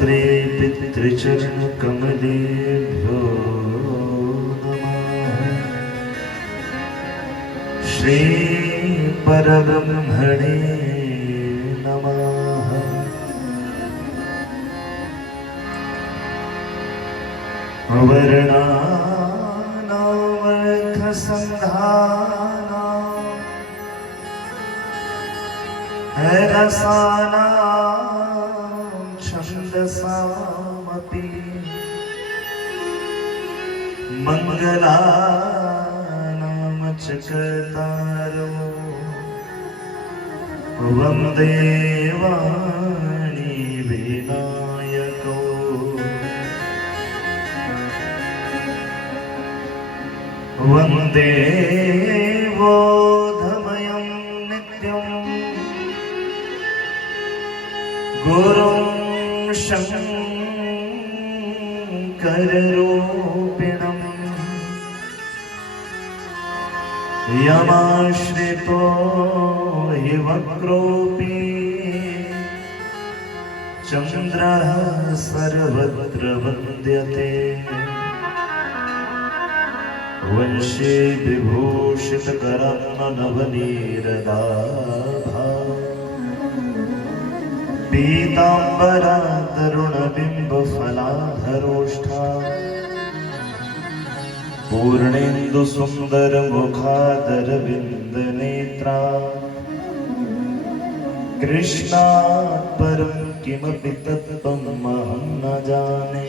मात्रे पितृचरण कमलेभ्यो नमः। श्री परब्रह्मणे नमः। वर्णानामर्थसन्धाना रसानां छन्दसामपि मङ्गलानां च कर्तारो वन्दे वाणी विनायको। वन्दे बोधमयं नित्यं गुरुं शङ्कररूपिणम् यमाश्रितो हि वक्रोऽपि चन्द्रः सर्वत्र वन्द्यते। वंशे विभूषितकरन्नवनीरदाभा पीताम्बरा तरुणबिम्बफलाधरोष्ठा पूर्णेन्दुसुन्दरमुखादरविन्दनेत्रा कृष्णात् परं किमपि तत्त्वमहं न जाने।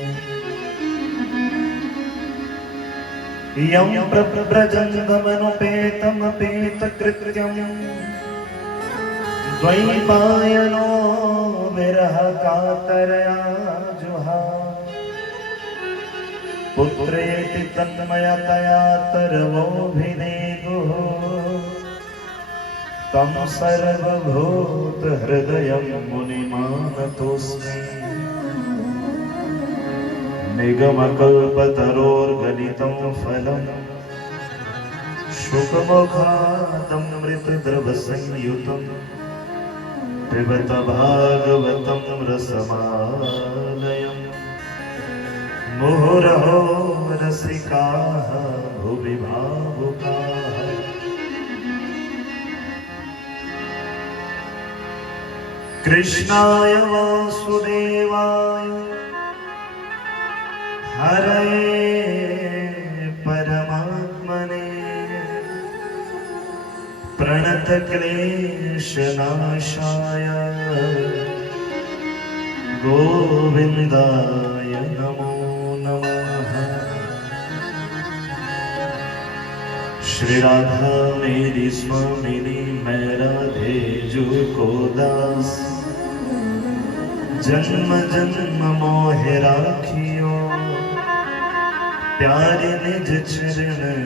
यं प्रव्रजन्तमनुपेतमपेतकृत्यं द्वैपायनो विरहकातरया जुहाव। पुत्रेति तन्मयतया तरवोऽभिनेदुः तं सर्वभूतहृदयं मुनिमानतोऽस्मि। निगमकल्पतरोर्गलितं फलं शुकमुखादमृतद्रवसंयुतं पिबत भागवतं रसमालयम्। मुहुरहो रसिकाः भुवि भावुकाः। कृष्णाय वासुदेवाय हरये परमात्मने प्रणतक्लेशनाशाय गोविन्दाय नमो नमः। श्री राधा मेरी स्वामिनी मैं राधे जू को दास। जन्म जन्म मोहे राखियो प्यारे निज चरणन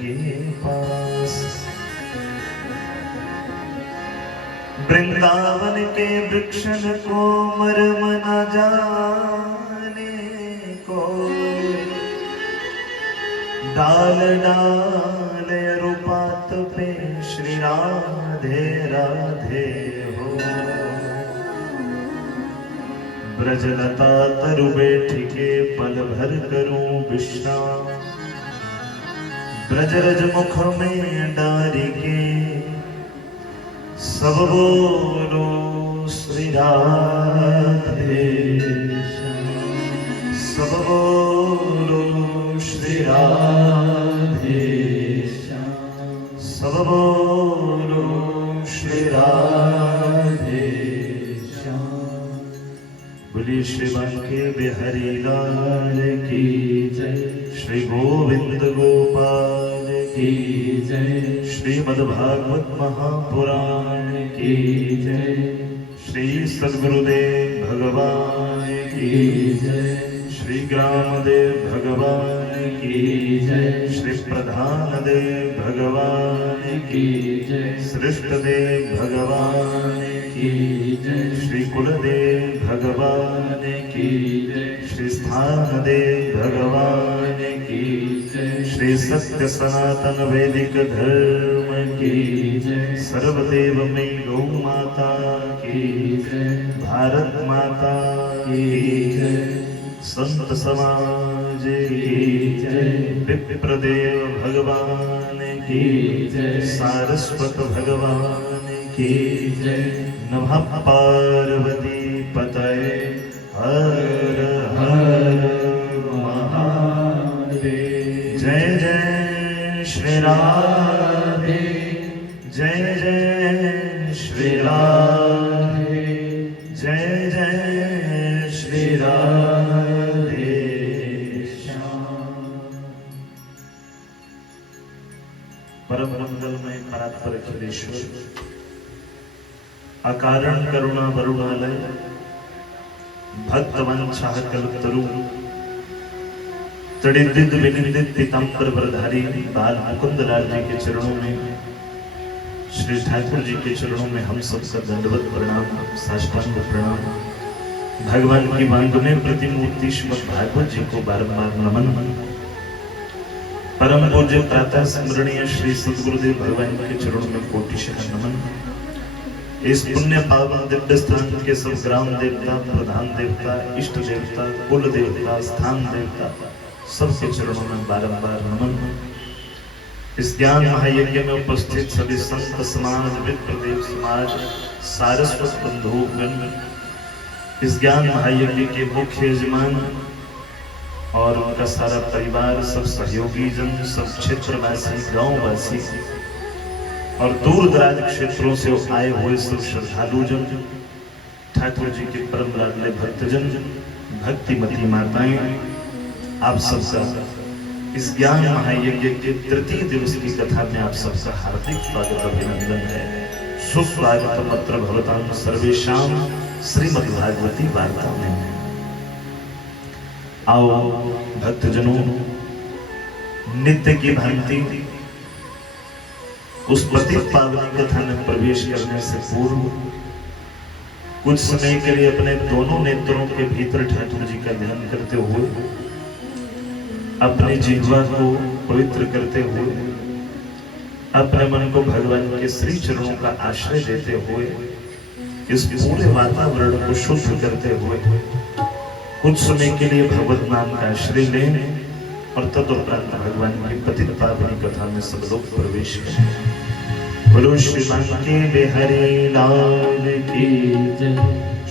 के पास। वृंदावन के वृक्षन को मरम न जाने को। डाल डाल अरुपात पे श्री राधे राधे हो। ब्रजलता तरु बैठिके पल भर करूं विश्राम। ब्रजरज मुख में डारिके सब बोलो श्री राधे। सब बोलो श्री राधे। सब बोलो श्री राधे। बोलिए श्री बांके बिहारी लाल की जय। श्री गोविंद गोपाल की जय। श्रीमद्भागवत महापुराण की जय। श्री सद्गुरुदेव भगवान की जय। श्री ग्रामदेव भगवान की जय। श्री प्रधानदेव भगवान की जय। सृष्टदेव भगवान की जय। श्री कुलदेव भगवान की जय। श्री स्थानदेव भगवान की जय। श्री सत्य सनातन वैदिक धर्म की जय। सर्वदेव में गौ माता की जय। भारत माता की जय, संत समाज की जय, विप्रदेव भगवान की जय, सारस्वत भगवान की जय, नमः पार्वती पतये हर हर महादेव। जय जय श्री राधे, जय जय श्री राधे, जय जय श्री राधे श्याम। परम मंगलमय परात्पर अखिलेश्वर, अकारण करुणा वरुणालय, भक्तवंशः कल्पतरु, तड़िदिद विनिदित पीतांबर वरधारी बाल मुकुंद लाल जी के चरणों में, श्री ठाकुर जी के चरणों में हम सबका दंडवत प्रणाम, साष्टांग प्रणाम। भगवान की वांगमय प्रतिमूर्ति श्रीमद् भागवत जी को बारंबार नमन। परम पूज्य प्रातः स्मरणीय श्री सद्गुरुदेव भगवान के चरणों में कोटिशः नमन। इस पुण्य पावन दिव्य स्थान के सब ग्राम देवता, प्रधान देवता, इष्ट देवता, कुल देवता, स्थान देवता, सबके चरणों में बारंबार नमन। इस ज्ञान महायज्ञ में उपस्थित सभी संत समाज, विप्रदेव समाज, सारस्वत बंधुगण, इस ज्ञान महायज्ञ के मुख्य यजमान और उनका सारा परिवार, सब सहयोगी जन, सब क्षेत्रवासी, गांववासी और दूर दराज क्षेत्रों से आए हुए सब श्रद्धालु जन, ठाकुर जी के परम लाडले भक्तजन, भक्तिमती माताएं, आप सबका इस ज्ञान महायज्ञ के तृतीय दिवस की कथा में आप सबका हार्दिक स्वागत अभिनंदन है। सुस्वागतम अत्र भवतां सर्वेषां श्रीमद् भागवती वार्ता में। आओ भक्तजनों, नित्य की भांति उस पतित पावनी कथा में प्रवेश करने से पूर्व कुछ समय के लिए अपने दोनों नेत्रों के भीतर ठाकुर जी का ध्यान करते हुए, अपने जिह्वा को पवित्र करते हुए, अपने मन को भगवान के श्री चरणों का आश्रय देते हुए, इस पूरे वातावरण को शुद्ध करते हुए कुछ समय के लिए भगवत नाम का आश्रय लें और तदुपरांत भगवान की पतित पावनी कथा में सब लोग प्रवेश करें। बोलो श्री बांके बिहारी लाल की जय,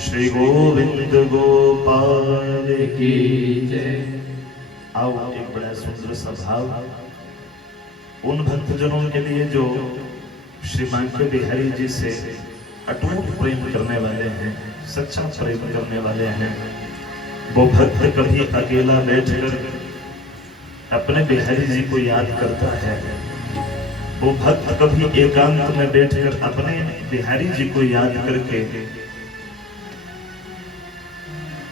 श्री गोविंद गोपाल की जय। आओ एक बड़ा सुंदर सा भाव उन भक्तजनों के लिए जो श्री बांके बिहारी जी से अटूट प्रेम करने वाले हैं, सच्चा प्रेम करने वाले हैं। वो भक्त कभी अकेला बैठकर अपने बिहारी जी को याद करता है, वो भक्त कभी एकांत में बैठकर अपने बिहारी जी को याद करके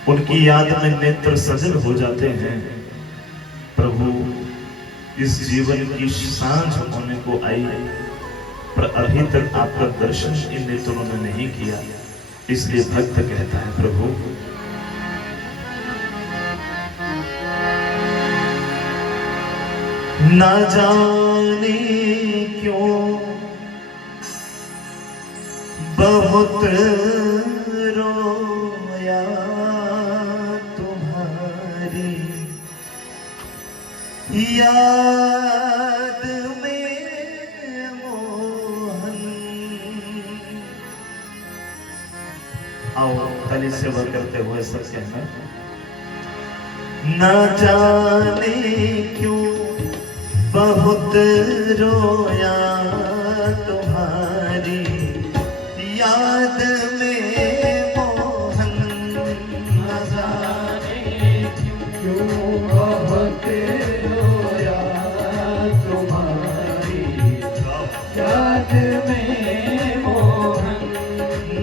उनकी याद में नेत्र सजल हो जाते हैं। प्रभु, इस जीवन की सांझ होने को आई, पर अभी तक आपका दर्शन इन नेत्रों ने नहीं किया, इसलिए भक्त कहता है प्रभु ना जाने क्यों बहुत रोया तुम्हारी याद में मोहन। आओ ताली सेवा करते हुए सब कहना, न जाने क्यों बहुत रोया तुम्हारी याद में मोहन। न जाने क्यों बहुत रोया तुम्हारी याद में मोहन।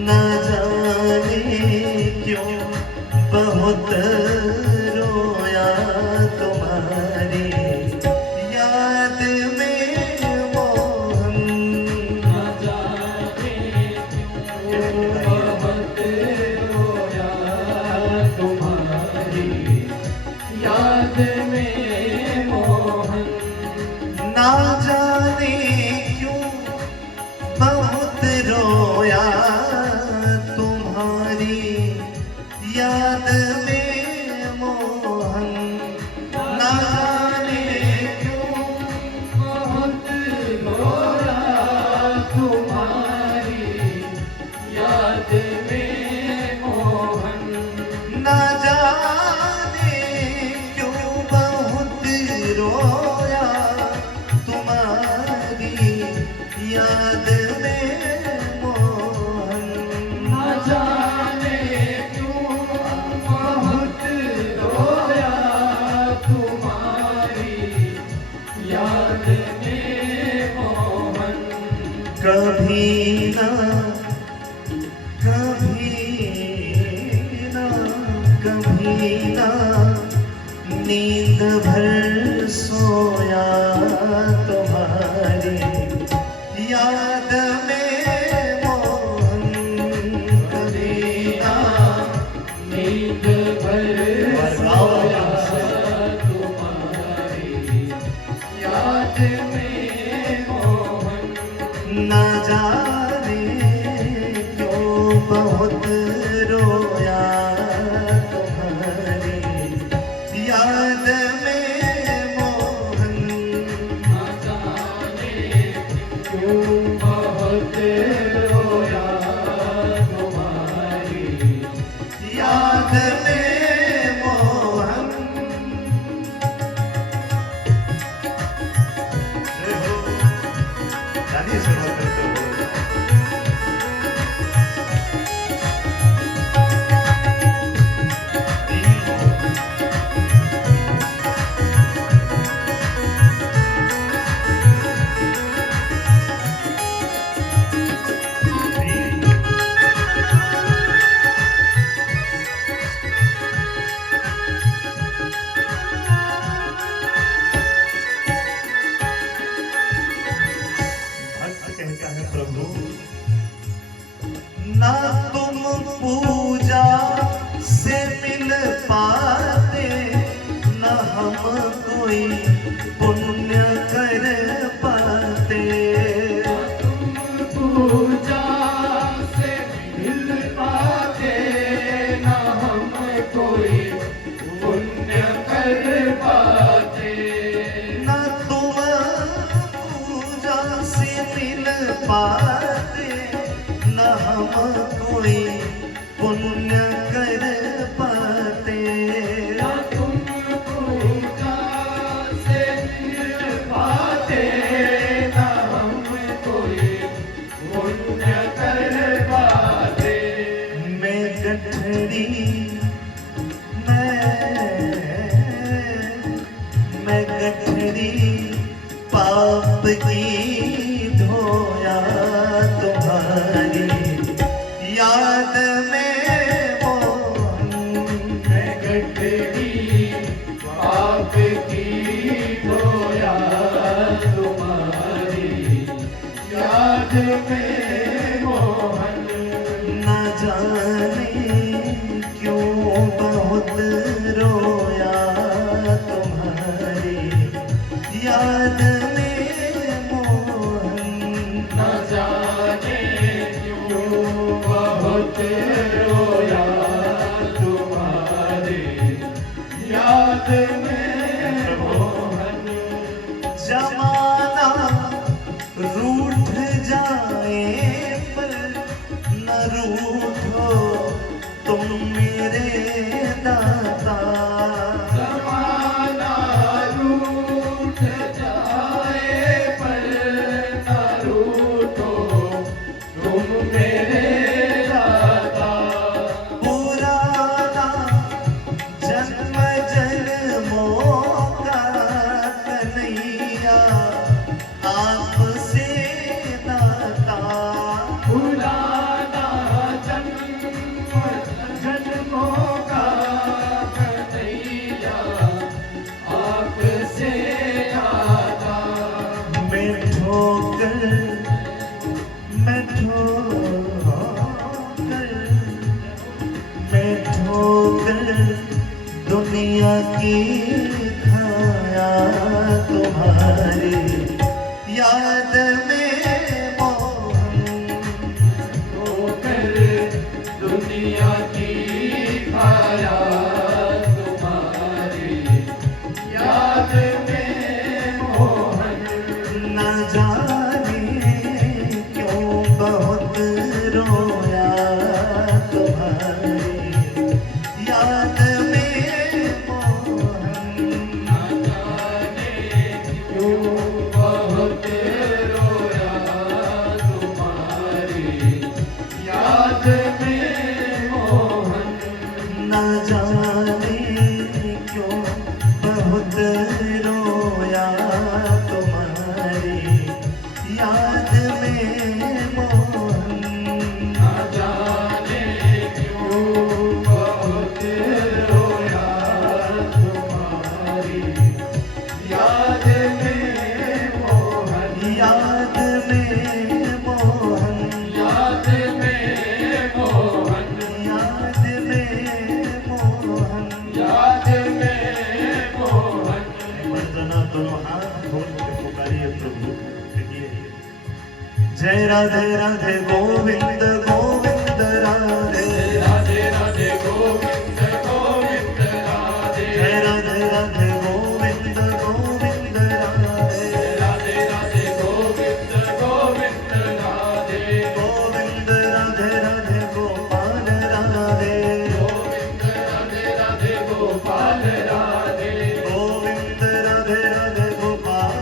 न जाने क्यों बहुत रोया तुम्हारी याद में मोहन। न जाने क्यों बहुत रोया तुम्हारी याद में मोहन। ना जाने क्यों बहुत रोया तुम्हारी याद कभी ना नींद भर सोया तुम्हारी याद में मोहन, कभी ना नींद भर सोया तुम्हारी याद में मोहन, न जाने क्यों बहुत रोया तुम्हारी याद में मोहन, न जाने क्यों बहुत रोया तुम्हारी याद में मोहन। जानिए शुरुआत करते हो ना तुम पूजा से मिल पाते, न हम कोई पुण्य कर पाते। तुम पूजा से मिल पाते, न हम कोई पुण्य कर पाते। न तुम पूजा से मिल पाते, न हम कोई पुण्य कर पाते। न तुम पूजा से मिल पाते, न हम कोई पुण्य कर पाते। मैं गठरी मैं गठरी पाप की धोया तुम्हारी याद में मोहन, मैं गठरी पाप की धोया तुम्हारी याद में मोहन, न जाने क्यों बहुत रोया तुम्हारी याद में मोहन, न जाने क्यों बहुत रोया तुम्हारी याद में मोहन। जमाना रूठ जाए पर न रूठो तुम मेरे दाता। जमाना रूठ जाए पर न रूठो तुम मेरे दाता। पुराना जन्म जन्मों का कन्हैया आपसे नाता। पुराना जन्म जन्मों का कन्हैया आपसे नाता। मैं ठोकर मैं ठोकर दुनिया की खाया तुम्हारी याद में मोहन, ठोकर दुनिया की खाया तुम्हारी याद में मोहन, न जाने क्यों बहुत रोया तुम्हारी याद में मोहन, न जाने क्यों बहुत रोया तुम्हारी याद में मोहन, न जाने क्यों बहुत रोया तुम्हारी याद में मोहन, न जाने क्यों बहुत जय राधे राधे गोविंद गोविंद राधे, राधे राधे गोविंद गोविंद राधे, जय राधे राधे गोविंद गोविंद राधे, राधे राधे गोविंद गोविंद राधे, गोविंद राधे राधे गोपाल राधे, गोविंद राधे राधे गोपाल राधे, गोविंद राधे राधे गोपाल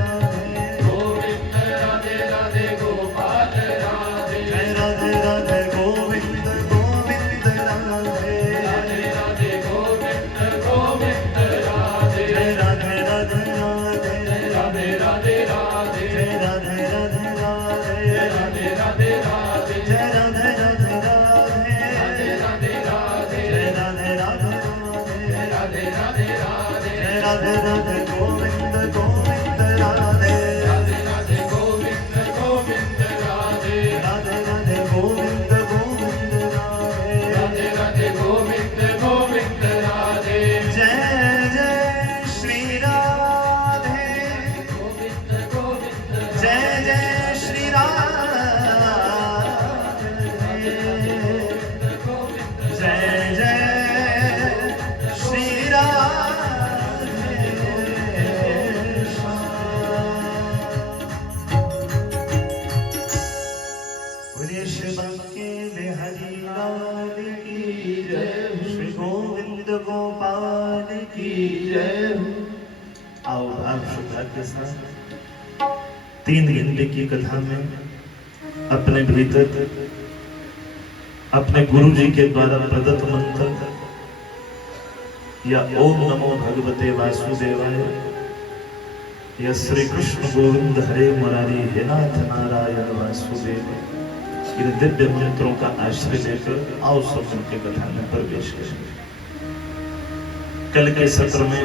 राधे, गोविंद राधे राधे गोपाल राधे, जय राधे राधे गोविंद गोविंद राधे, राधे राधे गोविंद गोविंद राधे, जय राधे राधे राधे, राधे राधे राधे, जय राधे राधे राधे, राधे राधे राधे, जय राधे राधे राधे, राधे राधे राधे, जय राधे राधे राधे, राधे राधे राधे, जय राधे राधे गोविंद गोविंद राधे, राधे राधे गोविंद गोविंद राधे, राधे राधे गोविंद गोविंद राधे, राधे राधे गोविंद गोविंद राधे, जय जय श्री राधे गोविंद गोविंद, जय जय श्री राधे, जय जय श्री राधे श्याम। वृषभ के बिहारी लाल की जय, श्री गोविंद गोपाल की जय। आओ आप श्रद्धा के साथ 3 घंटे की कथा में अपने भीतर अपने गुरु जी के द्वारा प्रदत्त मंत्र या ओम नमो भगवते वासुदेवाय या श्री कृष्ण गोविंद हरे मुरारी हे नाथ नारायण वासुदेव, इन दिव्य मंत्रों का आश्रय लेकर आओ सब उनके कथा में प्रवेश करेंगे। कल के सत्र में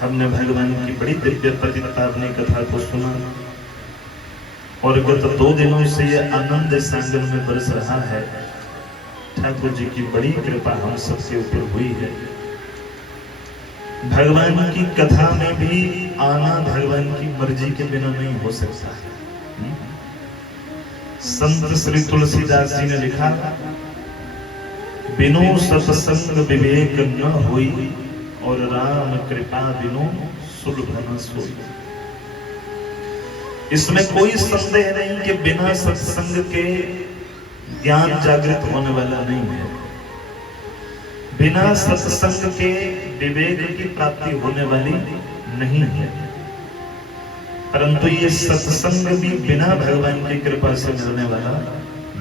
हमने भगवान की बड़ी दिव्य पतितावनी कथा को सुना और गत 2 दिनों से यह आनंद संगम में बरस रहा है। ठाकुर जी की बड़ी कृपा हम सबके ऊपर हुई है। भगवान की कथा में भी आना भगवान की मर्जी के बिना नहीं हो सकता है। संत श्री तुलसीदास जी ने लिखा, बिनु सत्संग विवेक न होई और राम कृपा बिनु सुलभ न सोई। इसमें कोई संदेह नहीं कि बिना सत्संग के ज्ञान जागृत होने वाला नहीं है, बिना सत्संग के विवेक की प्राप्ति होने वाली नहीं है। परंतु ये सत्संग भी बिना भगवान की कृपा से मिलने वाला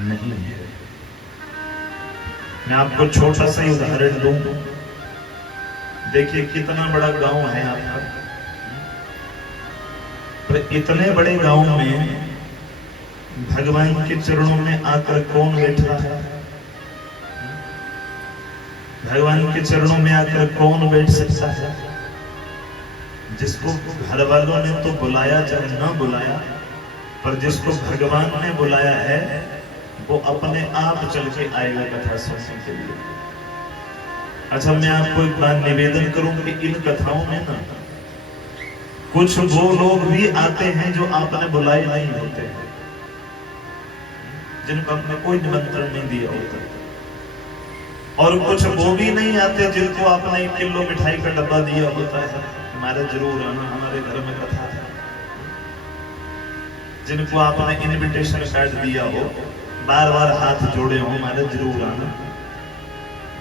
नहीं है। मैं आपको छोटा सा उदाहरण दूं। देखिए कितना बड़ा गांव है आपका, पर इतने बड़े गांव में भगवान के चरणों में आकर कौन बैठा है? भगवान के चरणों में आकर कौन बैठ सकता है? जिसको घर वालों ने तो बुलाया चाहे ना बुलाया, पर जिसको भगवान ने बुलाया है वो अपने आप चल के आएगा कथा सुनने के लिए। अच्छा, मैं आपको एक बात निवेदन करूं कि इन कथाओं में ना कुछ वो लोग भी आते हैं जो आपने बुलाए नहीं होते हैं, जिनको आपने कोई निमंत्रण नहीं दिया होता, और कुछ वो भी नहीं आते जिनको आपने 1 किलो मिठाई का डब्बा दिया होता है, हमारे जरूर आना, हमारे घर में कथा है। जिनको आपने इनविटेशन कार्ड दिया हो, बार बार हाथ जोड़े हो, हमारे जरूर आना,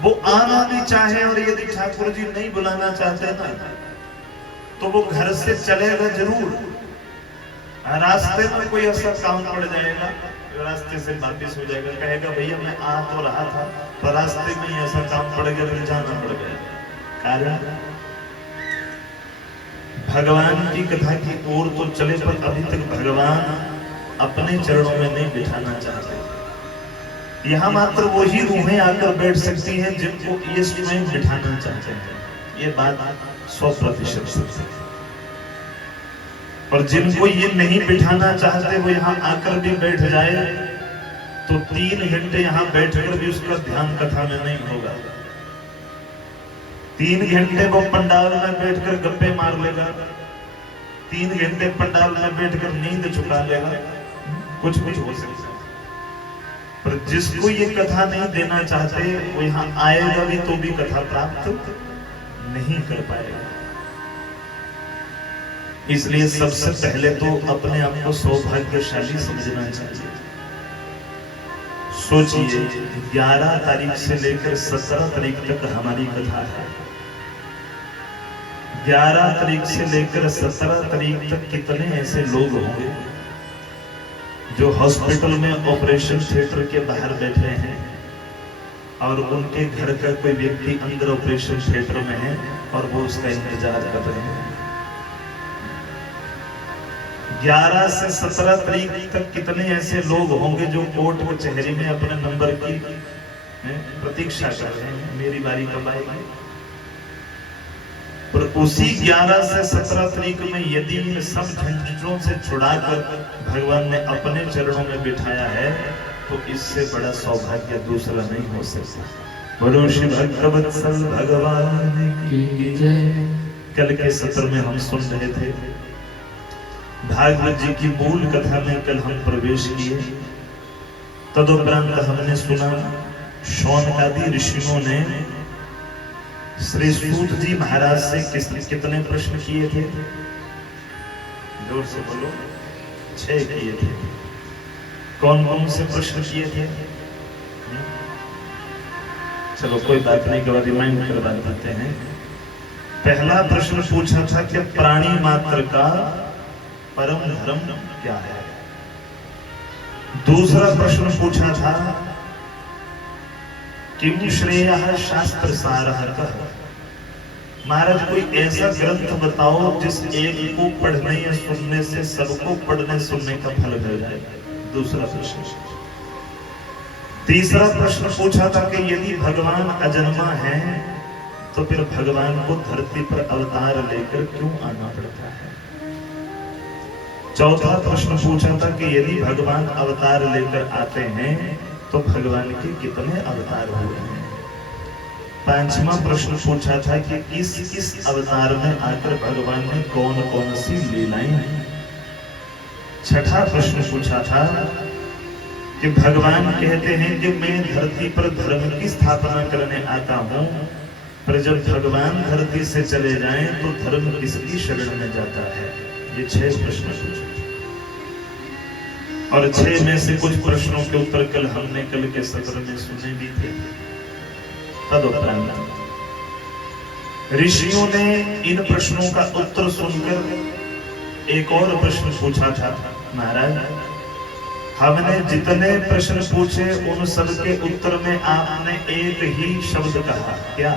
वो आना भी चाहे और यदि ठाकुर जी नहीं बुलाना चाहते ना तो वो घर से चलेगा जरूर। रास्ते में कोई ऐसा काम पड़ जाएगा, रास्ते से वापिस हो जाएगा, कहेगा भैया मैं आ तो रहा था पर रास्ते में ऐसा काम पड़ गया तो जाना पड़ गया। कारण भगवान की कथा की ओर तो चले पर अभी तक भगवान अपने चरणों में नहीं बिठाना चाहते। यहाँ मात्र वही रूहें आकर बैठ सकती हैं जिनको ये स्वयं बिठाना चाहते हैं। ये बात 100% सच है। और जिनको ये नहीं बिठाना चाहते वो यहाँ आकर भी बैठ जाए तो 3 घंटे यहाँ बैठकर भी उसका ध्यान कथा में नहीं होगा। 3 घंटे वो पंडाल में बैठकर गप्पे मार लेगा, 3 घंटे पंडाल में बैठकर नींद चुका लेगा, कुछ भी हो सकता है, पर जिसको ये कथा नहीं देना चाहते वो यहाँ आएगा भी तो भी कथा प्राप्त नहीं कर पाएगा। इसलिए सबसे पहले तो अपने आप को सौभाग्यशाली समझना चाहिए। सोचिए 11 तारीख से लेकर 17 तारीख तक हमारी कथा है। 11 तारीख से लेकर 17 तारीख तक कितने ऐसे लोग होंगे जो हॉस्पिटल में ऑपरेशन थिएटर के बाहर बैठे हैं और उनके घर का कोई व्यक्ति अंदर ऑपरेशन थिएटर में है और वो उसका इंतजार कर रहे हैं। 11 से 17 तारीख तक कितने ऐसे लोग होंगे जो कोर्ट कचहरी में अपने नंबर की प्रतीक्षा कर रहे हैं, मेरी बारी कब आएगी। पर उसी 11 से 17 तारीख में यदि इन सब झंझटों से छुड़ाकर भगवान ने अपने चरणों में बिठाया है तो इससे बड़ा सौभाग्य दूसरा नहीं हो सकता। बोलो श्री भक्तवत्सल भगवान की जय। कल के सत्र में हम सुन रहे थे भागवत जी की मूल कथा में कल हम प्रवेश किए। तदुपरांत हमने सुना शौनकादि ऋषियों ने श्री सूत जी महाराज से कितने प्रश्न किए थे? जोर से बोलो। 6 किए थे। कौन कौन से प्रश्न किए थे? चलो कोई बात नहीं, केवल रिमाइंड करवा देते हैं। पहला प्रश्न पूछा था कि प्राणी मात्र का परम धर्म क्या है। दूसरा प्रश्न पूछा था किम श्रेयः शास्त्र सारः कः। महाराज कोई ऐसा ग्रंथ बताओ जिस एक को पढ़ने या सुनने से सबको पढ़ने सुनने का फल मिल जाए। दूसरा प्रश्न। तीसरा प्रश्न पूछा था कि यदि भगवान अजन्मा है तो फिर भगवान को धरती पर अवतार लेकर क्यों आना पड़ता है। चौथा प्रश्न पूछा था कि यदि भगवान अवतार लेकर आते हैं तो भगवान के कितने अवतार हुए हैं। पांचवा प्रश्न पूछा था कि इस अवतार में आकर भगवान ने कौन कौन सी लीलाएं। छठा प्रश्न पूछा था कि भगवान कहते हैं कि मैं धरती पर धर्म की स्थापना करने आता हूं, पर जब भगवान धरती से चले जाएं तो धर्म किसकी शरण में जाता है। ये 6 प्रश्न पूछे और 6 में से कुछ प्रश्नों के उत्तर कल के सत्र में सुने भी थे। तदुपरांत ऋषियों ने इन प्रश्नों का उत्तर सुनकर एक और प्रश्न पूछा था। महाराज हमने जितने प्रश्न पूछे उन सब के उत्तर में आपने एक ही शब्द कहा, क्या?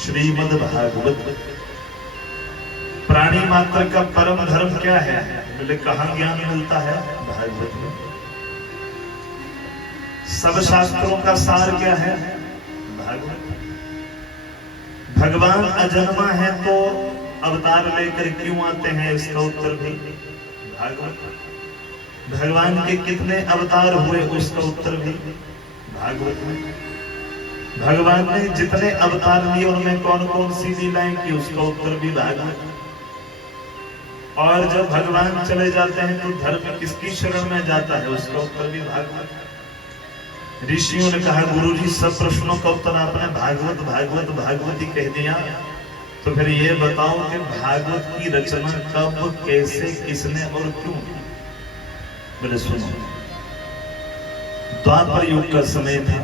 श्रीमद् भागवत। प्राणी मात्र का परम धर्म क्या है? बोले कहाँ ज्ञान मिलता है? भागवत में। सब शास्त्रों का सार क्या है? भागवत। भगवान अजन्मा है तो अवतार लेकर क्यों आते हैं? इसका उत्तर भी भागवत। भगवान के कितने अवतार हुए? उसका उत्तर भी भागवत में। भगवान ने जितने अवतार लिए उनमें कौन कौन सी लीलाएं की? उसका उत्तर भी भागवत। और जब भगवान चले जाते हैं तो धर्म किसकी शरण में जाता है? उसका उत्तर भी भागवत। ऋषियों ने कहा गुरुजी सब प्रश्नों का उत्तर आपने भागवत भागवत भागवत ही कह दिया, तो फिर ये बताओ कि भागवत की रचना कब, कैसे, किसने और क्यों? बोले सुनो, द्वापर युग का समय था।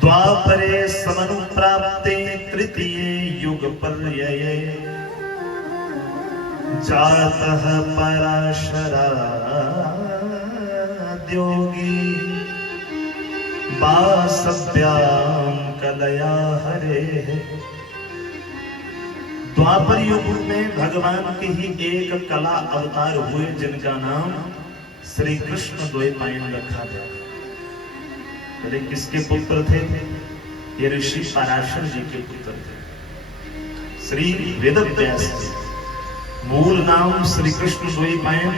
द्वापरे समनुप्राप्ते तृतीये युग पर्यये जातः पराशराद्योगी वासव्याम कलया हरे। द्वापर युग में भगवान के ही एक कला अवतार हुए जिनका नाम श्री कृष्ण द्वैपायन रखा गया। बोले किसके पुत्र थे? ये ऋषि पराशर जी के पुत्र थे। श्री वेदव्यास जी, मूल नाम श्री कृष्ण द्वैपायन,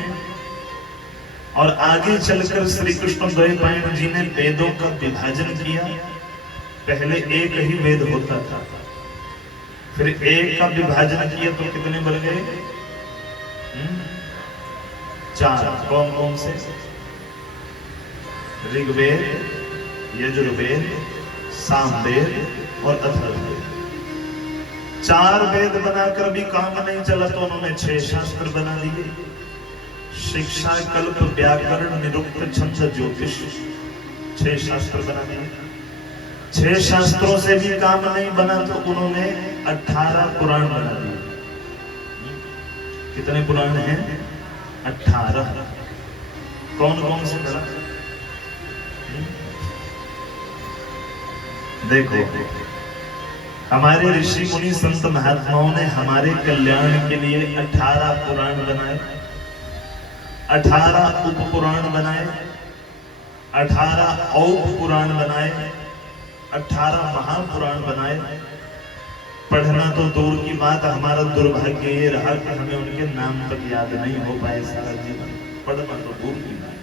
और आगे चलकर श्री कृष्ण द्वैपायन जी ने वेदों का विभाजन किया। पहले एक ही वेद होता था, फिर एक का विभाजन किया तो कितने बन गए? चार। कौन कौन से? ऋग्वेद, यजुर्वेद, सामवेद और अथर्ववेद। चार वेद बनाकर भी काम नहीं चला तो उन्होंने 6 शास्त्र बना दिए। शिक्षा, कल्प, व्याकरण, निरुक्त, छंद, ज्योतिष, 6 शास्त्र बना दिए। 6 शास्त्रों से भी काम नहीं बना तो उन्होंने 18 पुराण बना दिए। कितने पुराण हैं? 18। कौन कौन से बना? देखो, हमारे ऋषि मुनि संत महात्माओं ने हमारे कल्याण के लिए 18 पुराण बनाए, 18 उप पुराण बनाए, 18 औप पुराण बनाए, 18 महापुराण बनाए। पढ़ना तो दूर की बात, हमारा दुर्भाग्य ये रहा कि हमें उनके नाम तक याद नहीं हो पाए सारा जीवन। पढ़ना तो दूर की बात।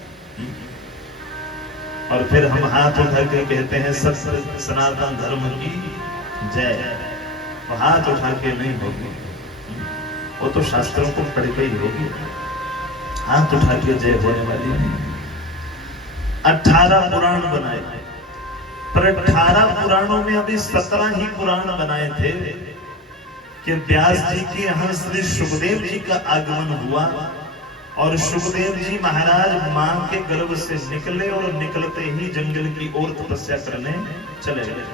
और फिर हम हाथ उठा के कहते हैं सत्य सनातन धर्म की जय। तो हाथ उठा के नहीं होगी, वो तो शास्त्रों को पढ़ के ही होगी। हाथ उठा के जय होने वाली नहीं। 18 पुराण बनाए, पर 18 पुराणों में अभी 17 ही पुराण बनाए थे कि व्यास जी के यहाँ श्री सुखदेव जी का आगमन हुआ और सुखदेव जी महाराज मां के गर्भ से निकले और निकलते ही जंगल की ओर तपस्या करने चले गए।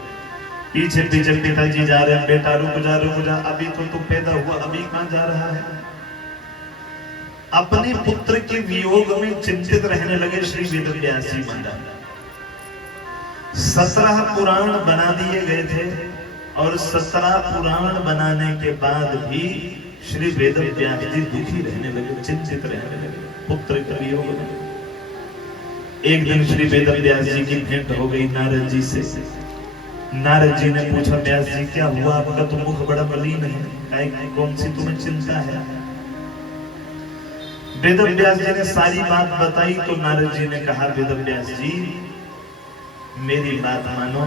पीछे पीछे पिताजी जा रहे हैं, बेटा रुक जा, अभी तो तू पैदा हुआ, अभी कहां जा रहा है? अपने पुत्र के वियोग में चिंतित रहने लगे श्री वेदव्यास जी महाराज। 17 पुराण बना दिए गए थे और 17 पुराण बनाने के बाद भी श्री वेदव्यास जी दुखी रहने लगे, चिंतित रहने लगे पुत्र के वियोग में। एक दिन श्री वेदव्यास जी की भेंट हो गई नारद जी से। नारद जी ने पूछा, व्यास जी क्या हुआ? आपका तो मुख बड़ा मलिन है, कौन सी तुम्हें चिंता है? वेदव्यास जी ने सारी बात बताई तो नारद जी ने कहा, वेदव्यास जी मेरी बात मानो।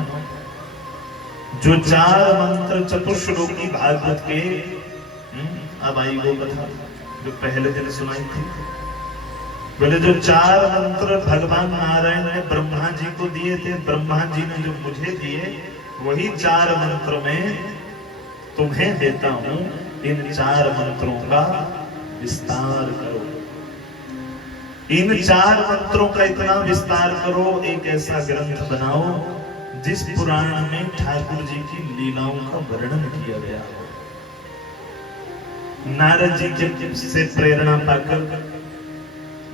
जो 4 मंत्र चतुश्लोकी भागवत के, अब आई वो कथा जो पहले दिन सुनाई थी। बोले जो 4 मंत्र भगवान नारायण ने ब्रह्मा जी को दिए थे, ब्रह्मा जी ने जो मुझे दिए, वही 4 मंत्र में तुम्हें देता हूं। इन 4 मंत्रों का विस्तार करो, इन 4 मंत्रों का इतना विस्तार करो, एक ऐसा ग्रंथ बनाओ जिस पुराण में ठाकुर जी की लीलाओं का वर्णन किया गया हो। नारद जी के से प्रेरणा पाकर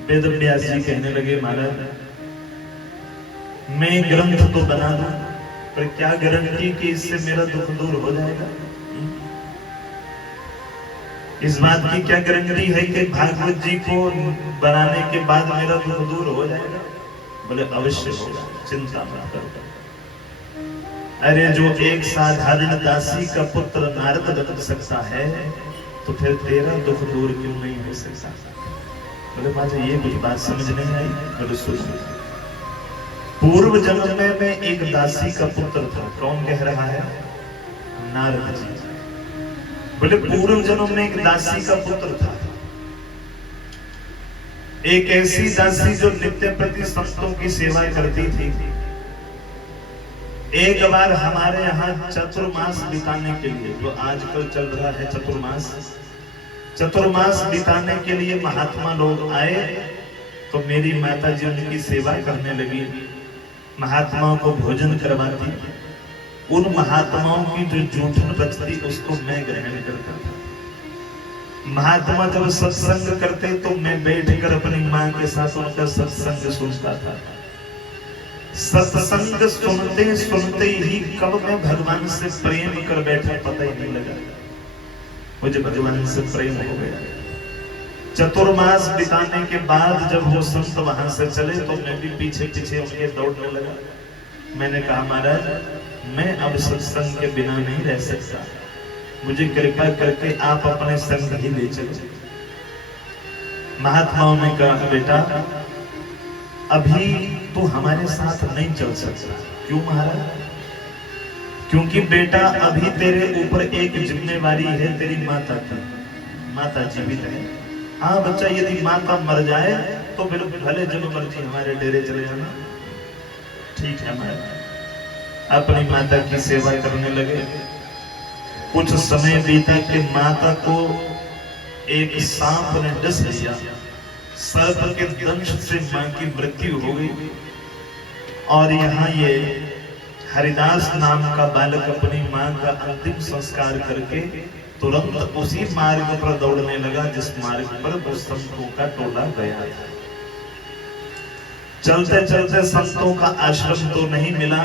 वेदव्यास जी कहने लगे, महाराज मैं ग्रंथ तो बना दूं, पर क्या गारंटी कि इससे मेरा दुख दूर हो जाएगा? इस बात की क्या गारंटी है कि भागवत जी को बनाने के बाद मेरा दुख दूर हो जाएगा? बोले अवश्य होगा, चिंता मत करो। अरे जो एक साधारण दासी का पुत्र नारद बन सकता है तो फिर तेरा दुख दूर क्यों नहीं हो सकता? बोले मुझे ये कुछ बात समझ नहीं आई। बोले सुनो, पूर्व जन्म में मैं एक दासी का पुत्र था। कौन कह रहा है? नारद जी। बोले पूर्व जन्म में एक दासी का पुत्र था, एक ऐसी दासी जो नित्य प्रति संतों की सेवा करती थी। एक बार हमारे यहाँ चतुर्मास बिताने के लिए, जो आजकल चल रहा है चतुर्मास, चतुर्मास बिताने के लिए महात्मा लोग आए तो मेरी माता जी उनकी सेवा करने लगी, महात्माओं को भोजन करवाती। उन महात्माओं की जो जूठन बचती उसको मैं ग्रहण करता था। महात्मा जब सत्संग करते तो मैं बैठकर अपनी मां के साथ उनका सत्संग सुनता था। सत्संग सुनते सुनते ही कब मैं भगवान से प्रेम कर बैठा पता ही नहीं लगा, मुझे भगवान से प्रेम हो गया। चतुर्मास बिताने के बाद जब वो संत वहां से चले तो मैं भी पीछे पीछे उनके दौड़ने लगा। मैंने कहा, महाराज मैं अब सत्संग के बिना नहीं रह सकता, मुझे कृपा करके आप अपने संग ही ले चलो। महात्माओं ने कहा, बेटा अभी तू हमारे साथ नहीं चल सकता। क्यों महाराज? क्योंकि बेटा अभी तेरे ऊपर एक जिम्मेवारी है तेरी माता की। माता जीवित है, हाँ बच्चा, यदि माता मर जाए तो बिल्कुल भले जो मर्जी हमारे डेरे चले जाना, ठीक है। हमारे अपनी माता की सेवा करने लगे। कुछ समय बीता कि माता को एक सांप ने डस लिया। सर्प के दंश से मां की मृत्यु हो गई। और यहाँ ये हरिदास नाम का बालक अपनी मां का अंतिम संस्कार करके तुरंत उसी मार्ग पर दौड़ने लगा जिस मार्ग पर वो संतों का टोला गया था। चलते चलते संतों का आश्रम तो नहीं मिला,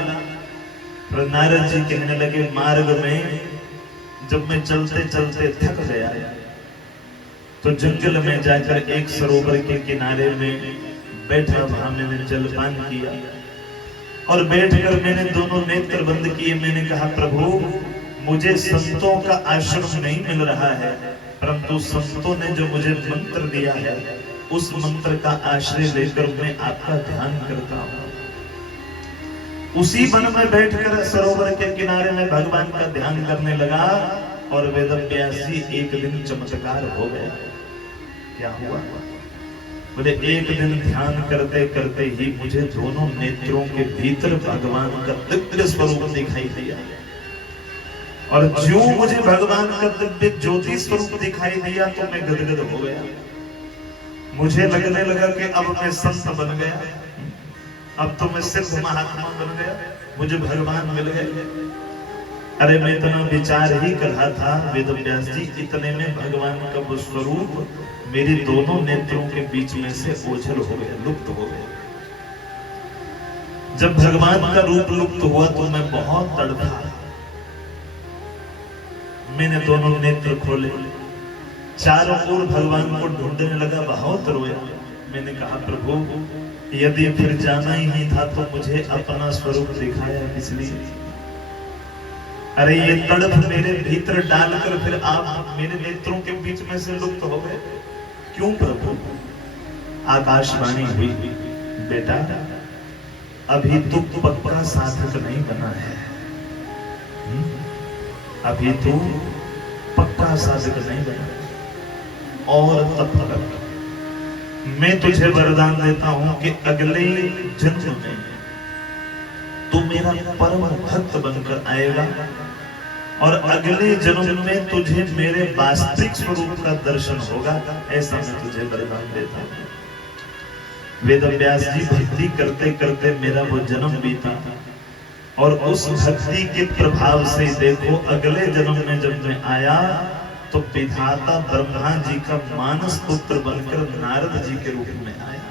पर नारद जी कहने लगे मार्ग में जब मैं चलते चलते थक गया तो जंगल में जाकर एक सरोवर के किनारे में बैठा, वहां मैंने जलपान किया और बैठकर मैंने दोनों नेत्र बंद किए। मैंने कहा प्रभु, मुझे संतों का आश्रम नहीं मिल रहा है, परंतु संतों ने जो मुझे मंत्र दिया है उस मंत्र का आश्रय लेकर मैं आपका ध्यान करता हूं। उसी वन में बैठकर सरोवर के किनारे में भगवान का ध्यान करने लगा और वेदव्यास जी एक दिन चमत्कार हो गया। क्या हुआ? बोले एक दिन ध्यान करते करते ही मुझे दोनों नेत्रों के भीतर भगवान का दिव्य स्वरूप दिखाई दिया। और जो मुझे भगवान का दिव्य ज्योति स्वरूप दिखाई दिया तो मैं गदगद हो गया। मुझे लगने लगा कि अब मैं संत बन गया, अब तो मैं सिद्ध महात्मा बन गया, मुझे भगवान मिल गए। अरे मैं इतना विचार ही कर रहा था वेदव्यास जी, इतने में भगवान का वो स्वरूप मेरे दोनों नेत्रों के बीच में से ओझल हो गया, लुप्त हो गया। जब भगवान का रूप लुप्त हुआ तो मैं बहुत तड़पा। मैंने दोनों नेत्र खोले, चारों ओर भगवान को ढूंढने लगा, बहुत रोया। मैंने कहा प्रभु, यदि फिर जाना ही था तो मुझे अपना स्वरूप दिखाया किस लिए? अरे ये तड़प मेरे भीतर डालकर फिर आप मेरे नेत्रों के बीच में से लुप्त हो गए, क्यों प्रभु? आकाशवाणी हुई, बेटा अभी तू पक्का साधक नहीं बना है, अभी तू पक्का साधक नहीं बना, और तप कर। मैं तुझे वरदान देता हूं कि अगले जन्म में तू मेरा परम भक्त बनकर आएगा और अगले जन्म में तुझे मेरे वास्तविक स्वरूप का दर्शन होगा। ऐसा मैं तुझे वरदान देता हूं। वेदव्यास जी भक्ति करते करते मेरा वो जन्म बीता और उस भक्ति के प्रभाव से देखो अगले जन्म में जब मैं आया तो विधाता ब्रह्मा जी का मानस पुत्र बनकर नारद जी के रूप में आया।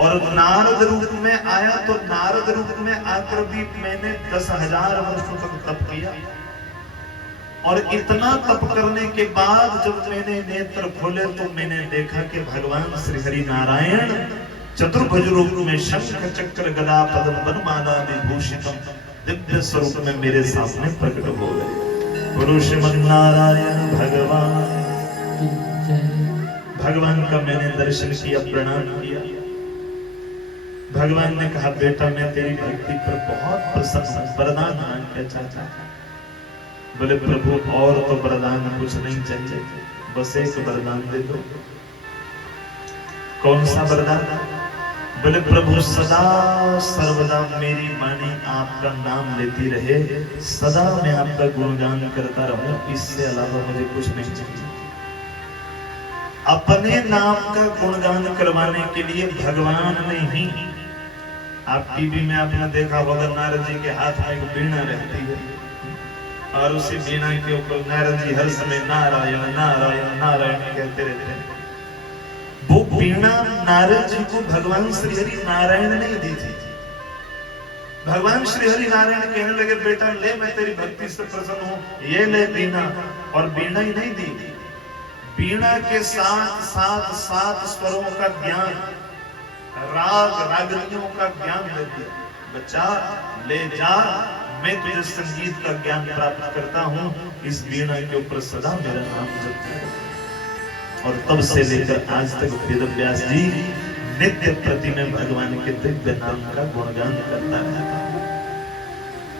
और नारद रूप में आया तो नारद रूप में आकर भी मैंने 10,000 वर्षों तक तप किया। और इतना तप करने के बाद जब मैंने नेत्र खोले तो मैंने देखा कि भगवान श्री हरि नारायण चतुर्भुज रूप में शंख चक्र गदा पद्म वनमाला विभूषितम दिव्य स्वरूप में मेरे सामने प्रकट हो गए। गुरु श्रीमन नारायण भगवान का मैंने दर्शन किया, प्रणाम किया। भगवान ने कहा बेटा मैं तेरी भक्ति पर बहुत प्रसन्न हूं, वरदान मांग क्या चाहता है? बोले प्रभु और तो वरदान कुछ नहीं चाहिए, बस एक वरदान दे दो। कौन सा वरदान? बोले प्रभु सदा सर्वदा मेरी वाणी आपका नाम लेती रहे, सदा मैं आपका गुणगान करता रहूं, इससे अलावा मुझे कुछ नहीं चाहिए। अपने नाम का गुणगान करवाने के लिए भगवान ने ही, आप टीवी में आपने देखा होगा नारद जी के हाथ में एक वीणा रहती है और उसी वीणा के ऊपर नारद जी हर समय नारायण नारायण नारायण कहते रहते हैं। वो वीणा नारद जी को भगवान श्री हरि नारायण ने दी थी। भगवान श्री हरि नारायण कहने लगे बेटा ले, मैं तेरी भक्ति से प्रसन्न हूं, ये ले वीणा। और वीणा ही नहीं दी, वीणा के साथ साथ 7 स्वरों का ज्ञान, राग रागनियों का ज्ञान दे दिया। बच्चा ले जा, मैं तुझे संगीत का ज्ञान प्राप्त करता हूं, इस वीणा के ऊपर सदा मेरा नाम जपता है। और तब से लेकर आज तक वेदव्यास जी नित्य प्रति में भगवान के दिव्य नाम का गुणगान करता रहता है।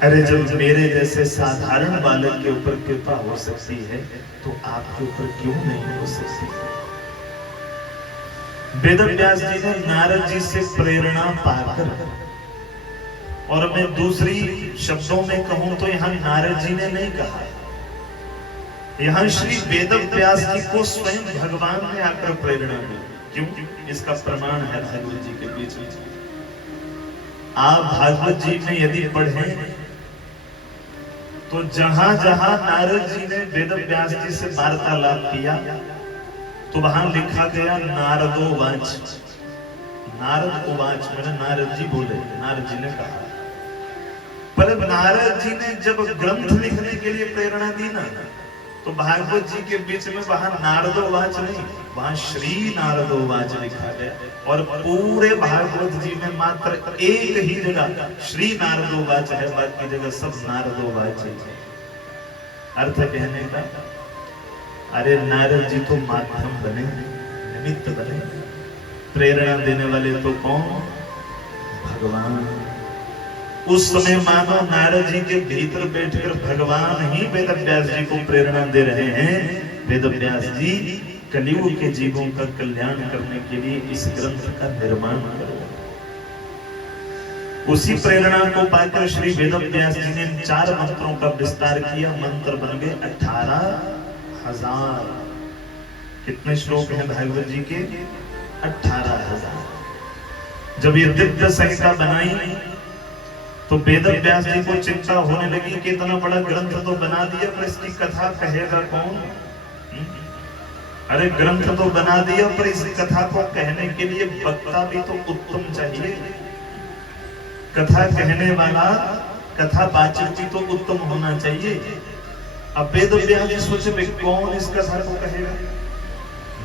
अरे जब मेरे जैसे साधारण बालक के ऊपर कृपा हो सकती है तो आपके ऊपर क्यों नहीं हो सकती? वेद व्यास जी ने नारद जी से प्रेरणा पाकर, और मैं दूसरी शब्दों में कहूं तो यहाँ नारद जी ने नहीं कहा, यहाँ श्री वेद व्यास जी को स्वयं भगवान ने आकर प्रेरणा दी। क्यों? इसका प्रमाण है भागवत जी के बीच में। आप भागवत जी में यदि पढ़ें तो जहां जहां नारद जी ने वेद व्यास जी से वार्तालाप किया तो वहां लिखा गया नारदो वाच। नारद उवाच मैंने नारद जी बोले, नारद जी ने कहा। पर नारद जी ने जब ग्रंथ लिखने के लिए प्रेरणा दी ना, तो भागवत जी के बीच में वहां नारदोवाच नहीं, वहां श्री नारदोवाच लिखा गया। और पूरे भागवत जी में मात्र एक ही जगह श्री नारदोवाच है, बाकी जगह सब नारदोवाच है। अर्थ कहने का, अरे नारद जी तो माध्यम बने, निमित्त बने, प्रेरणा देने वाले तो कौन? भगवान। उस समय मानो नारद जी के भीतर बैठकर भगवान ही वेद व्यास जी को प्रेरणा दे रहे हैं। वेद व्यास जी कलियुग के जीवों का कल्याण करने के लिए इस ग्रंथ का निर्माण करो। उसी प्रेरणा को पाकर श्री वेद व्यास जी ने 4 मंत्रों का विस्तार किया। मंत्र बन गए 18,000। कितने श्लोक हैं भागवत जी के? 18,000। जब ये दिव्य संहिता बनाई तो वेद व्यास जी को चिंता होने लगी कि इतना बड़ा ग्रंथ तो बना दिया, पर इसकी कथा कहेगा कौन? अरे ग्रंथ तो बना दिया, पर इस कथा को कहने के लिए वक्ता भी तो उत्तम चाहिए। कथा कहने वाला, कथा वाचक भी तो उत्तम होना चाहिए। अब वेद व्यास जी सोचे कौन इस कथा को कहेगा?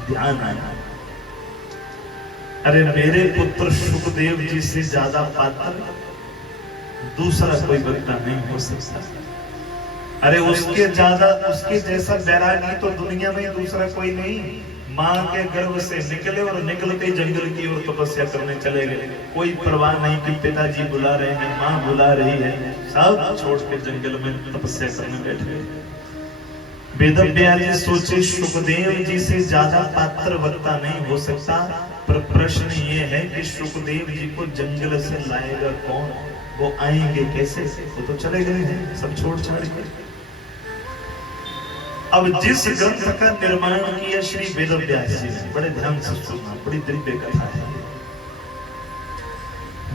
ध्यान आया, अरे मेरे पुत्र सुखदेव जी से ज्यादा पात्र दूसरा कोई वक्ता नहीं हो सकता। अरे उसके जैसा बैरागी तो दुनिया में दूसरा कोई नहीं। माँ के गर्भ से निकले और निकलते जंगल की ओर तपस्या करने चले गए। कोई परवाह नहीं कि पिताजी बुला रहे हैं, माँ बुला रही है, सब छोड़ के जंगल में तपस्या करने बैठे। वेद व्यास जी सोचे सुखदेव जी से ज्यादा पात्र वक्ता नहीं हो सकता, पर प्रश्न ये है कि सुखदेव जी को जंगल से लाएगा कौन? वो आएंगे कैसे? वो तो चले गए हैं सब छोड़ छाड़ के। अब जिस ग्रंथ का निर्माण किया श्री वेद व्यास जी ने, बड़े ध्यान से सुनना, बड़ी दिव्य कथा है।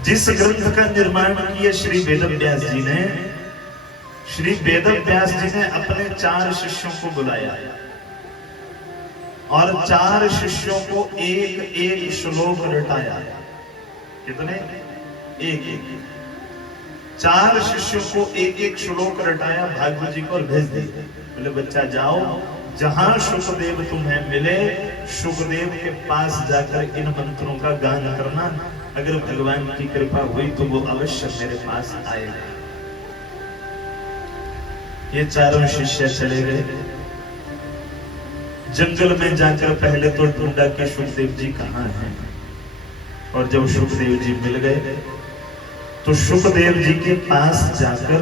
जिस ग्रंथ का निर्माण किया श्री वेद व्यास जी ने, श्री वेद व्यास जी ने अपने 4 शिष्यों को बुलाया और 4 शिष्यों को एक एक श्लोक रटाया। कितने? एक 4 शिष्यों को एक एक श्लोक रटाया, भागवत जी को भेज दिया। बोले बच्चा जाओ, जहां सुखदेव तुम्हें मिले, सुखदेव के पास जाकर इन मंत्रों का गान करना। अगर भगवान की कृपा हुई तो वो अवश्य मेरे पास आएगा। ये 4 शिष्य चले गए। जंगल में जाकर पहले तो ढूंढा कि सुखदेव जी कहाँ हैं, और जब सुखदेव जी मिल गए तो सुखदेव जी के पास जाकर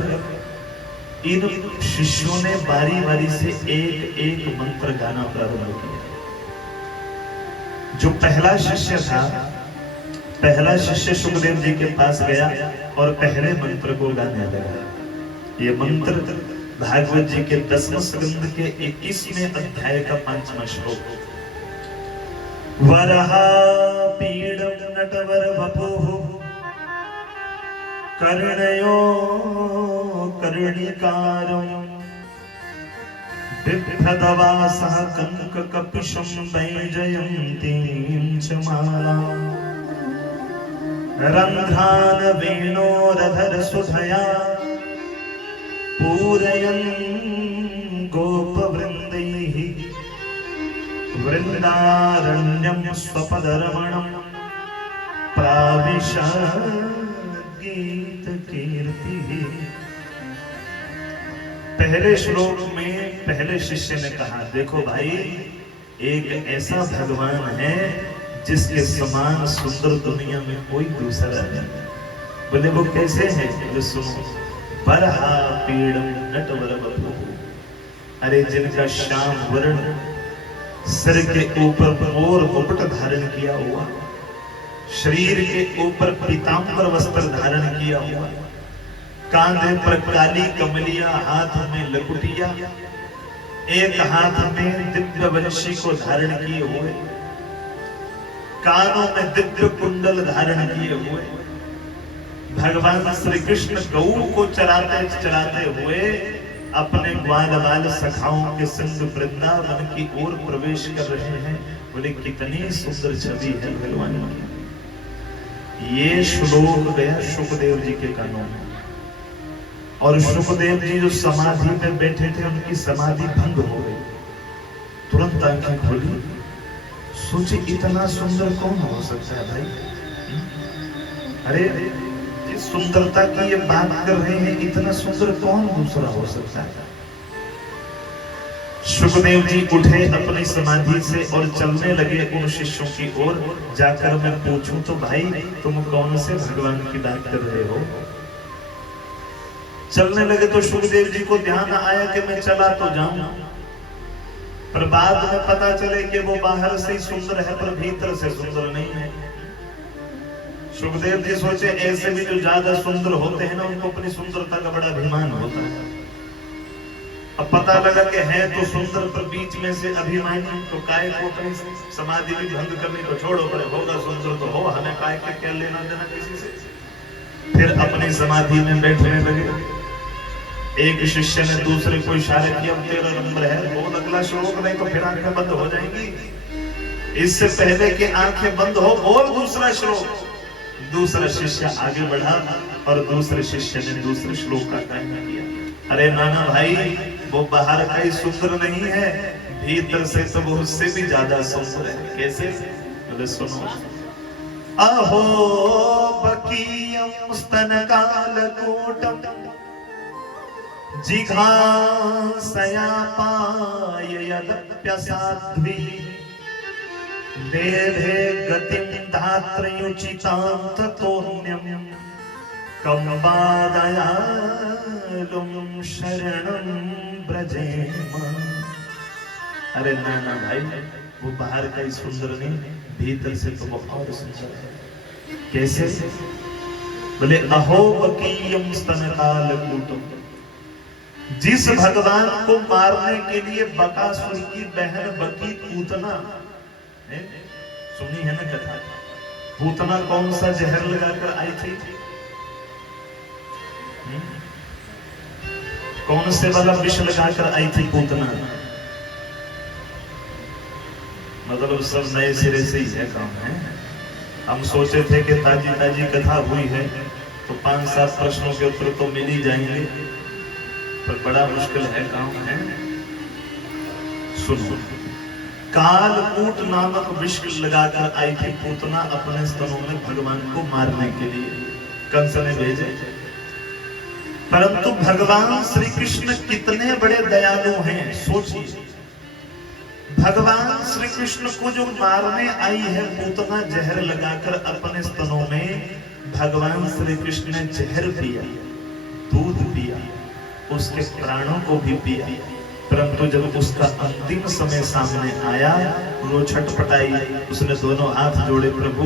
इन शिष्यों ने बारी बारी से एक एक मंत्र गाना प्रारंभ किया। जो पहला शिष्य था, पहला शिष्य सुखदेव जी के पास गया और पहले मंत्र को गाने लगा। ये मंत्र भागवत जी के 10वें स्कंद के 21वें अध्याय का 5वां श्लोक। वरहा पीडम नटवर वपुः कर्णयो कर्णिकारं बिभ्रदवासः कंककपिशं वैजयन्तीं च मालां रन्ध्रान् वेणोरधर सुधया पूरयन् गोपवृन्दैः वृन्दारण्यं स्वपदरमणं प्राविशत् गीत कीर्ति। पहले श्लोक में पहले शिष्य ने कहा, देखो भाई, एक ऐसा भगवान है जिसके समान सुंदर दुनिया में कोई दूसरा नहीं। बोले वो कैसे है? बोले सुनो, बरहा पीड़म नटवर वपुः। अरे जिनका श्याम वर्ण सिर के ऊपर मोर मुकुट धारण किया हुआ, शरीर के ऊपर पीतांबर वस्त्र धारण किया हुआ, कांधे पर काली कमलिया, हाथ में लकुटिया, एक हाथ में दिव्य वंशी को धारण किए हुए, कानों में दिव्य कुंडल धारण किए हुए, भगवान श्री कृष्ण गौ को चराते चराते हुए अपने ग्वाल बाल सखाओं के संग वृंदावन की ओर प्रवेश कर रहे हैं। बोले कितनी सुंदर छवि है भगवान की। ये श्लोक गया सुखदेव जी के कानों में, और सुखदेव जी जो समाधि में बैठे थे उनकी समाधि भंग हो गई। तुरंत आंखें खोली, सोचे इतना सुंदर कौन हो सकता है भाई? अरे इस सुंदरता की ये बात कर रहे हैं, इतना सुंदर कौन दूसरा हो सकता है? सुखदेव जी उठे अपनी समाधि से और चलने लगे उन शिष्यों की ओर। जाकर मैं पूछूं तो भाई तुम कौन से भगवान की बात कर रहे हो? चलने लगे तो सुखदेव जी को ध्यान आया कि मैं चला तो जाऊं, पर बाद में पता चले कि वो बाहर से सुंदर है पर भीतर से सुंदर नहीं है। सुखदेव जी सोचे ऐसे भी जो ज्यादा सुंदर होते हैं ना, उनको अपनी सुंदरता का बड़ा अभिमान होता है। अब पता लगा कि है तो सुंदर पर बीच में से अभिमानी, तो काय को अपनी समाधि भी भंग करने को छोड़ो, पड़े होगा सुंदर तो हो, हमें काय के क्या लेना देना किसी से। फिर अपनी समाधि में बैठने लगे। एक शिष्य ने दूसरे को इशारा किया, 13 नंबर है, बोल अगला श्लोक, नहीं तो फिर आंखें बंद हो जाएंगी। इससे पहले कि आंखें बंद हो और दूसरा श्लोक। दूसरा शिष्य आगे बढ़ा और दूसरे शिष्य ने दूसरे श्लोक का गायन किया। अरे नाना भाई, वो बाहर का ही सुंदर नहीं है, भीतर से तो वो उससे भी ज्यादा सुंदर है। कैसे? बोले सुनो। अहो बकीयं स्तनकालकूटं जिघांसया पाययदप्यसाध्वी देहे गतिं धात्र्युचितां ततोऽन्यं कं बादयालुं शरणं व्रजेम। अरे नाना भाई, वो बाहर का ही सुंदर नहीं, भीतर से तो वो और सुंदर है। कैसे? बोले अहो बकीयं स्तनकालकूटं, जिस भगवान को मारने के लिए बकासुर की बहन बकी पूतना, सुनी है ना कथा? पूतना कौन सा जहर लगाकर आई थी? कौन से वाला विष लगाकर आई थी पूतना? मतलब सब नए सिरे से ही है काम है। हम सोचे थे कि ताजी ताजी कथा हुई है तो 5-7 प्रश्नों के उत्तर तो मिल ही जाएंगे, पर बड़ा मुश्किल है काम है। सुनो, कालकूट नामक विष लगाकर आई थी पूतना अपने स्तनों में भगवान को मारने के लिए। कंस ने भेजे, परंतु भगवान श्री कृष्ण कितने बड़े दयालु हैं। सोचिए, भगवान श्री कृष्ण को जो मारने आई है पूतना जहर लगाकर अपने स्तनों में, भगवान श्री कृष्ण ने जहर पिया, दूध पिया, उसके प्राणों को भी पिया। परंतु जब उसका अंतिम समय सामने आया, वो छटपटाई, उसने दोनों हाथ जोड़े, प्रभु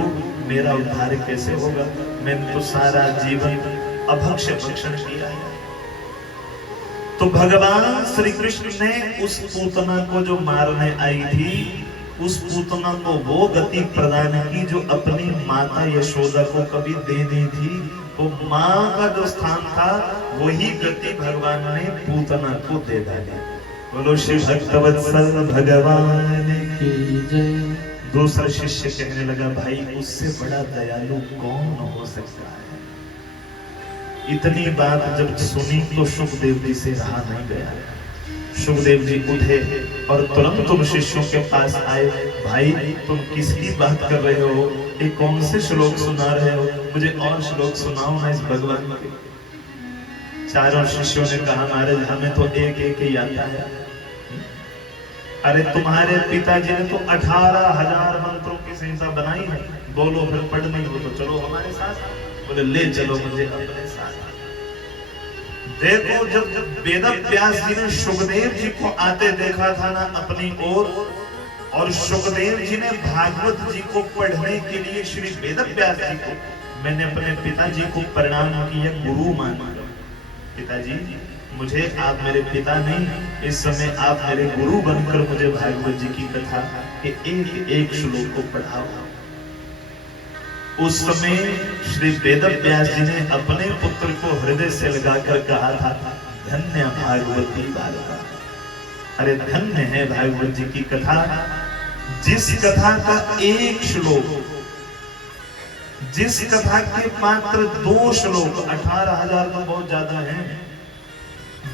मेरा उद्धार कैसे होगा? मैंने तो सारा जीवन अभक्ष्य भक्षण किया है। तो भगवान श्री कृष्ण ने उस पूतना को जो मारने आई थी, उस पूतना को वो गति प्रदान की जो अपनी माता यशोदा को कभी दे दी थी। वो माँ का जो स्थान था, वही गति भगवान ने पूतना को दे दी। बोलो श्री भक्तवत्सल भगवान की जय। दूसरा शिष्य कहने लगा, भाई उससे बड़ा दयालु कौन हो सकता है? इतनी बात जब सुनी तो सुखदेव जी से रहा नहीं गया। सुखदेव जी उठे और तुरंत तुम शिष्यों के पास आए। भाई तुम किसकी बात कर रहे हो? ये कौन से श्लोक सुना रहे हो? मुझे और श्लोक सुनाओ ना इस भगवान के। चारों शिष्यों ने कहा, महाराज हमें तो एक एक ही आता है। अरे तुम्हारे पिताजी ने तो 18,000 मंत्रों की संहिता बनाई है, बोलो फिर पढ़नी हो तो चलो हमारे साथ। बोले ले चलो मुझे अपने साथ। देखो जब वेद व्यास जी ने सुखदेव जी को आते देखा था ना अपनी ओर, और सुखदेव जी ने भागवत जी को पढ़ने के लिए श्री वेदव्यास जी को, मैंने अपने पिताजी को प्रणाम किया, गुरु माना। पिताजी, मुझे आप मेरे पिता नहीं, इस समय आप मेरे गुरु बनकर मुझे भागवत जी की कथा के एक एक श्लोक को पढ़ाओ। उस समय श्री वेदव्यास जी ने अपने पुत्र को हृदय से लगाकर कहा था, धन्य भागवती बालका। अरे धन्य है भागवत जी की कथा, जिस कथा का एक श्लोक, जिस कथा के मात्र 2 श्लोक, 18,000 तो बहुत ज्यादा हैं,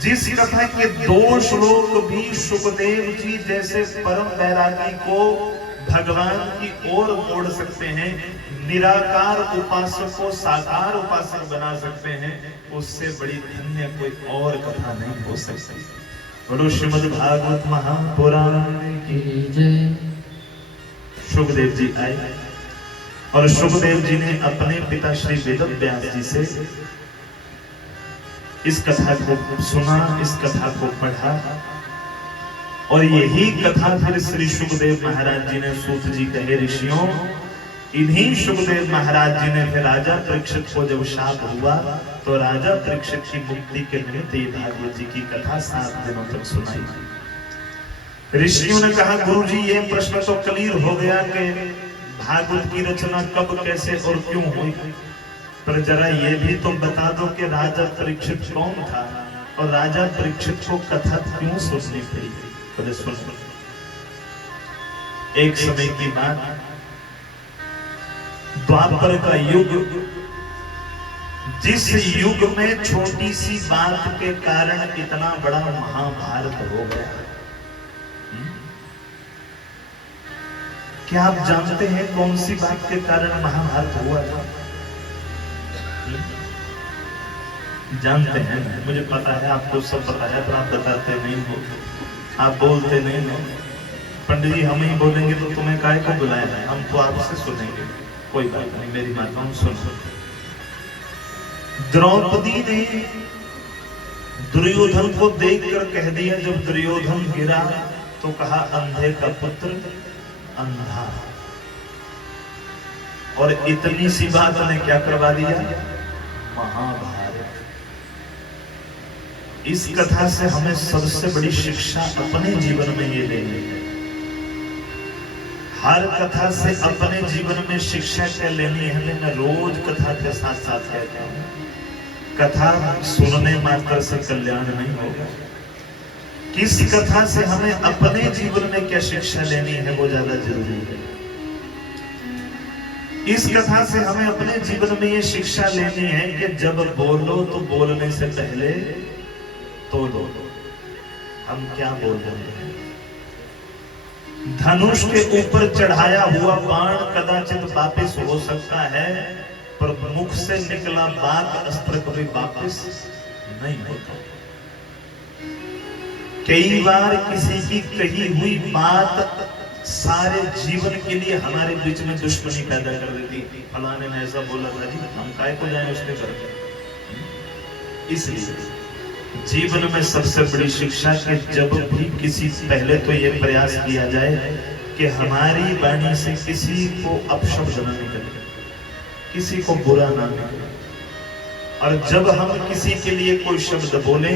जिस कथा के 2 श्लोक भी सुखदेव जी जैसे परम बैरागी को भगवान की ओर मोड़ सकते हैं, निराकार उपासक को साकार उपासक बना सकते हैं, उससे बड़ी धन्य कोई और कथा नहीं हो सकती। बोलो श्रीमद् भागवत महापुराण की जय। सुखदेव जी आए और सुखदेव जी ने अपने पिता श्री वेदव्यास जी से इस कथा को सुना, इस कथा को पढ़ा, और यही कथा फिर श्री सुखदेव महाराज जी ने सूत जी कहे, ऋषियों, इन्हीं सुखदेव महाराज जी ने फिर राजा परीक्षित को जब शाप हुआ तो राजा परीक्षित की मुक्ति के निमित्त भागवत जी की कथा 7 दिनों तक सुनाई। ऋषियों ने कहा, गुरु जी, ये प्रश्न तो क्लियर हो गया कि भागवत की रचना कब, कैसे और क्यों हुई, पर जरा ये भी तो बता दो कि राजा परीक्षित कौन था और राजा परीक्षित को कथा क्यों सुननी पड़ी। तो सुन, एक समय की बात, द्वापर का युग, जिस युग में छोटी सी बात के कारण इतना बड़ा महाभारत हो गया। क्या आप जानते हैं कौन सी बात के कारण महाभारत हुआ था? जानते हैं? मुझे पता है, आपको सब पता है, पर आप बताते नहीं हो, आप बोलते नहीं हो। पंडित जी, हम ही बोलेंगे तो तुम्हें काहे को बुलाया है, हम तो आपसे सुनेंगे। कोई बात नहीं, मेरी माताओं सुन। द्रौपदी ने दुर्योधन को देखकर कह दिया, जब दुर्योधन गिरा तो कहा, अंधे का पुत्र अंधा। और इतनी सी बात ने क्या करवा दिया? महाभारत। इस कथा से हमें सबसे बड़ी शिक्षा अपने जीवन में ये लेनी है। हर कथा से अपने जीवन में शिक्षा क्या लेनी है? मैं रोज कथा के साथ साथ कहता हूं, कथा सुनने मात्र से कल्याण नहीं होगा। किस कथा से हमें अपने जीवन में क्या शिक्षा लेनी है, वो ज्यादा जरूरी है। इस कथा से हमें अपने जीवन में ये शिक्षा लेनी है कि जब बोलो तो बोलने से पहले तो लो, हम क्या बोल रहे हैं। धनुष के ऊपर चढ़ाया हुआ बाण कदाचित वापस हो सकता है, पर मुख से निकला बात अस्त्र कभी वापस नहीं होता। कई बार किसी की कही हुई बात सारे जीवन के लिए हमारे बीच में दुश्मनी पैदा कर देती। फलाने ने ऐसा बोला था जी, हम काय को जाए उसके घर। इसलिए जीवन में सबसे बड़ी शिक्षा कि जब भी किसी, पहले तो ये प्रयास किया जाए कि हमारी वाणी से किसी को अपशब्द न निकले, किसी को बुरा ना निकले। और जब हम किसी के लिए कोई शब्द बोले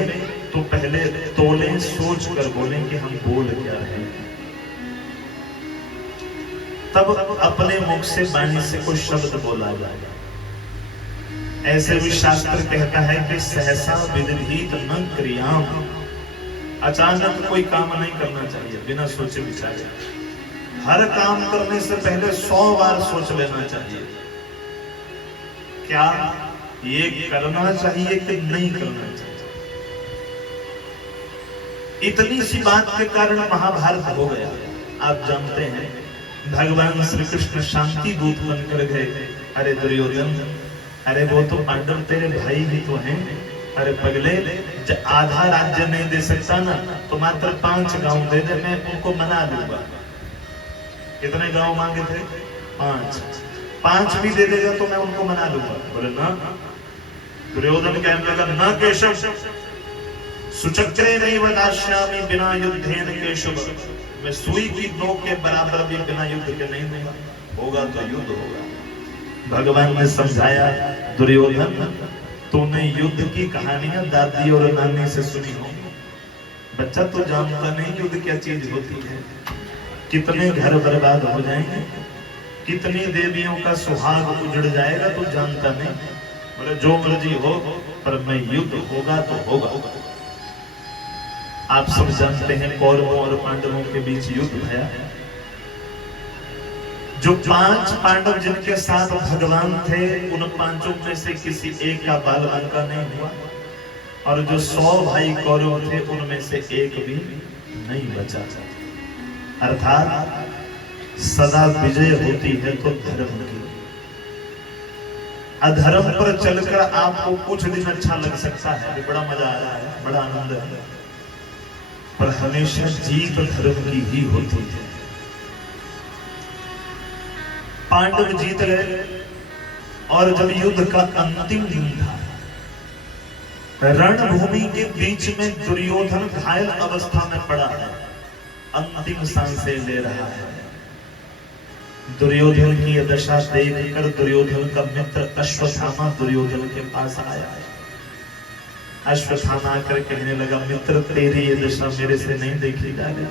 तो पहले तोलें, सोच कर बोलें कि हम बोल क्या रहे हैं, तब अपने मुख से वाणी से कोई शब्द बोला जाए। ऐसे भी शास्त्र कहता है कि सहसा विदित न क्रियाम, अचानक कोई काम नहीं करना चाहिए बिना सोचे विचारे। हर काम करने से पहले 100 बार सोच लेना चाहिए, क्या ये करना चाहिए कि नहीं करना चाहिए। इतनी सी बात के कारण महाभारत हो गया। आप जानते हैं, भगवान श्री कृष्ण शांति दूत बनकर गए। अरे दुर्योधन, अरे वो तो पांडव तेरे भाई ही तो हैं। अरे पगले, आधा राज्य नहीं दे सकता ना, तो मात्र 5 गांव दे दे, मैं उनको मना लूंगा। कितने गांव मांगे थे? 5 भी दे देगा तो मैं उनको मना लूंगा। बोले ना। दुर्योधन कहने लगा, न केशव सुचक्रे नहीं वदाश्यामि बिना युद्धेन केशव। मैं सुई की नोक के बराबर भी बिना युद्ध के नहीं दूंगा, होगा तो युद्ध होगा। भगवान ने समझाया, दुर्योधन तूने युद्ध की कहानियां दादी और नानी से सुनी होंगी, बच्चा तो जानता नहीं युद्ध क्या चीज होती है, कितने घर बर्बाद हो जाएंगे, कितनी देवियों का सुहाग उजड़ जाएगा, तो जानता नहीं। बोले जो मर्जी हो, पर मैं युद्ध होगा तो होगा। आप सब जानते हैं कौरवों और पांडवों के बीच युद्ध भया। जो 5 पांडव जिनके साथ भगवान थे, उन 5 में से किसी एक का बाल बांका नहीं हुआ, और जो 100 भाई कौरव थे उनमें से एक भी नहीं बचा। अर्थात सदा विजय होती है तो धर्म की। अधर्म पर चलकर आपको कुछ दिन अच्छा लग सकता है, बड़ा मजा आ रहा है, बड़ा आनंद है, पर हमेशा जीत धर्म की ही होती है। पांडव जीत गए, और जब युद्ध का अंतिम दिन था, रणभूमि के बीच में दुर्योधन घायल अवस्था में पड़ा है, अंतिम सांसें ले रहा है। दुर्योधन की यह दशा देखकर दुर्योधन का मित्र अश्वत्थामा दुर्योधन के पास आया है। अश्वत्थामा आकर कहने लगा, मित्र तेरी ये दशा मेरे से नहीं देखी जा रही,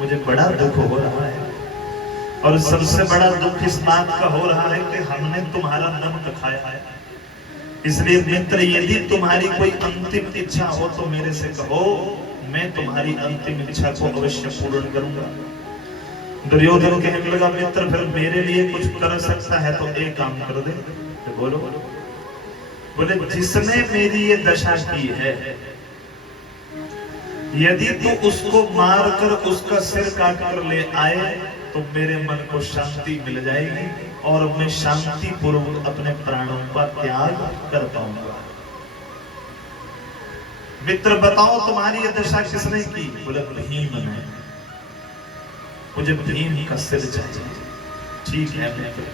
मुझे बड़ा दुख हो रहा है, और सबसे बड़ा दुख इस बात का हो रहा है कि हमने तुम्हारा नमक खाया है। इसलिए मित्र, यदि तुम्हारी कोई अंतिम इच्छा हो तो मेरे से कहो, मैं तुम्हारी अंतिम इच्छा को अवश्य पूर्ण करूंगा। दुर्योधन कहने लगा, मित्र फिर मेरे लिए कुछ कर सकता है तो एक काम कर दे। तो बोलो। बोले, जिसने मेरी ये दशा की है, यदि तू उसको मार कर उसका सिर काट कर ले आए तो मेरे मन को शांति मिल जाएगी, और मैं शांति पूर्वक अपने प्राणों का त्याग कर पाऊंगा। मित्र बताओ, तुम्हारी यह दशा किसने की? बोले, भीम ने। मुझे भीम का सिर चाहिए। ठीक है मित्र।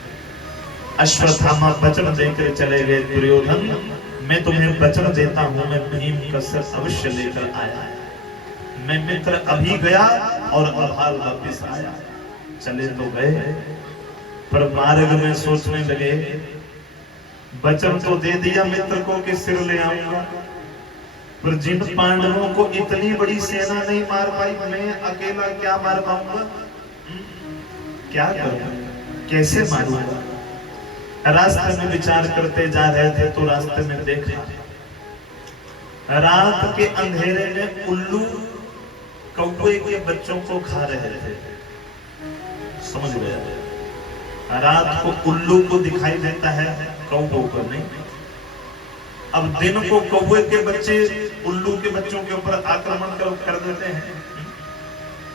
अश्वत्थामा वचन देकर चले गए, दुर्योधन मैं तुम्हें वचन देता हूं, मैं भीम का सिर अवश्य लेकर आया। मैं मित्र अभी गया और अभाल वापिस आया। चले तो गए, पर मार्ग में सोचने लगे, वचन तो दे दिया मित्र को कि सिर ले आऊंगा, पर जिन पांडवों को इतनी बड़ी सेना नहीं मार पाई, मैं अकेला क्या मार पाऊंगा? क्या करूंगा, कैसे मारूंगा? रास्ते में विचार करते जा रहे थे तो रास्ते में देखा, रात के अंधेरे में उल्लू कौवे के बच्चों को खा रहे थे। समझ गया? रात को उल्लू को दिखाई देता है, कौवों को नहीं। अब दिन को कौवे के बच्चे उल्लू के बच्चों के ऊपर आक्रमण कर देते हैं।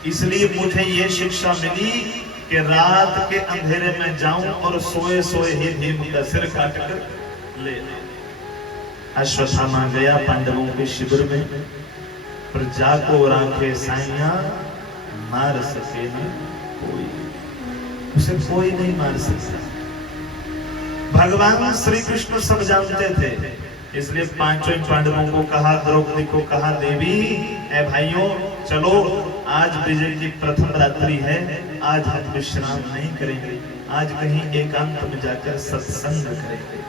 इसलिए मुझे ये शिक्षा मिली कि रात के अंधेरे में जाऊं और सोए सोए ही भीम का सिर काट कर ले। अश्वत्थामा गया पांडवों के शिविर में, पर जाको राखे साइया, मार सके न कोई, उसे कोई नहीं मार सकता। भगवान श्री कृष्ण सब जानते थे, इसलिए 5 पांडवों को कहा, द्रौपदी को कहा, देवी ए भाइयों चलो, आज विजय की प्रथम रात्रि है, आज हम विश्राम नहीं करेंगे, आज कहीं एकांत में जाकर सत्संग करेंगे।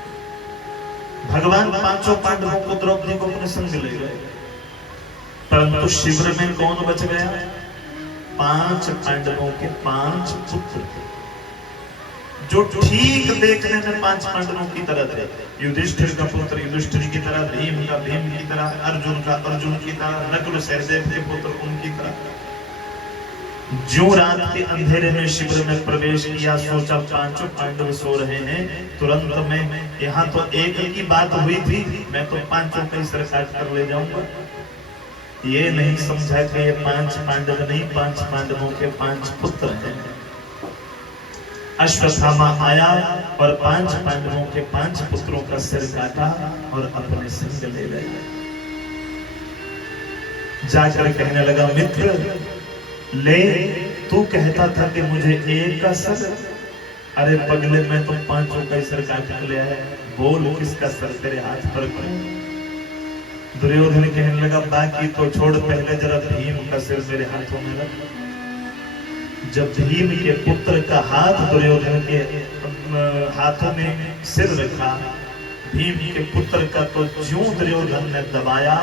भगवान 5 पांडवों को, द्रौपदी को अपने संग ले गए, परंतु शिविर में कौन बच गया? 5 पांडवों के 5 पुत्र थे, जो ठीक देखने में 5 पांडवों की तरह थे। युधिष्ठिर का पुत्र युधिष्ठिर की तरह, भीम का भीम की तरह, अर्जुन का अर्जुन की तरह, नकुल सहदेव के पुत्र उनकी तरह। जो रात के अंधेरे में शिविर में प्रवेश किया, सोचा 5 पांडव सो रहे हैं, तुरंत में यहाँ तो एक की बात हुई थी, मैं तो 5 का सिर काट कर ले जाऊंगा। ये नहीं समझा कि ये 5 पांडव नहीं, 5 पांडवों के 5 पुत्र हैं। अश्वत्थामा आया और 5 पांडवों के 5 पुत्रों का सिर काटा और अपने संग ले गया। जाकर कहने लगा, मित्र ले, तू कहता था कि मुझे एक का सर, अरे पगले में तो 5 का सिर काट ले आया, बोल किसका सर तेरे हाथ पर क्यों? दुर्योधन कहने लगा, बाकी तो छोड़, पहले जरा भीम का सिर मेरे हाथों में रख। जब भीम के पुत्र का हाथ दुर्योधन के हाथों में सिर रखा, भीम के पुत्र का तो ज्यों दुर्योधन ने दबाया,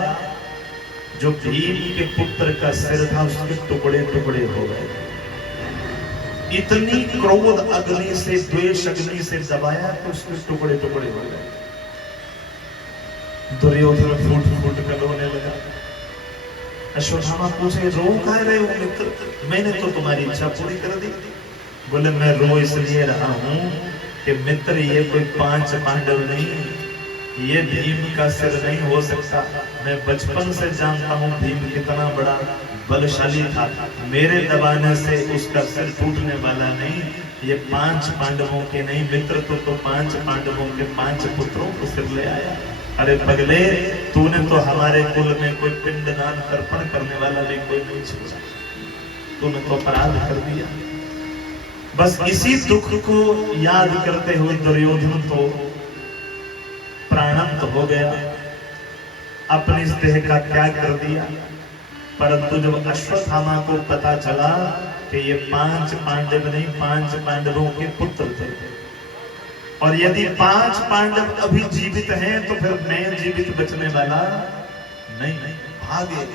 जो भीम के पुत्र का सिर था उसके टुकड़े टुकड़े हो गए। इतनी क्रोध अग्नि से, द्वेष अग्नि से दबाया तो उसके टुकड़े टुकड़े हो गए। दुर्योधन फूट फूट कर रोने लगा। अश्वत्थामा पूछे, रो कह रहे हो मित्र? मैंने तो तुम्हारी इच्छा पूरी कर दी। बोले, मैं रो इसलिए रहा हूं कि मित्र ये कोई 5 पांडव नहीं, ये भीम का सिर नहीं हो सकता। मैं बचपन से जानता हूं भीम कितना बड़ा बलशाली था, मेरे दबाने से उसका सिर टूटने वाला नहीं। ये 5 पांडवों के नहीं, मित्र तो 5 पांडवों के 5 पुत्रों को सिर ले आया। अरे पगले, तूने तो हमारे कुल में कोई पिंडदान तर्पण करने वाला भी कोई नहीं छोड़ा, तूने तो अपराध कर दिया। बस इसी दुख को याद करते हुए दुर्योधन तो प्राणंत हो गया, अपनी इस देह का त्याग कर दिया। परंतु जब अश्वत्थामा को पता चला कि ये 5 पांडव नहीं, 5 पांडवों के पुत्र थे, और यदि 5 पांडव अभी जीवित हैं तो फिर मैं जीवित बचने वाला नहीं। भागे,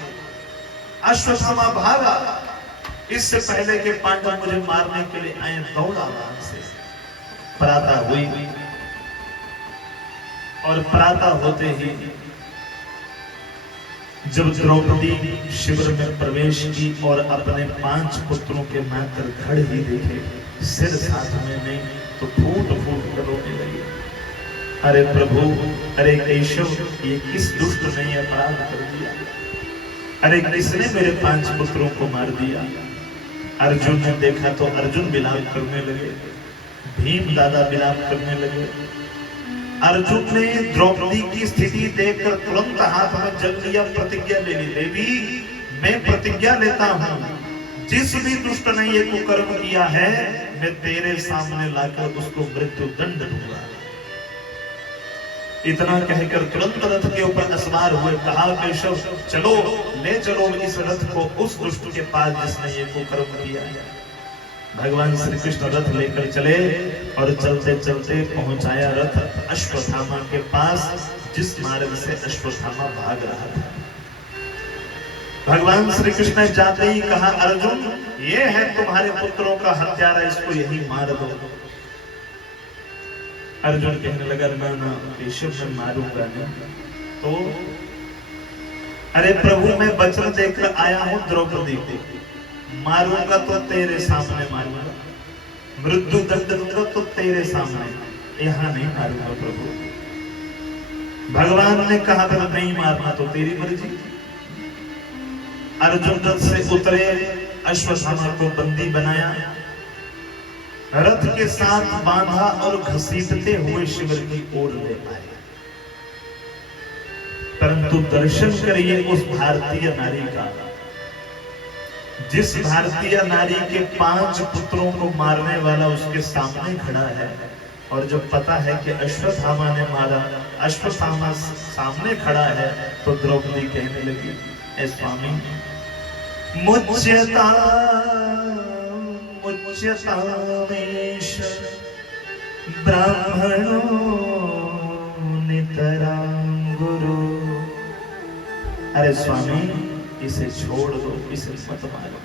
अश्वत्थामा भागा। इससे पहले के पांडव मुझे मारने के लिए आए, दौड़ा वहां से। प्रातः हुई और प्रातः होते ही जब द्रौपदी शिविर में प्रवेश की और अपने 5 पुत्रों के मात्र खड़े ही देखे, सिर साथ में नहीं, तो फूट फूट कर रोने लगे। अरे प्रभु, अरे केशव, ये किस दुष्ट ने अपराध कर दिया? अरे किसने मेरे 5 पुत्रों को मार दिया? अर्जुन ने देखा तो अर्जुन विलाप करने लगे, भीम दादा विलाप करने लगे। अर्जुन ने द्रौपदी की स्थिति देखकर तुरंत हाथ में जल लिया, प्रतिज्ञा ले ली। देवी, मैं प्रतिज्ञा लेता हूं, जिस भी दुष्ट ने ये कुकर्म किया है, मैं तेरे सामने लाकर उसको मृत्यु दंड दूंगा। इतना कहकर तुरंत रथ के ऊपर सवार हुए। कहा, केशव चलो, ले चलो इस रथ को उस दुष्ट के पास जिसने ये कुकर्म किया है। भगवान श्री कृष्ण रथ लेकर चले और चलते चलते पहुंचाया रथ अश्वत्थामा के पास, जिस मार्ग से अश्वत्थामा भाग रहा था। भगवान श्री कृष्ण ने जाते ही कहा, अर्जुन, ये है तुम्हारे पुत्रों का हत्यारा, इसको यही मार दो। अर्जुन कहने लगा, ना केशव, मैं मारूंगा नहीं। तो अरे प्रभु, मैं वचन देकर आया हूं द्रौपदी को, मारूंगा तो तेरे सामने मारूंगा, मृत्यु दंड दूंगा तो तेरे सामने, यहां नहीं मारूंगा प्रभु। भगवान ने कहा था नहीं मारना तो तेरी मर्जी। अर्जुन रथ से उतरे, अश्वत्थामा को बंदी बनाया, रथ के साथ बांधा और घसीटते हुए शिविर की ओर ले आए। परंतु दर्शन करिए उस भारतीय नारी का, जिस भारतीय नारी के 5 पुत्रों को मारने वाला उसके सामने खड़ा है, और जब पता है कि अश्वत्थामा ने मारा, अश्वत्थामा सामने खड़ा है, तो द्रौपदी कहने लगी, ए स्वामी, मुच्यता मुच्यतामेश ब्राह्मणो नितरां गुरु। अरे स्वामी, इसे छोड़ दो, इसे मत मारो,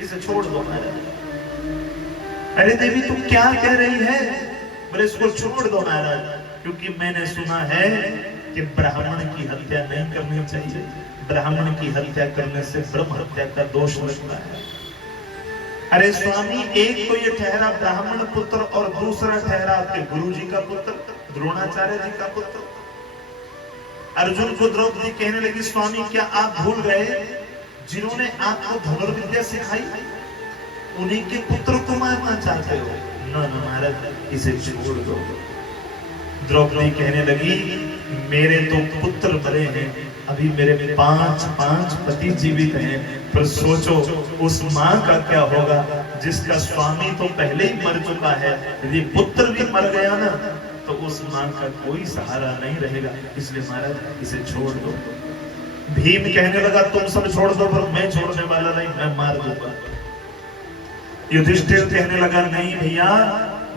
इसे छोड़ दो महाराज। अरे देवी, तुम क्या कह रही है? बोले, इसको छोड़ दो महाराज, क्योंकि मैंने सुना है कि ब्राह्मण की हत्या नहीं करनी चाहिए, ब्राह्मण की हत्या करने से ब्रह्म हत्या का दोष लगता है। अरे स्वामी, एक तो ये ठहरा ब्राह्मण पुत्र और दूसरा ठहरा आपके गुरु जी का पुत्र, द्रोणाचार्य जी का पुत्र। अर्जुन को द्रौपदी कहने लगी, स्वामी, क्या आप भूल गए जिन्होंने आपको धनुर्विद्या सिखाई, उन्हीं के पुत्र को मारना चाहते हो? न महाराज, इसे छोड़ दो। द्रौपदी कहने लगी, मेरे तो पुत्र बड़े हैं, अभी मेरे 5 पति जीवित हैं, पर सोचो उस माँ का क्या होगा जिसका स्वामी तो पहले ही मर चुका है। यदि पुत्र भी मर गया ना, तो उस माँ का कोई सहारा नहीं रहेगा, इसलिए महाराज इसे छोड़ दो। भीम कहने लगा, तुम सब छोड़ दो, पर मैं छोड़ने वाला नहीं, मैं मार दूंगा। युधिष्ठिर कहने लगा, नहीं भैया,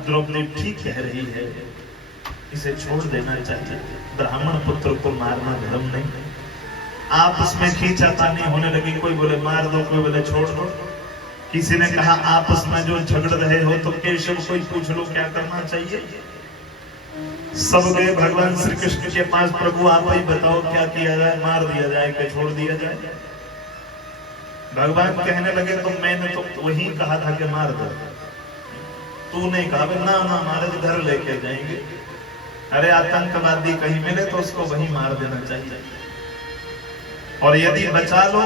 द्रौपदी ठीक कह रही है, इसे छोड़ देना चाहिए, ब्राह्मण पुत्र को मारना धर्म नहीं। आपस में खींचातानी होने लगी, कोई बोले मार दो, कोई बोले छोड़ दो। किसी ने कहा आपस में जो झगड़ रहे हो तो केशव को ही पूछ लो क्या करना चाहिए। सब गए भगवान श्री कृष्ण के पास, प्रभु आप ही बताओ क्या किया जाए, मार दिया जाए कि छोड़ दिया जाए। भगवान कहने लगे, तो मैंने तो वही कहा था कि मार दो, तूने कहा ना ना महाराज घर लेके जाएंगे। अरे आतंकवादी कहीं मिले तो उसको वही मार देना चाहिए, और यदि बचा लो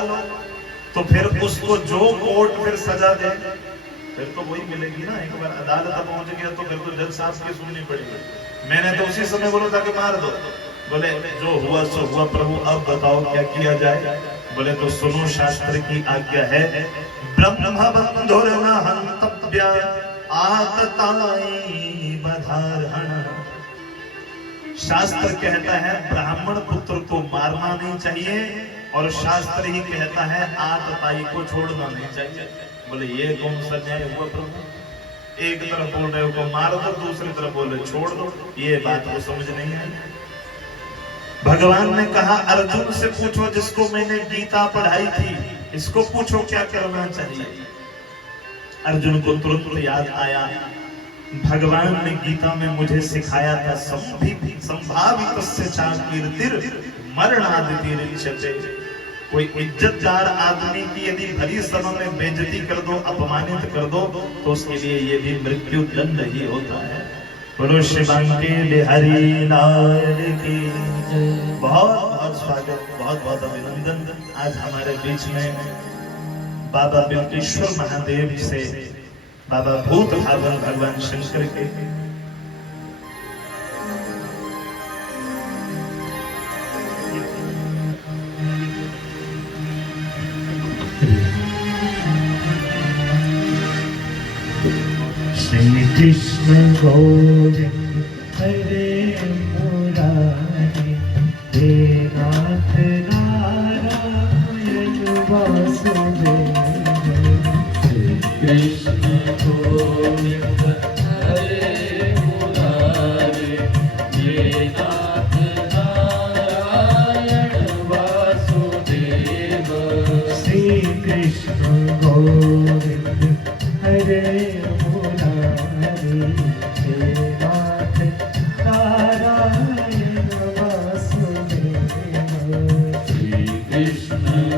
तो फिर उसको जो कोर्ट फिर सजा दे फिर तो वही मिलेगी ना। एक बार अदालत पहुंच गया तो फिर तो जज साहब की सुननी पड़ेगी। मैंने तो उसी समय बोला था कि मार दो। बोले जो हुआ सो हुआ प्रभु, अब बताओ क्या किया जाए। बोले तो सुनो, शास्त्र की आज्ञा है, ब्रह्म बंधुर न हंतव्य आतताई बधारहण। शास्त्र कहता है ब्राह्मण पुत्र को मारना नहीं चाहिए, और शास्त्र ही कहता है आतताई को छोड़ना नहीं चाहिए। बोले ये कौन सा न्याय हुआ प्रभु? एक तरफ बोल रहे हो को मार दो, दूसरी तरफ बोल रहे छोड़ दो, ये बात को समझ नहीं आई। भगवान ने कहा अर्जुन से पूछो जिसको मैंने गीता पढ़ाई थी, इसको पूछो क्या करना चाहिए। अर्जुन को तुरंत याद आया, भगवान ने गीता में मुझे सिखाया था, संभावितस्य चा कीर्तिर मरणादितिरिच्यते। कोई इज्जतदार आदमी की यदि भरी सभा में बेइज्जती कर दो, अपमानित कर दो, तो उसके लिए ये भी मृत्यु दंड ही होता है। बोलो शिवांगी बिहारी लाल की बहुत बहुत स्वागत, बहुत बहुत अभिनंदन। आज हमारे बीच में बाबा बिल्केश्वर महादेव से बाबा भूत भावन भगवान शंकर के श्री कृष्ण गोविंद हरे मुरारी, हे नाथ नारायण वासुदेव। श्री कृष्ण गोविंद हरे मुरारी, हे नाथ नारायण वासुदेव। श्री कृष्ण गोविंद हरे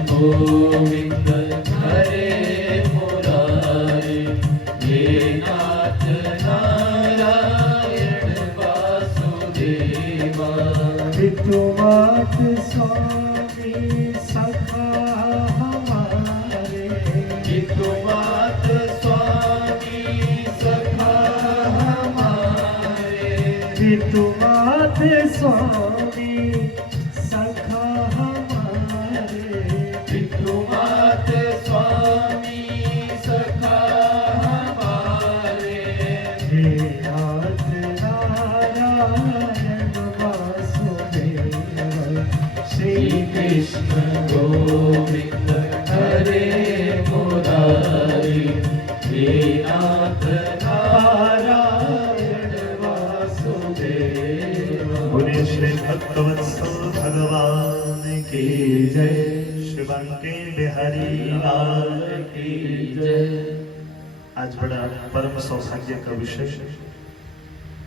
गोविंद हरे मुरारी, हे नाथ नारायण वासुदेवा। पितुमात स्वामी सखा हमारे, पितुमात स्वामी सखा हमारे, पितुमात स्वामी सखा पितुमात स्वामी सखा हमारे, हे नाथ नारायण वासुदेव। श्री कृष्ण गोविंद हरे मुरारी, हे नाथ नारायण वासुदेव। बोले श्री भक्तवत्सल भगवान की जय, शिवांगी बिहारी लाल की जय। आज बड़ा परम सौभाग्य का विषय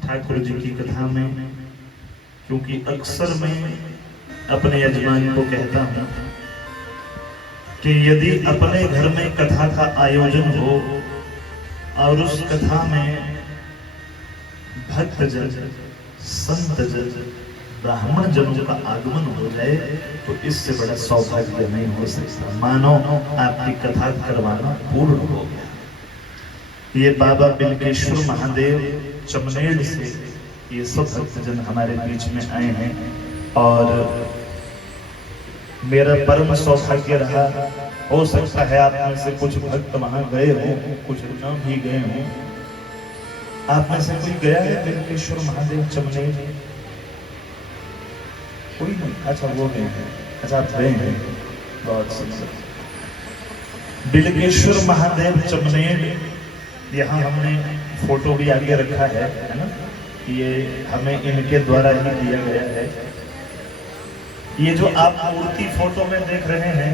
ठाकुर जी की कथा में, क्योंकि अक्सर मैं अपने यजमान को कहता हूं कि यदि अपने घर में कथा का आयोजन हो और उस कथा में भक्त जन, संत जन, ब्राह्मण जनों का आगमन हो जाए तो इससे बड़ा सौभाग्य नहीं हो सकता। मानो आपकी कथा करवाना पूर्ण हो गया। ये बाबा बिल्केश्वर महादेव चमनेड़ से ये सब भक्तजन हमारे बीच में आए हैं, और मेरा परम सौभाग्य रहा। हो सकता है आप में से कुछ भक्त वहां गए हो, कुछ न भी गए हो। आप में से कोई गया है बिल्केश्वर महादेव चमनेड़? कोई नहीं? अच्छा वो गए हैं, अच्छा आप गए हैं, बहुत सुंदर। बिल्केश्वर महादेव चमनेड़ यहाँ हमने फोटो भी आगे रखा है ना, ये हमें इनके द्वारा ही दिया गया है। ये जो आप मूर्ति फोटो में देख रहे हैं,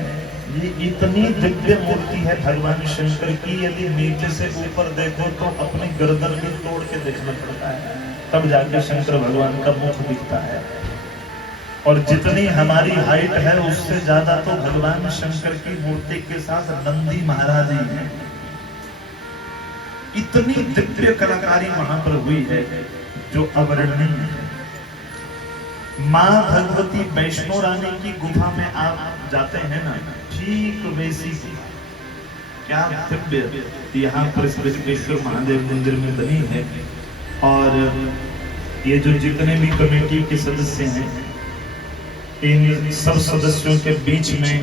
ये इतनी दिव्य मूर्ति है भगवान शंकर की, यदि नीचे से ऊपर देखो तो अपनी गर्दन भी तोड़ के देखना पड़ता है, तब जाके शंकर भगवान का मुख दिखता है। और जितनी हमारी हाइट है उससे ज्यादा तो भगवान शंकर की मूर्ति के साथ नंदी महाराज ही हैं। इतनी दिव्य कलाकारी वहां पर हुई है जो अवर्णनीय है। मां भगवती वैष्णो रानी की गुफा में आप जाते हैं ना, ठीक वैसी गुफा, क्या दिव्य यहाँ पर श्रीकृष्ण महादेव मंदिर में बनी है। और ये जो जितने भी कमेटी के सदस्य हैं, इन सब सदस्यों के बीच में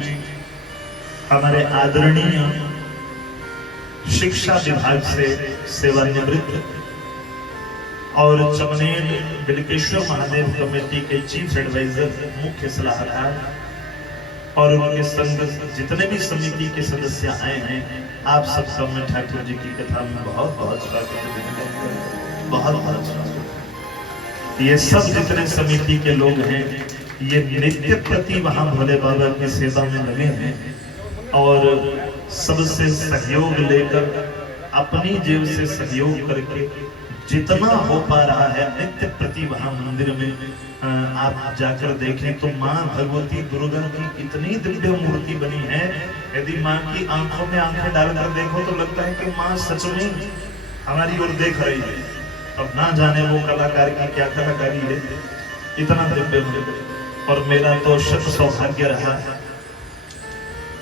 हमारे आदरणीय शिक्षा विभाग से सेवानिवृत्त और चमनेर बिलकेश्वर महादेव कमेटी के चीफ एडवाइजर, मुख्य सलाहकार और उनके संग जितने भी समिति के सदस्य आए हैं, आप सब मैं ठाकुर जी की कथा में बहुत बहुत स्वागत, बहुत बहुत स्वागत। ये सब जितने समिति के लोग हैं, ये नित्य प्रति वहां भोले बाबा की सेवा में लगे हैं और सबसे सहयोग लेकर, अपनी जेब से सहयोग करके जितना हो पा रहा है नित्य प्रति वहां मंदिर में आप जाकर देखें तो मां भगवती दुर्गा की इतनी दिव्य मूर्ति बनी है। यदि मां की आंखों में आंखें डालकर देखो तो लगता है कि मां सच में हमारी ओर देख रही है। अब ना जाने वो कलाकार की क्या कलाकारी है, इतना दिव्य मंदिर। और मेरा तो शत सौभाग्य रहा,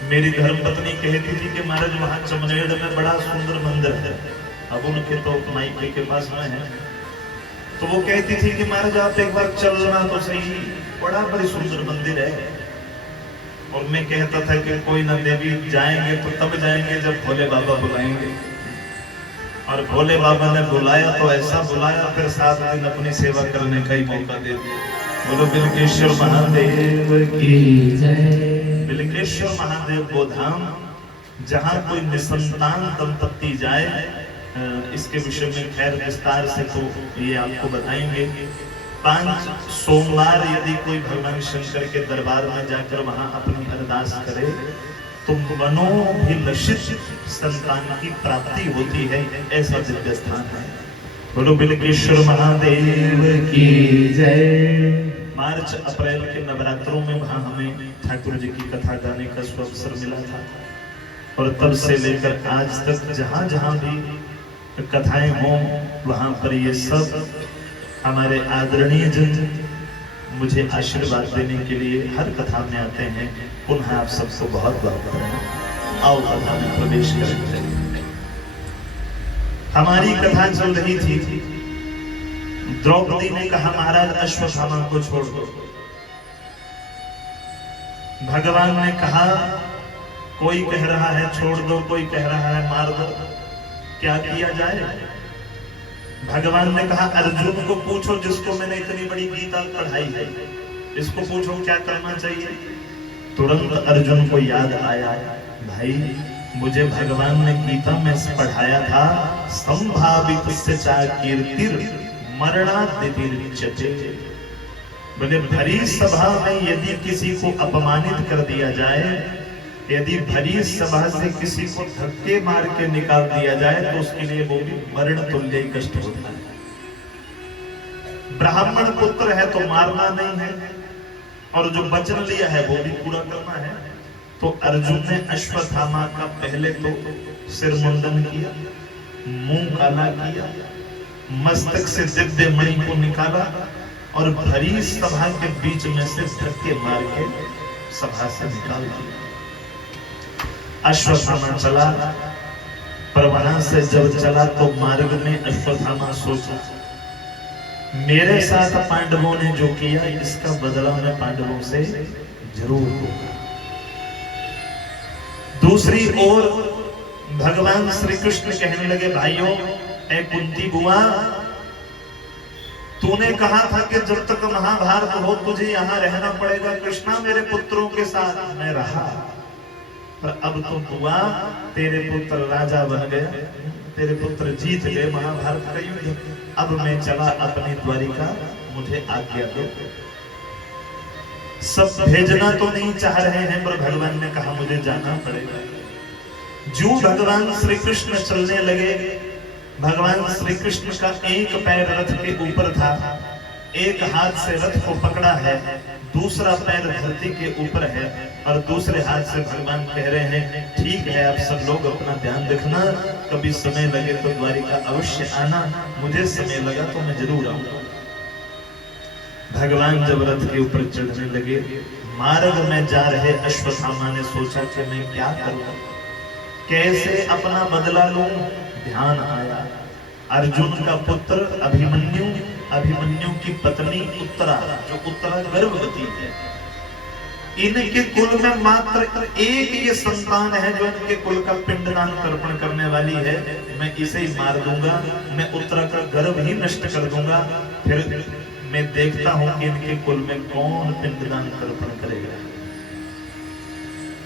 मेरी धर्मपत्नी कहती थी कि महाराज वहां चमनेड़ में बड़ा सुंदर मंदिर है, अब उनके तो माइके के पास में है, तो वो कहती थी कि महाराज आप एक बार चलना तो सही, बड़ा बड़ी सुंदर मंदिर है। और मैं कहता था कि कोई ना देवी, जाएंगे तो तब जाएंगे जब भोले बाबा बुलाएंगे। और भोले बाबा ने बुलाया तो ऐसा बुलाया, फिर 7 दिन अपनी सेवा करने का ही मौका दे दिया। बोलो बिलकेश्वर महादेव की जय। बिलकेश्वर महादेव वो धाम जहाँ कोई निसंतान दंपत्ति जाए, इसके विषय में खैर विस्तार से तो ये आपको बताएंगे। 5 सोमवार यदि कोई भगवान शंकर के दरबार में जाकर वहां अपनी अरदास करे तो मनोभिलषित संतान की प्राप्ति होती है, ऐसा दिव्य स्थान है। बोलो बिलकेश्वर महादेव की जय। मार्च अप्रैल के नवरात्रों में वहां हमें ठाकुर जी की कथा गाने का अवसर मिला था और तब से लेकर आज तक जहां जहां भी कथाएं हों वहां पर ये सब हमारे आदरणीय जन मुझे आशीर्वाद देने के लिए हर कथा में आते हैं। पुनः आप सबको बहुत बहुत प्रणाम। आओ कथा में प्रवेश करें। हमारी कथा चल रही थी, द्रौपदी ने कहा महाराज अश्वत्थामा को छोड़ दो। भगवान ने कहा कोई कह रहा है छोड़ दो, कोई कह रहा है मार दो, क्या किया जाए? भगवान ने कहा अर्जुन को पूछो जिसको मैंने इतनी बड़ी गीता पढ़ाई है, इसको पूछो क्या करना चाहिए। तुरंत अर्जुन को याद आया, भाई मुझे भगवान ने गीता में पढ़ाया था, संभावित सचा कीर्तिर मरणादितिर्यच्यते। बोले भरी सभा में यदि किसी को अपमानित कर दिया जाए, यदि भरी सभा से किसी को धक्के मार के निकाल दिया जाए तो उसके लिए वो भी मरण तुल्य कष्ट होता है। ब्राह्मण पुत्र है तो मारना नहीं है और जो वचन लिया है वो भी पूरा करना है। तो अर्जुन ने अश्वत्थामा का पहले तो सिर मुंडन किया, मुंह काला किया, मस्तक से दिव्य मणि को निकाला और भरी सभा के बीच में से धक्के मार के सभा से निकाल दिया। अश्वत्थामा चला, पर वहां से जब चला तो मार्ग में अश्वत्थामा सोचा मेरे साथ पांडवों ने जो किया इसका बदला मैं पांडवों से जरूर लूंगा। दूसरी ओर भगवान श्री कृष्ण कहने लगे भाइयों, ए कुंती बुआ, तूने कहा था कि जब तक महाभारत हो तुझे यहाँ रहना पड़ेगा। कृष्णा मेरे पुत्रों के साथ मैं रहा, पर अब तो बुआ तेरे पुत्र राजा बन गए, तेरे पुत्र जीत गए महाभारत का युद्ध, अब मैं चला अपनी द्वारिका, मुझे आज्ञा दो। सब भेजना तो नहीं चाह रहे हैं, पर भगवान ने कहा मुझे जाना पड़ेगा। जो भगवान श्री कृष्ण चलने लगे, भगवान श्री कृष्ण का एक पैर रथ के ऊपर था, एक हाथ से रथ को पकड़ा है, दूसरा पैर धरती के ऊपर है, और दूसरे हाथ से भगवान कह रहे हैं ठीक है आप सब लोग अपना ध्यान रखना, कभी समय लगे तो द्वारिका अवश्य आना, मुझे समय लगा तो मैं जरूर आऊंगा। भगवान जब रथ के ऊपर चढ़ने लगे, मार्ग में जा रहे अश्वत्थामा ने सोचा कि मैं क्या करूं, कैसे अपना बदला लूं। ध्यान आया अर्जुन का पुत्र अभिमन्यु, अभिमन्यु की पत्नी उत्तरा, जो उत्तरा गर्भवती है, इनके कुल में मात्र एक ये संतान है जो इनके कुल का पिंडदान तर्पण करने वाली है, मैं इसे ही मार दूंगा, मैं उत्तरा का गर्भ ही नष्ट कर दूंगा, फिर मैं देखता हूं कि इनके कुल में कौन पिंडदान तर्पण करेगा।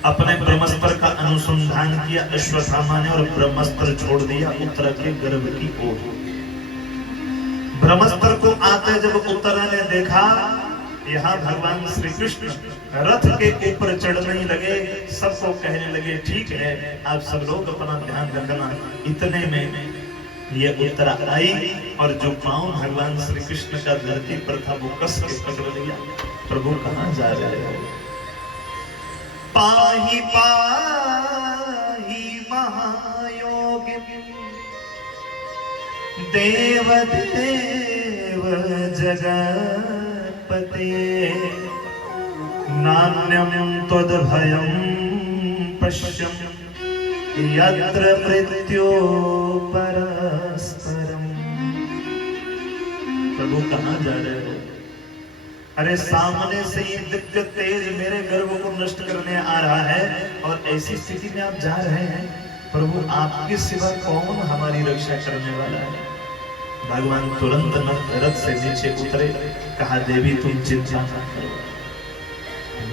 अपने ब्रह्मास्त्र का अनुसंधान किया अश्वत्थामा ने, और ब्रह्मास्त्र छोड़ दिया उत्तरा के गर्भ की ओर। ब्रह्मास्त्र को आते जब उत्तरा ने देखा, यहाँ भगवान श्री कृष्ण रथ के ऊपर चढ़ने लगे, सबको कहने लगे ठीक है आप सब लोग अपना ध्यान रखना। इतने में ये उत्तरा आई, और जो पांव भगवान श्री कृष्ण का धरती पर था वो कस के पकड़ लिया। प्रभु कहाँ जा रहे हो? पाहि पाहि महायोगी देव देव जगत्पते, नान्यं त्वद्भयं पश्यं यत्र मृत्यो परस्परम्। प्रभु कहाँ जा रहे हो? अरे सामने से ये दिव्य तेज मेरे गर्भ को नष्ट करने आ रहा है, और ऐसी स्थिति में आप जा रहे हैं। प्रभु आपके सिवा कौन हमारी रक्षा करने वाला है? भगवान तुरंत रथ से नीचे उतरे, कहा देवी तुम चिंता न करो,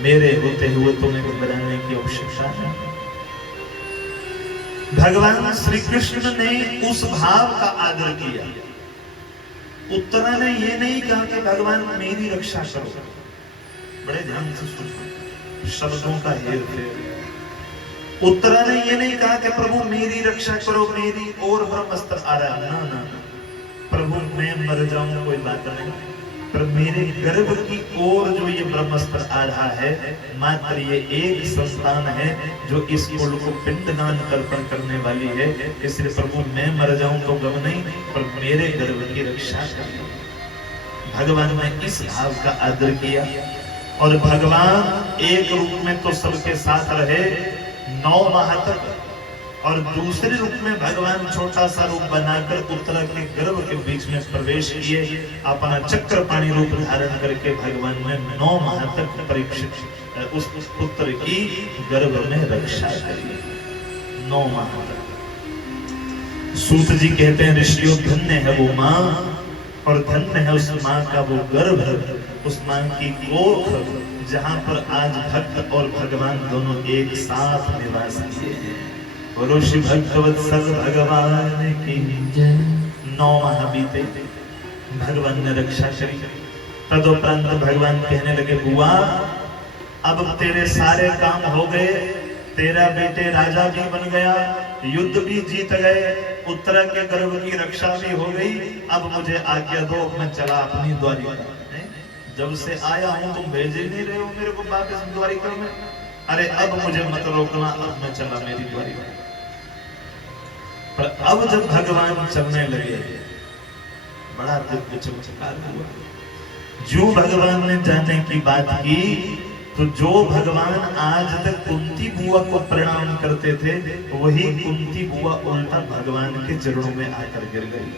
मेरे होते हुए तुम्हें घबराने की आवश्यकता नहीं। भगवान श्री कृष्ण ने उस भाव का आदर किया। उत्तरा ने ये नहीं कहा कि भगवान मेरी रक्षा करो, बड़े ध्यान से सुनो शब्दों का हेर फेर। उत्तरा ने ये नहीं कहा कि प्रभु मेरी रक्षा करो, मेरी और ब्रह्मास्त्र आ रहा है, ना ना, प्रभु मैं मर जाऊं कोई बात नहीं, पर मेरे गर्भ की ओर जो ये ब्रह्मास्त्र आ रहा है, मात्र ये एक संतान है जो इस कुल को पिंडदान तर्पण करने वाली है, इसलिए प्रभु मैं मर जाऊं तो गम नहीं, पर मेरे गर्भ की रक्षा कर। भगवान ने इस भाव का आदर किया, और भगवान एक रूप में तो सबके साथ रहे 9 माह तक, और दूसरे रूप में भगवान छोटा सा रूप बनाकर उत्तरा के गर्भ के बीच में प्रवेश किए, अपना चक्रपाणी रूप धारण करके भगवान ने 9 माह तक परीक्षित उस पुत्र की गर्भ में रक्षा करी। 9 माह तक। सूत जी कहते हैं ऋषियों धन्य है वो माँ, और धन्य है उस माँ का वो गर्भ, उस माँ की कोख, जहाँ पर आज भक्त और भगवान दोनों एक साथ निवास किए हैं। बोलो श्री भक्तवत्सल भगवान की जय। 9 माह बीते, भगवान ने रक्षा करी। तदुपरांत भगवान कहने लगे बुआ अब तेरे सारे काम हो गए, तेरा बेटे राजा भी बन गया, युद्ध भी जीत गए, उत्तरा के गर्भ की रक्षा भी हो गई, अब मुझे आज्ञा दो, मैं चला अपनी द्वारिका। जब से आया हूं तुम भेज ही नहीं रहे हो मेरे को वापस द्वारिका में, अरे अब मुझे मत रोकना, अब मैं चला मेरी द्वारिका। पर अब जब भगवान चलने लगे, बड़ा दिव्य चमत्कार हुआ। जो भगवान ने जाने की बात की, तो जो भगवान आज तक कुंती बुआ को प्रणाम करते थे, वही कुंती बुआ उल्टा भगवान के चरणों में आकर गिर गई।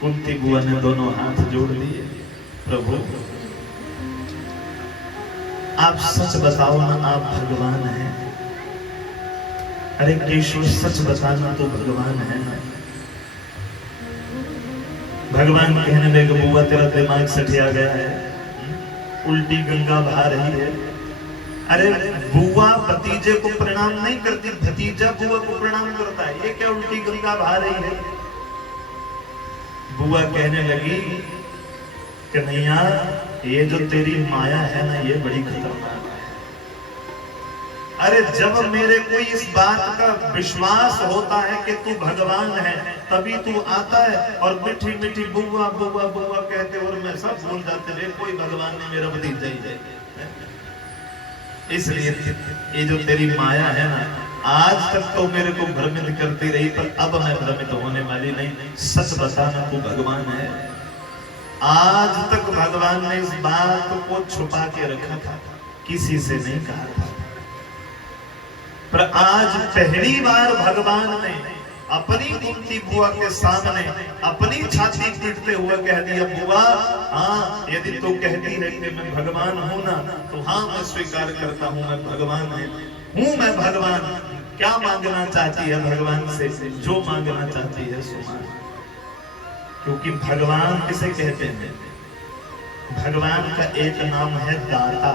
कुंती बुआ ने दोनों हाथ जोड़ लिए, प्रभु आप सच बताओ ना, आप भगवान हैं? अरे केशव सच बताना तो भगवान है ना? भगवान कहने लगे बुआ तेरा दिमाग सठिया गया है, उल्टी गंगा बहा रही है। अरे बुआ भतीजे को प्रणाम नहीं करती, भतीजा बुआ को प्रणाम करता है। ये क्या उल्टी गंगा बहा रही है? बुआ कहने लगी कि नैया, ये जो तेरी माया है ना, ये बड़ी खतरनाक है। अरे जब मेरे को इस बात का विश्वास होता है कि तू भगवान है, तभी तू आता है और मीठी मीठी बुआ बुआ बुआ कहते, और मैं सब भूल जाते रे कोई भगवान नहीं, मेरा भतीजा ही है। इसलिए ये जो तेरी माया है ना, आज तक तो मेरे को भ्रमित करती रही, पर अब मैं भ्रमित होने वाली नहीं। सच बताना, तू भगवान है। आज तक भगवान ने इस बात को छुपा के रखा था, किसी से नहीं कहा था, पर आज पहली बार भगवान ने अपनी कुंती बुआ के सामने अपनी छाती पीटते हुए कह दिया, बुआ हाँ, यदि तू कहती है कि मैं भगवान हूं ना, तो हाँ मैं स्वीकार करता हूं, मैं भगवान हूं, मैं भगवान। क्या मांगना चाहती है भगवान से? जो मांगना चाहती है सो मांग। क्योंकि भगवान किसे कहते हैं? भगवान का एक नाम है दाता।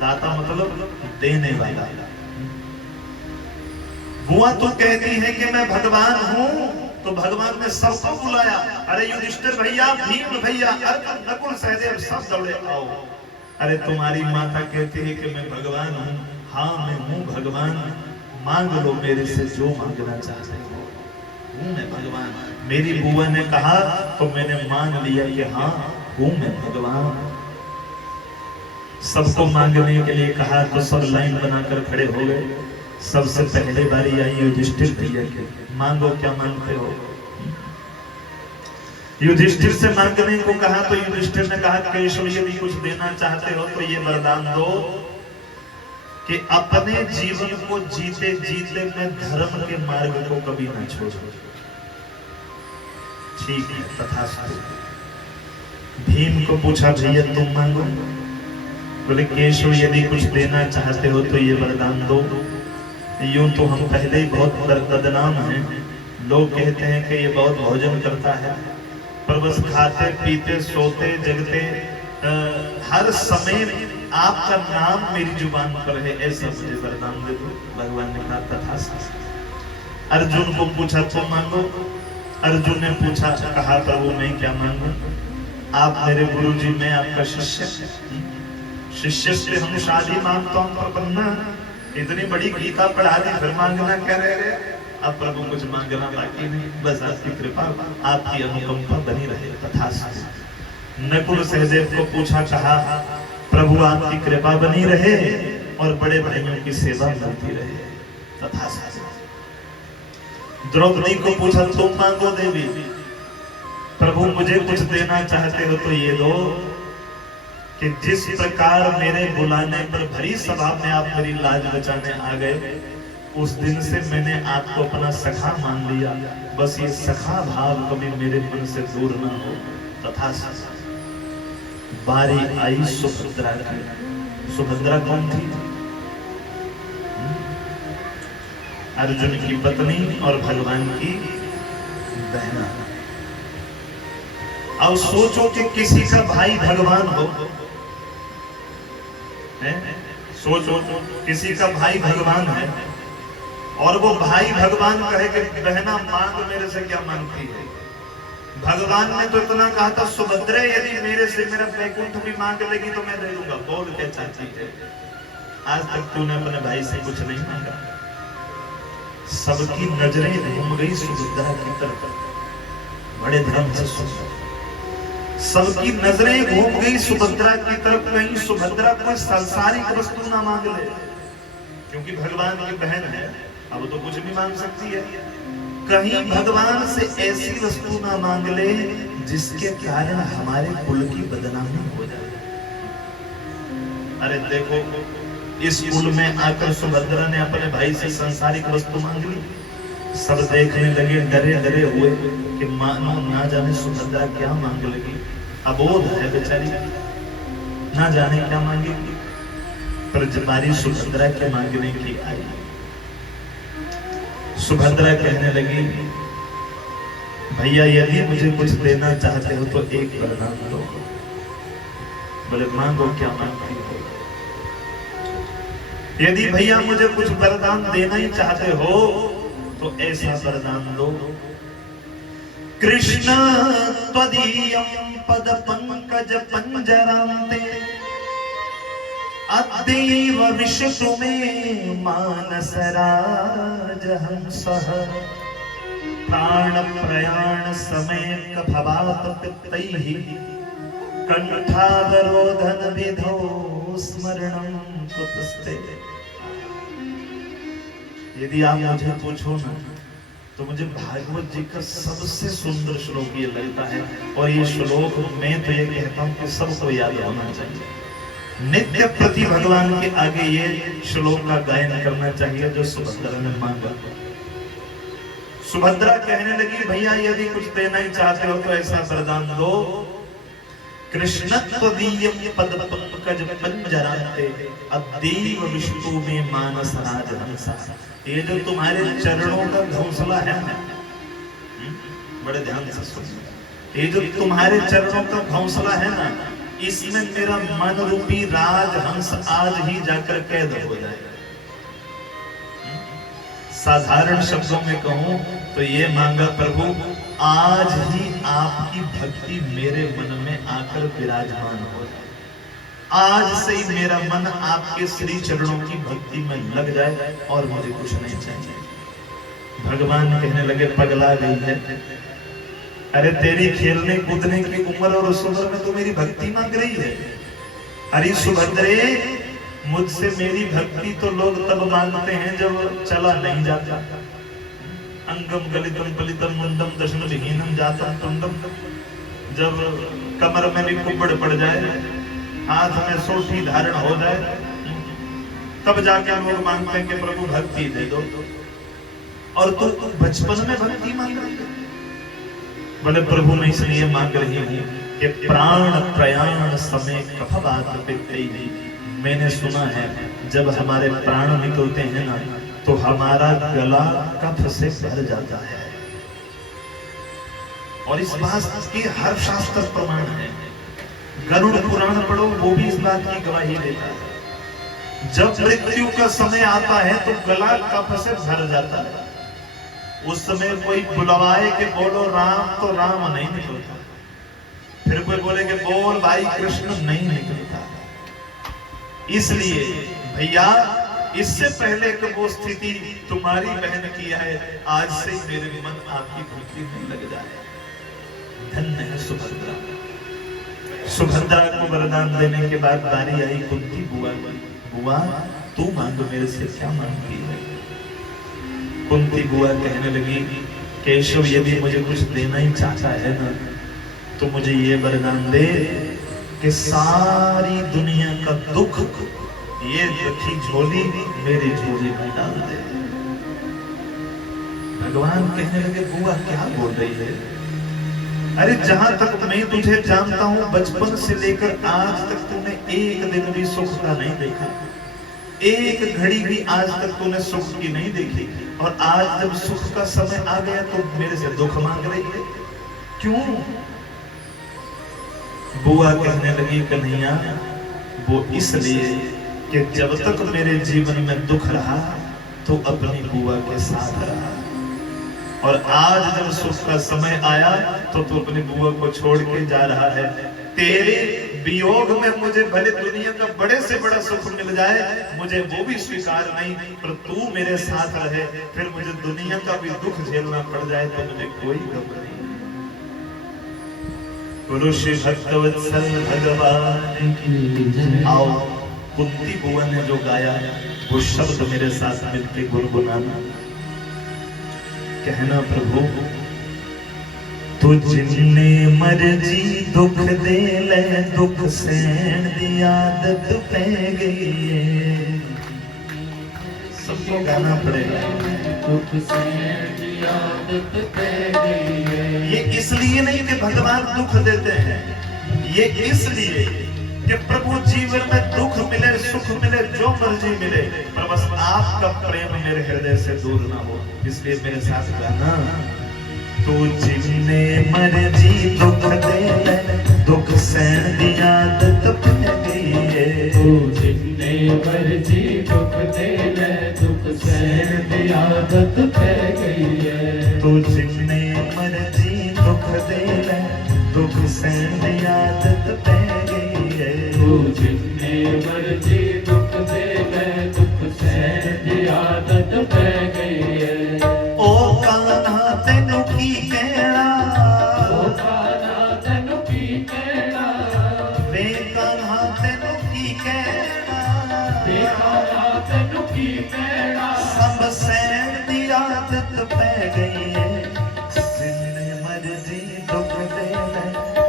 दाता मतलब देने वाला। बुआ तो कहती है कि मैं भगवान हूं, तो भगवान ने सबको बुलाया। अरे युधिष्ठिर भैया, भीम भैया, अर्जुन, नकुल, सहदेव सब दौड़े आओ। अरे तुम्हारी माता कहती है कि मैं भगवान हूं। हाँ मैं हूं भगवान, मांग लो मेरे से जो मांगना चाहते हो, हूं मैं भगवान। मेरी बुआ ने कहा तो मैंने मान लिया कि हाँ हूं मैं भगवान। सबको मांगने के लिए कहा तो सब लाइन बनाकर खड़े हो गए। सबसे पहले बारी आई युधिष्ठिर भैया की, मांगो क्या मांगते हो। युधिष्ठिर से मांगने को कहा तो युधिष्ठिर ने कहा, केशव यदि कुछ देना चाहते हो तो ये वरदान दो कि अपने जीवन को जीते जीते मैं धर्म के मार्ग को कभी ना छोड़ूं। ठीक है, तथास्तु। भीम को पूछा, भैया तुम मांगो। बोले, केशव यदि कुछ देना चाहते हो तो ये वरदान दो। यूं तो हम पहले ही बहुत बदनाम हैं, लोग कहते हैं कि ये बहुत भोजन करता है, पर बस खाते पीते सोते जगते हर समय आपका नाम मेरी जुबान पर है, ऐसा मुझे वरदान दे दो। भगवान ने कहा तथास्तु। अर्जुन को पूछा, तुम मांगो। अर्जुन ने पूछा, कहा प्रभु मैं क्या मांगू? आप मेरे गुरुजी, मैं आपका शिष्य, शिष्य से हम शादी मांगता हूं प्रपन्ना। इतनी बड़ी गीता पढ़ा दी, फिर मांगना क्या रह गया? अब प्रभु कुछ मांगना बाकी नहीं, बस आपकी कृपा, आपकी अनुकंपा बनी रहे। तथास्तु। नकुल सहदेव को पूछा, कहा प्रभु आपकी कृपा बनी रहे और बड़े भाइयों की सेवा मिलती रहे। तथास्तु। द्रौपदी को पूछा, तुम मांगो देवी। प्रभु मुझे कुछ देना चाहते हो तो ये दो कि जिस प्रकार मेरे बुलाने पर भरी सभा में आप मेरी लाज बचाने आ गए, उस दिन से मैंने आपको अपना सखा मान लिया। बस ये सखा भाव कभी मेरे मन से दूर ना हो। तथास्तु। बारी आई सुभद्रा की। सुभद्रा कौन थी? अर्जुन की पत्नी और भगवान की बहना। अब सोचो कि किसी का भाई भगवान हो, सोचो किसी का भाई भगवान है और वो भाई भगवान कहे कि बहना मांग मेरे से क्या मांगती है। भगवान ने तो इतना कहा था, सुभद्रा यदि मेरे से मेरा वैकुंठ भी मांग लेगी तो मैं दे दूंगा। बोल क्या चाहती है? आज तक तूने अपने भाई से कुछ नहीं मांगा। सबकी नजरें घूम गई सुभद्रा की तरफ। बड़े ध्यान से सुनो, सबकी नजरें घूम गई सुभद्रा की तरफ। कहीं सुभद्रा कोई सांसारिक वस्तु ना मांग ले, क्योंकि भगवान की बहन है, अब तो कुछ भी मांग सकती है। कहीं भगवान से ऐसी वस्तु ना मांग ले जिसके कारण हमारे कुल की बदनामी हो जाए। अरे देखो, इस कुल में आकर सुभद्रा ने अपने भाई से सांसारिक वस्तु मांग ली। सब देखने लगे डरे डरे हुए कि मानो ना जाने सुभद्रा क्या मांग लगी। अबोध है बेचारी, ना जाने क्या मांगेगी। पर जबारी सुभद्रा के मांगने की आई। सुभद्रा कहने लगी, भैया यदि मुझे कुछ देना चाहते हो तो एक वरदान दो। बोले मांगो क्या मांगती हो। यदि भैया मुझे कुछ वरदान देना ही चाहते हो तो ऐसा वरदान दो, कृष्ण त्वदीयं पद पंकज पंजरान्ते अद्यैव विशतु मे मानसराज हंसः प्राण प्रयाण समय भवात पित्तैः कंठावरोधन विधो स्मरणं कुतस्ते। यदि आप मुझे पूछो ना तो मुझे भागवत जी का सबसे सुंदर श्लोक ये लगता है, और ये श्लोक मैं तो ये कहता हूँ कि सबको याद होना चाहिए। नित्य प्रति भगवान के आगे ये श्लोक का गायन करना चाहिए जो सुभद्रा ने मांगा। सुभद्रा कहने लगी भैया यदि कुछ देना ही चाहते हो तो ऐसा वरदान दो, कृष्णत्वदीयं पद पंकज पंजरान्ते अद्यैव विशतु मे मानसराज हंसः। ये जो तुम्हारे चरणों का घोंसला है ना, बड़े ध्यान से सुनो, ये जो तुम्हारे चरणों का घोंसला है ना, इसमें मेरा मन रूपी राजहंस आज ही जाकर कैद हो जाएगा। साधारण शब्दों में कहूं तो ये मांगा प्रभु, आज ही आपकी भक्ति मेरे मन में आकर विराजमान हो जाए, आज से ही मेरा मन आपके श्री चरणों की भक्ति में लग जाए और मुझे कुछ नहीं चाहिए। भगवान कहने लगे पगला गई है, अरे तेरी खेलने कूदने की उम्र और उस उम्र में तो मेरी भक्ति मांग रही है। अरे सुभद्रे, मुझसे मेरी भक्ति तो लोग तब मांगते हैं जब चला नहीं जाता। अंगम गलितम पलितम मुंडम दशम विहीनम जातम तुंडम, जब कमर में भी कुबड़ पड़ जाए, हाथ में सोटी धारण हो जाए, तब जाके लोग मांगते हैं कि प्रभु भक्ति दे दो। और तू बचपन में भक्ति मांग रही है। बोले प्रभु मैं इसलिए मांग रही हूँ कि प्राण प्रयाण समय कफवात पित्तैः, मैंने सुना है जब हमारे प्राण निकलते हैं ना तो हमारा गला कफ से भर जाता है, और इस बात के हर शास्त्र प्रमाण है। गरुड़ पुराण पढ़ो, वो भी इस बात की गवाही देता है। जब मृत्यु का समय आता है तो गला कफ से भर जाता है। उस समय कोई बुलवाए कि बोलो राम, तो राम नहीं निकलता। फिर कोई बोले कि बोल भाई कृष्ण, नहीं निकलता। इसलिए भैया, इससे पहले कि वो स्थिति तुम्हारी बहन की है, आज से मेरे मन आपकी भक्ति में लग जाए। धन्य है सुभद्रा। सुभद्रा को वरदान देने के बाद बारी आई कुंती बुआ की। बुआ तू मांग, मेरे से क्या मांगती है? कुंती बुआ कहने लगी, केशव यदि मुझे कुछ देना ही चाहता है ना तो मुझे ये वरदान दे कि सारी दुनिया का दुख ये रखी झोली मेरी झोली में डाल दे। भगवान कहने लगे बुआ क्या बोल रही है? अरे जहां तक मैं तुझे जानता हूं, बचपन से लेकर आज तक तूने एक दिन भी सुख का नहीं देखा, एक घड़ी भी आज तक तूने सुख की नहीं देखी, और आज जब सुख का समय आ गया तो मेरे से दुख मांग रही है, क्यों? बुआ कहने लगी कन्हैया, वो इसलिए कि जब तक मेरे जीवन में दुख रहा तो अपनी बुआ के साथ रहा, और आज जब सुख का समय आया तो तू अपनी बुआ को छोड़ के जा रहा है। तेरे वियोग में मुझे भले दुनिया का बड़े से बड़ा सुख मिल जाए, मुझे वो भी स्वीकार नहीं, पर तू मेरे साथ रहे, फिर मुझे दुनिया का भी दुख झेलना पड़ जाए तो मुझे कोई गम नहीं। पुरुष भक्तवत्सल भगवान की। आओ, कुंती बुआ ने जो गाया वो शब्द मेरे साथ मिलके गुनगुनाना। कहना प्रभु तू जिन्ने मर्जी दुख दे ले, दुख सहन दी आदत पै गई है। सबको गाना पड़ेगा। दुख सहन की आदत पै गई है। ये इसलिए नहीं कि भगवान दुख देते हैं, ये इसलिए कि प्रभु जीवन में दुख मिले सुख मिले जो मर्जी मिले, पर बस आपका प्रेम मेरे हृदय से दूर ना हो। इसलिए मेरे साथ गाना, तू जिन्ने मर्जी दुख दे ले दुख सहन दी आदत पै गई है तू जिन्ने मर्जी दुख दे ले दुख सहन दी आदत पै गई है तू जिन्ने मर्जी दुख दे ले दुख सहन दी आदत पै गई है तू जिन्ने मर्जी दुख दे ले दुख सहन दी आदत पै गई है ओ कान्हा तैनू की कहना ओ कान्हा तैनू की कहना वे कान्हा तैनू की कहना वे कान्हा तैनू की कहना सब सहन दी आदत पै गई है जिन्ने मर्जी दुख दे ले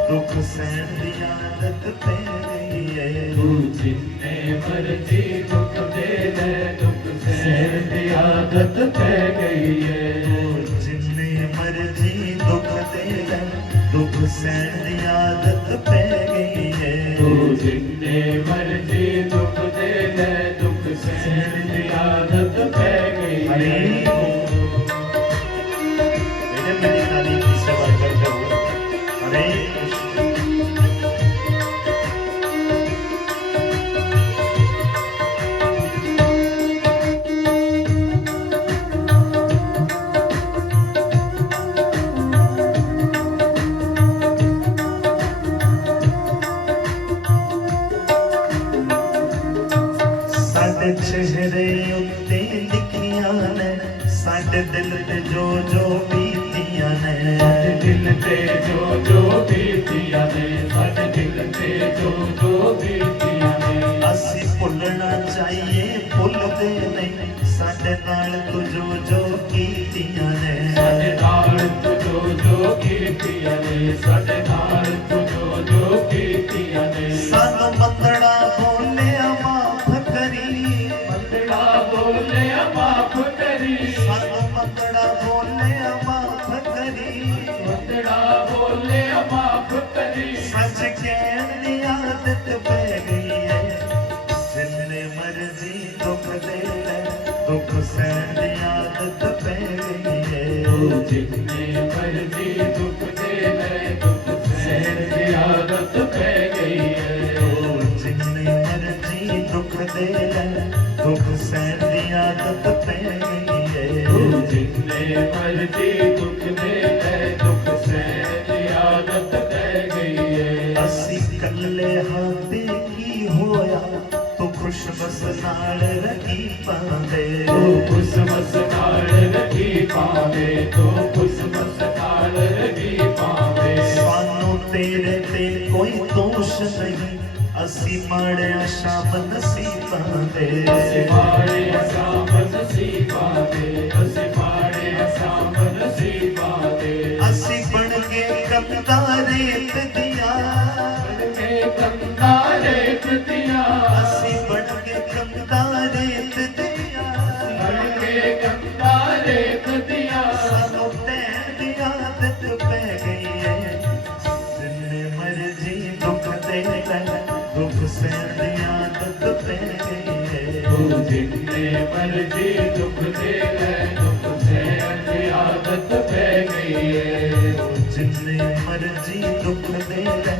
दुख सहन दी आदत पै गई है तू जिन्ने मर्जी दुख दे ले दुख सहन दी आदत पै गई है जिन्ने मर्जी दुख दे ले दुख सहन दी आदत पै गई है तू जिन्ने मर्जी दुख दे ले दुख सहन दी आदत पै गई हरे है मेरे मेरी नानी की सेवा करते हुए हरे कृष्ण साडे चेहरे उत्ते लिखियां ने साडे दिल ते जो बीतियां ने साडे दिल ते जो बीतियां ने साडे दिल ते जो बीतियां ने असी भुलना चाहिए भुलदे नहीं साडे नाल तू जो कीतियां ने साडे नाल तू जो कीतियां ने साडे नाल तू जो कीतियां ने सानू मंदड़ा बोलिया माफ करी मंदड़ा बोलिया माफ करी सानू मंदड़ा बोलिया माफ करी मंदड़ा बोलिया माफ करी सच कहण दी आदत पै गई है जिन्ने मर्जी दुख दे ले दुख सहन दी आदत पै गई है तू जिन्ने मर्जी दुख दे ले दुख सहन दी आदत पै गई है जिन्ने मर्जी दुख दे ले दुख सहन दी आदत पै गई है तू जिन्ने मर्जी दुख दे ले दुख सहन दी आदत पै गई है ਅਸੀਂ ਕੱਲੇ ਹਾਂ ਤੇ ਕੀ ਹੋਇਆ ਤੂੰ ਖੁਸ਼ ਬਸ ਨਾਲ ਰਹੀ ਪਾਉਂਦੇ ਤੂੰ ਖੁਸ਼ਮਸ ਨਾਲ ਰਖੀ ਪਾਵੇ ਤੂੰ ਖੁਸ਼ਮਸ ਨਾਲ ਰਖੀ ਪਾਵੇ ਸਾਨੂੰ ਤੇਰੇ ਤੇ ਕੋਈ ਦੋਸ਼ ਨਹੀਂ ਅਸੀਂ ਮਾੜਿਆ ਸ਼ਾਮ ਨਸੀਬਾਂ ਦੇ ਅਸੀਂ ਮਾੜੇ ਅਸਾਮ ਨਸੀਬਾਂ ਦੇ ਅਸੀਂ ਮਾੜੇ ਅਸਾਮ ਨਸੀਬਾਂ ਦੇ ਅਸੀਂ ਬਣ ਕੇ ਕੰਧਾਂ ਰੇਤ ਦੀਆਂ ਬਣ ਕੇ ਕੰਧਾਂ ਰੇਤ ਦੀਆਂ ਅਸੀਂ ਬਣ ਕੇ ਕੰਧਾਂ ਰੇਤ ਦੀਆਂ ਬਣ ਕੇ ਕੰਧਾਂ ਰੇਤ ਦੀਆਂ ਸਾਨੂੰ ਟੈਣ ਦੀ ਆਦਤ ਪੈ ਗਈ ਹੈ ਜਿੰਨੇ ਮਰਜੀ ਦੁੱਖ ਦੇ ਲੈ ਦੁੱਖ ਸਹਿਣ ਦੀ ਆਦਤ ਪੈ ਗਈ ਹੈ ਤੂੰ ਜਿੰਨੇ ਮਰਜੀ ਦੁੱਖ ਦੇ ਲੈ ਦੁੱਖ ਸਹਿਣ ਦੀ ਆਦਤ ਪੈ ਗਈ ਹੈ ਜਿੰਨੇ ਮਰਜੀ ਦੁੱਖ ਦੇ ਲੈ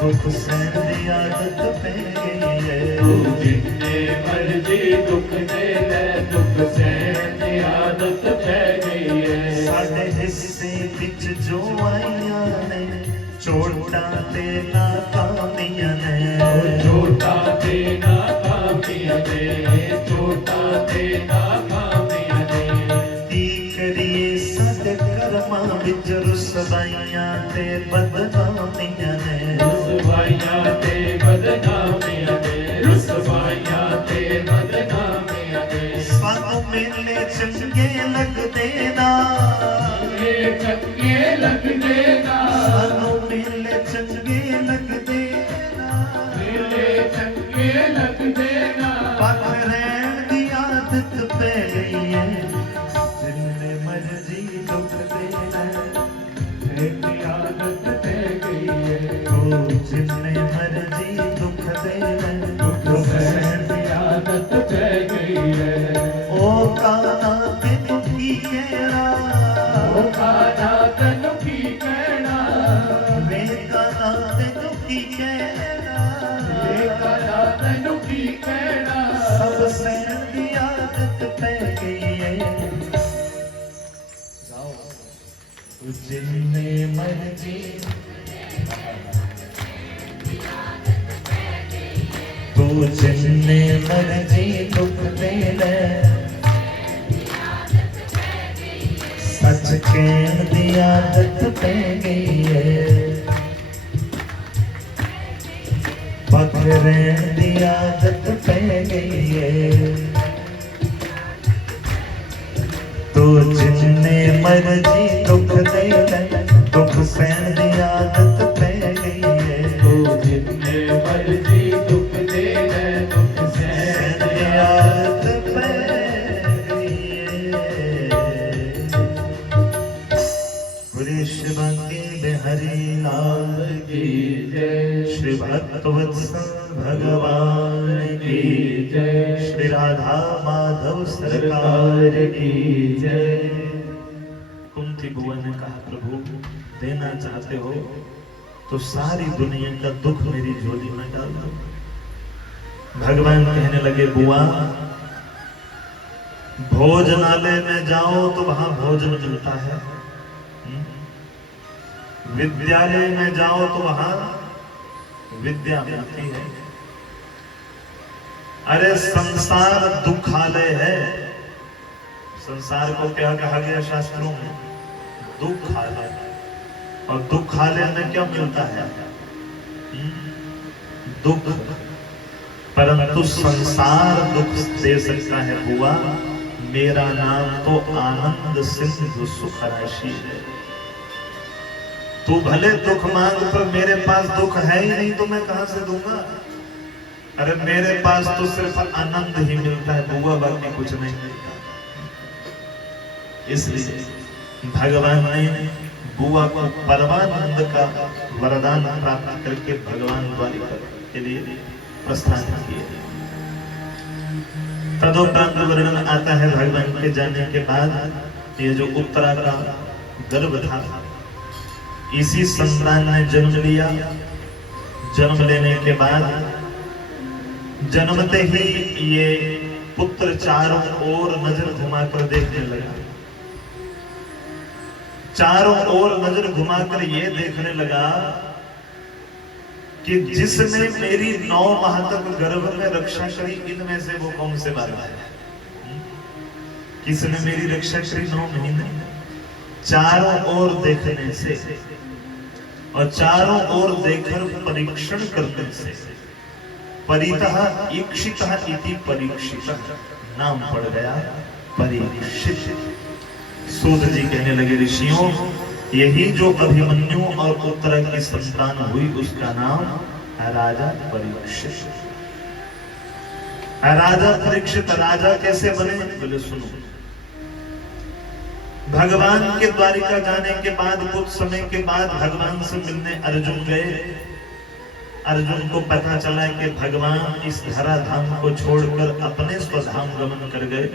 ਦੁੱਖ ਸਹਿਣ ਦੀ ਆਦਤ ਪੈ ਗਈ ਹੈ ਤੂੰ ਜਿੰਨੇ ਮਰਜੀ ਦੁੱਖ ਦੇ ਲੈ ਦੁੱਖ ਸਹਿਣ ਦੀ ਆਦਤ ਪੈ ਗਈ ਹੈ ਸਾਡੇ ਹਿੱਸੇ ਵਿੱਚ ਜੋ ਆਈਆਂ ਨੇ ਚੋਟਾਂ ਤੇ ਨਾਕਾਮੀਆਂ ਨੇ ਚੋਟਾਂ ਤੇ ਨਾਕਾਮੀਆਂ ਨੇ ਚੋਟਾਂ ਤੇ ਨਾਕਾਮੀਆਂ ਨੇ ਕੀ ਕਰੀਏ ਸਾਡੇ ਕਰਮਾਂ ਵਿੱਚ ਰੁਸਵਾਈਆਂ ਤੇ ਬਦਨਾਮੀਆਂ ਨੇ ਰੁਸਵਾਈਆਂ ਤੇ ਬਦਨਾਮੀਆਂ ਨੇ ਰੁਸਵਾਈਆਂ ਤੇ ਬਦਨਾਮੀਆਂ ਨੇ ਸਾਨੂੰ ਮੇਲੇ ਚੰਗੇ ਲੱਗਦੇ ਨਾ ਇਹ ਚੰਗੇ ਲੱਗਦੇ ਨਾ ਸਾਨੂੰ ਮੇਲੇ ਚੰਗੇ ਲੱਗਦੇ ਨਾ ਮੇਲੇ ਚੰਗੇ ਲੱਗਦੇ ਨਾ ਪੱਖ ਰਹਿਣ ਦੀ ਆਦਤ ਪੈ ਗਈ ਹੈ ਜਿੰਨੇ ਮਰਜੀ ਦੁੱਖ ਦੇ ਲੈ ਇਹ ਆਦਤ ਪੈ ਗਈ ਹੈ ਉਹ ਜਿੰਨੇ ਮਰਜੀ ਦੁੱਖ ਦੇ ਲੈ ਦੁੱਖ ਸਹਿਣ ਦੀ ਆਦਤ ਪੈ ਗਈ ਹੈ ਉਹ ਕਾਨਾ ਤੈਨੂੰ ਕੀ ਕਹਿਣਾ का ना तनु की कहना, वेका ना तेनु की कहना, का ना तनु की कहना, सब सैन की आदत पै गई है। जिन्ने मर्जी तू जिन्ने मर्जी दुख दे ले, सच कहन दी आदत पै गई है, पकड़न दी आदत पै गई है। तू जिन्ने मर्जी दुख दे ले, दुख सहन दी आदत पै गई है। तो जितने मर्जी दुख दे ले, दुख सहन सहन दी आदत पै गई है। गुरु शिवांगी बिहारी लाल की जय, श्री भक्तवत्सल भगवान की जय, श्री राधा माधव सरकार की जय। कुंती बुआ ने कहा प्रभु देना चाहते हो तो सारी दुनिया का दुख मेरी झोली में डाल दो। भगवान कहने लगे बुआ भोजनालय में जाओ तो वहां भोजन मिलता है, विद्यालय में जाओ तो वहां विद्या मिलती है। अरे संसार दुखालय है। संसार को क्या कहा गया शास्त्रों में? दुखालय। और दुखालय में क्या मिलता है? दुख। परंतु संसार दुख दे सकता है बुआ, मेरा नाम तो आनंद सिंधु सुख राशि है। तू भले दुख मांग पर मेरे पास दुख है ही नहीं तो मैं कहां से दूंगा? अरे मेरे पास तो सिर्फ आनंद ही मिलता है बुआ, बाकी कुछ नहीं मिलता। इसलिए भगवान ने बुआ को परमानंद का वरदान प्राप्त करके भगवान द्वारिका के लिए प्रस्थान किए। तदोपरांत वर्णन आता है भगवान के जाने के बाद ये जो उत्तरा का गर्भ था, इसी संतान ने जन्म लिया। जन्म लेने के बाद जन्मते ही ये पुत्र चारों ओर नजर घुमाकर देखने लगा। चारों ओर नजर घुमाकर ये देखने लगा कि जिसने मेरी 9 माह तक गर्भ में रक्षा करी, इनमें से वो कौन से बालक है? किसने मेरी रक्षा करी 9 महीने? चारों ओर देखने से और चारों ओर देखकर परीक्षण करने से परितः ईक्षितः इति परीक्षितः नाम पड़ गया परीक्षित। सूत जी कहने लगे ऋषियों, यही जो अभिमन्यु और उत्तरा की संतान हुई उसका नाम राजा परीक्षित। राजा परीक्षित राजा कैसे बने? बोले सुनो। भगवान के द्वारिका जाने के बाद कुछ समय के बाद भगवान से मिलने अर्जुन गए। अर्जुन को पता चला कि भगवान इस धराधाम को छोड़कर अपने स्वधाम गमन कर गए।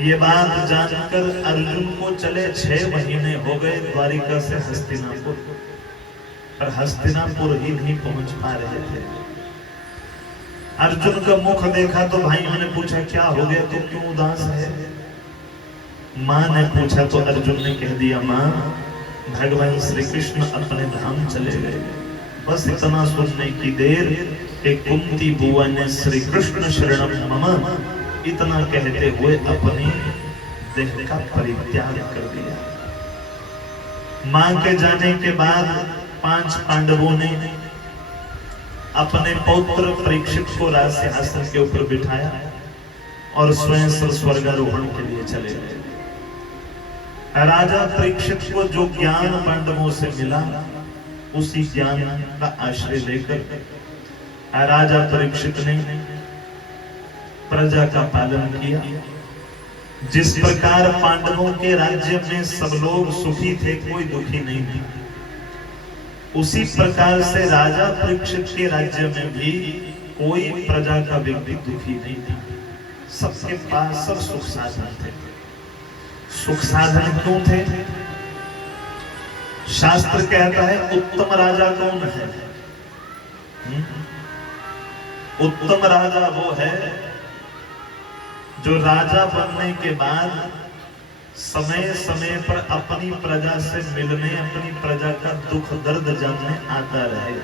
ये बात जानकर अर्जुन को चले 6 महीने हो गए द्वारिका से हस्तिनापुर, पर हस्तिनापुर ही नहीं पहुंच पा रहे थे। अर्जुन का मुख देखा तो भाइयों ने पूछा क्या हो गया, तो क्यों उदास है? मां ने पूछा तो अर्जुन ने कह दिया मां भगवान श्री कृष्ण अपने धाम चले गए। बस इतना सुनने की देर एक कुंती बुआ ने श्री कृष्ण शरणम मम इतना कहते हुए अपनी देह का परित्याग कर दिया। मां के जाने के बाद 5 पांडवों ने अपने पौत्र परीक्षित को राज सिंहासन के ऊपर बिठाया और स्वयं स्वर्गारोहण के लिए चले गए। राजा परीक्षित को जो ज्ञान पांडवों से मिला, उसी ज्ञान का आश्रय लेकर राजा परीक्षित ने प्रजा का पालन किया। जिस प्रकार पांडवों के राज्य में सब लोग सुखी थे, कोई दुखी नहीं था, उसी प्रकार से राजा परीक्षित के राज्य में भी कोई प्रजा का व्यक्ति दुखी नहीं था। सबके पास सब सुख साधन थे। सुख साधन क्यों थे? शास्त्र कहता है उत्तम राजा कौन है? उत्तम राजा वो है जो राजा बनने के बाद समय समय पर अपनी प्रजा से मिलने, अपनी प्रजा का दुख दर्द जानने आता रहे।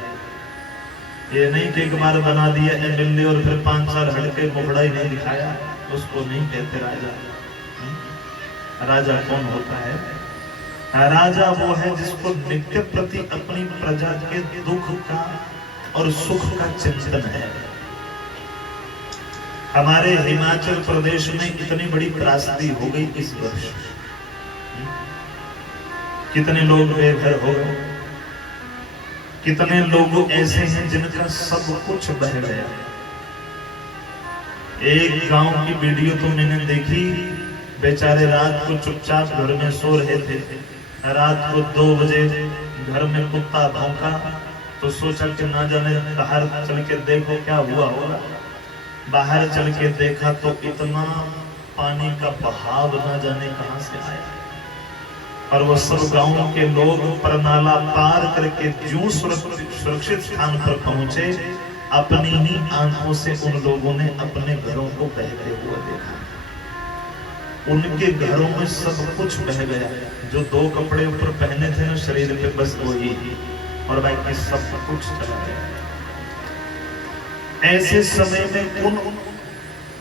ये नहीं कि एक बार बना दिया एमएलए और फिर 5 साल हटके मुखड़ा ही नहीं दिखाया, उसको नहीं कहते राजा। राजा कौन होता है? राजा वो है जिसको नित्य प्रति अपनी प्रजा के दुख का और सुख का चिंतन है। हमारे हिमाचल प्रदेश में इतनी बड़ी त्रासदी हो गई इस वर्ष, कितने लोग बेघर हो गए, कितने लोग ऐसे हैं जिनका सब कुछ बह गया। एक गांव की वीडियो तो मैंने देखी, बेचारे रात को चुपचाप घर में सो रहे थे। रात को 2 बजे घर में कुत्ता भौंका तो सोचा कि ना जाने बाहर चल के देखो क्या हुआ होगा। बाहर चल के देखा तो इतना पानी का बहाव ना जाने कहां से आया, और वो सब गांव के लोग परनाला पार करके जो सुरक्षित स्थान पर पहुंचे, अपनी ही आंखों से उन लोगों ने अपने घरों को बहते हुए देखा। उनके घरों में सब कुछ बह गया। जो 2 कपड़े ऊपर पहने थे ना शरीर पे, बस वही, और बाकी सब कुछ चला गया। ऐसे समय में